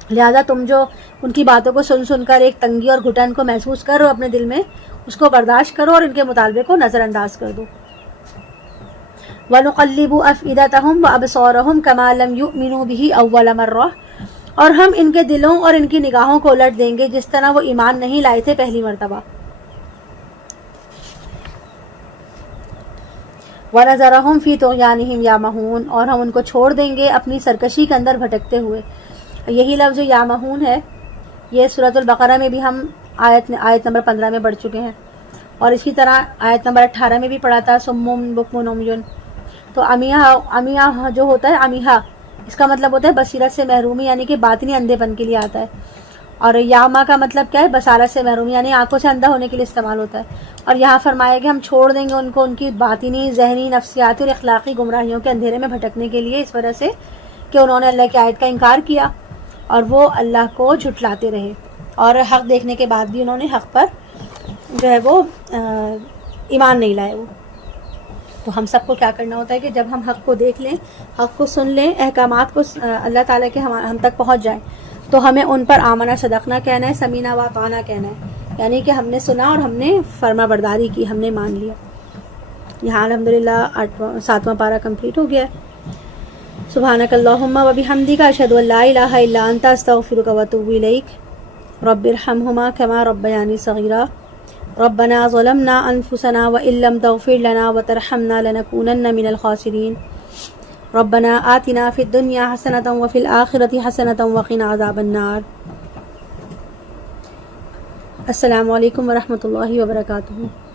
لہذا تم جو ان کی باتوں کو سن کر ایک تنگی اور گھٹن کو محسوس کرو اپنے دل میں، اس کو برداشت کرو اور ان کے مطالبے کو نظر انداز کر دو۔ وَنُقَلِّبُ أَفْئِدَتَهُمْ وَأَبْصَارَهُمْ كَمَا لَمْ يُؤْمِنُوا بِهِ أَوَّلَ مَرَّةٍ، اور ہم ان کے دلوں اور ان کی نگاہوں کو الٹ دیں گے جس طرح وہ ایمان نہیں لائے تھے پہلی مرتبہ۔ وَنَذَرَهُمْ فِي طُغْيَانِهِمْ يَعْمَهُونَ، اور ہم ان کو چھوڑ دیں گے اپنی سرکشی کے اندر بھٹکتے ہوئے. یہی لفظ جو یامہون ہے یہ سورۃ البقرہ میں بھی ہم آیت نمبر 15 میں پڑھ چکے ہیں، اور اسی طرح آیت نمبر 18 میں بھی پڑھا تھا سم بکم عمیٌ. تو عمیہ جو ہوتا ہے عمیہ، اس کا مطلب ہوتا ہے بصیرت سے محرومی، یعنی کہ باطنی اندھے پن کے لیے آتا ہے. اور یاما کا مطلب کیا ہے؟ بصارت سے محرومی، یعنی آنکھوں سے اندھا ہونے کے لیے استعمال ہوتا ہے. اور یہاں فرمایا کہ ہم چھوڑ دیں گے ان کو ان کی باطنی، ذہنی، نفسیاتی اور اخلاقی گمراہیوں کے اندھیرے میں بھٹکنے کے لیے، اس وجہ سے کہ انہوں نے اللہ کی آیت کا انکار کیا اور وہ اللہ کو جھٹلاتے رہے، اور حق دیکھنے کے بعد بھی انہوں نے حق پر جو ہے وہ ایمان نہیں لائے. وہ تو ہم سب کو کیا کرنا ہوتا ہے کہ جب ہم حق کو دیکھ لیں، حق کو سن لیں، احکامات کو اللہ تعالیٰ کے ہم تک پہنچ جائیں، تو ہمیں ان پر آمنا صدقنا کہنا ہے، سمینا و اطعنا کہنا ہے، یعنی کہ ہم نے سنا اور ہم نے فرما برداری کی، ہم نے مان لیا. یہاں الحمدللہ 7واں پارہ کمپلیٹ ہو گیا ہے. سبحانک اللہم و بحمدک، اشہد ان لا الہ الا انت، استغفرک و اتوب الیک. رب ارحمہما کما ربیانی صغیرا. ربنا ظلمنا انفسنا وان لم تغفر لنا وترحمنا لنکونن من الخاسرین. ربنا آتنا فی الدنیا حسنۃ وفی الآخرۃ حسنۃ وقنا عذاب النار. السلام علیکم ورحمۃ اللہ وبرکاتہ.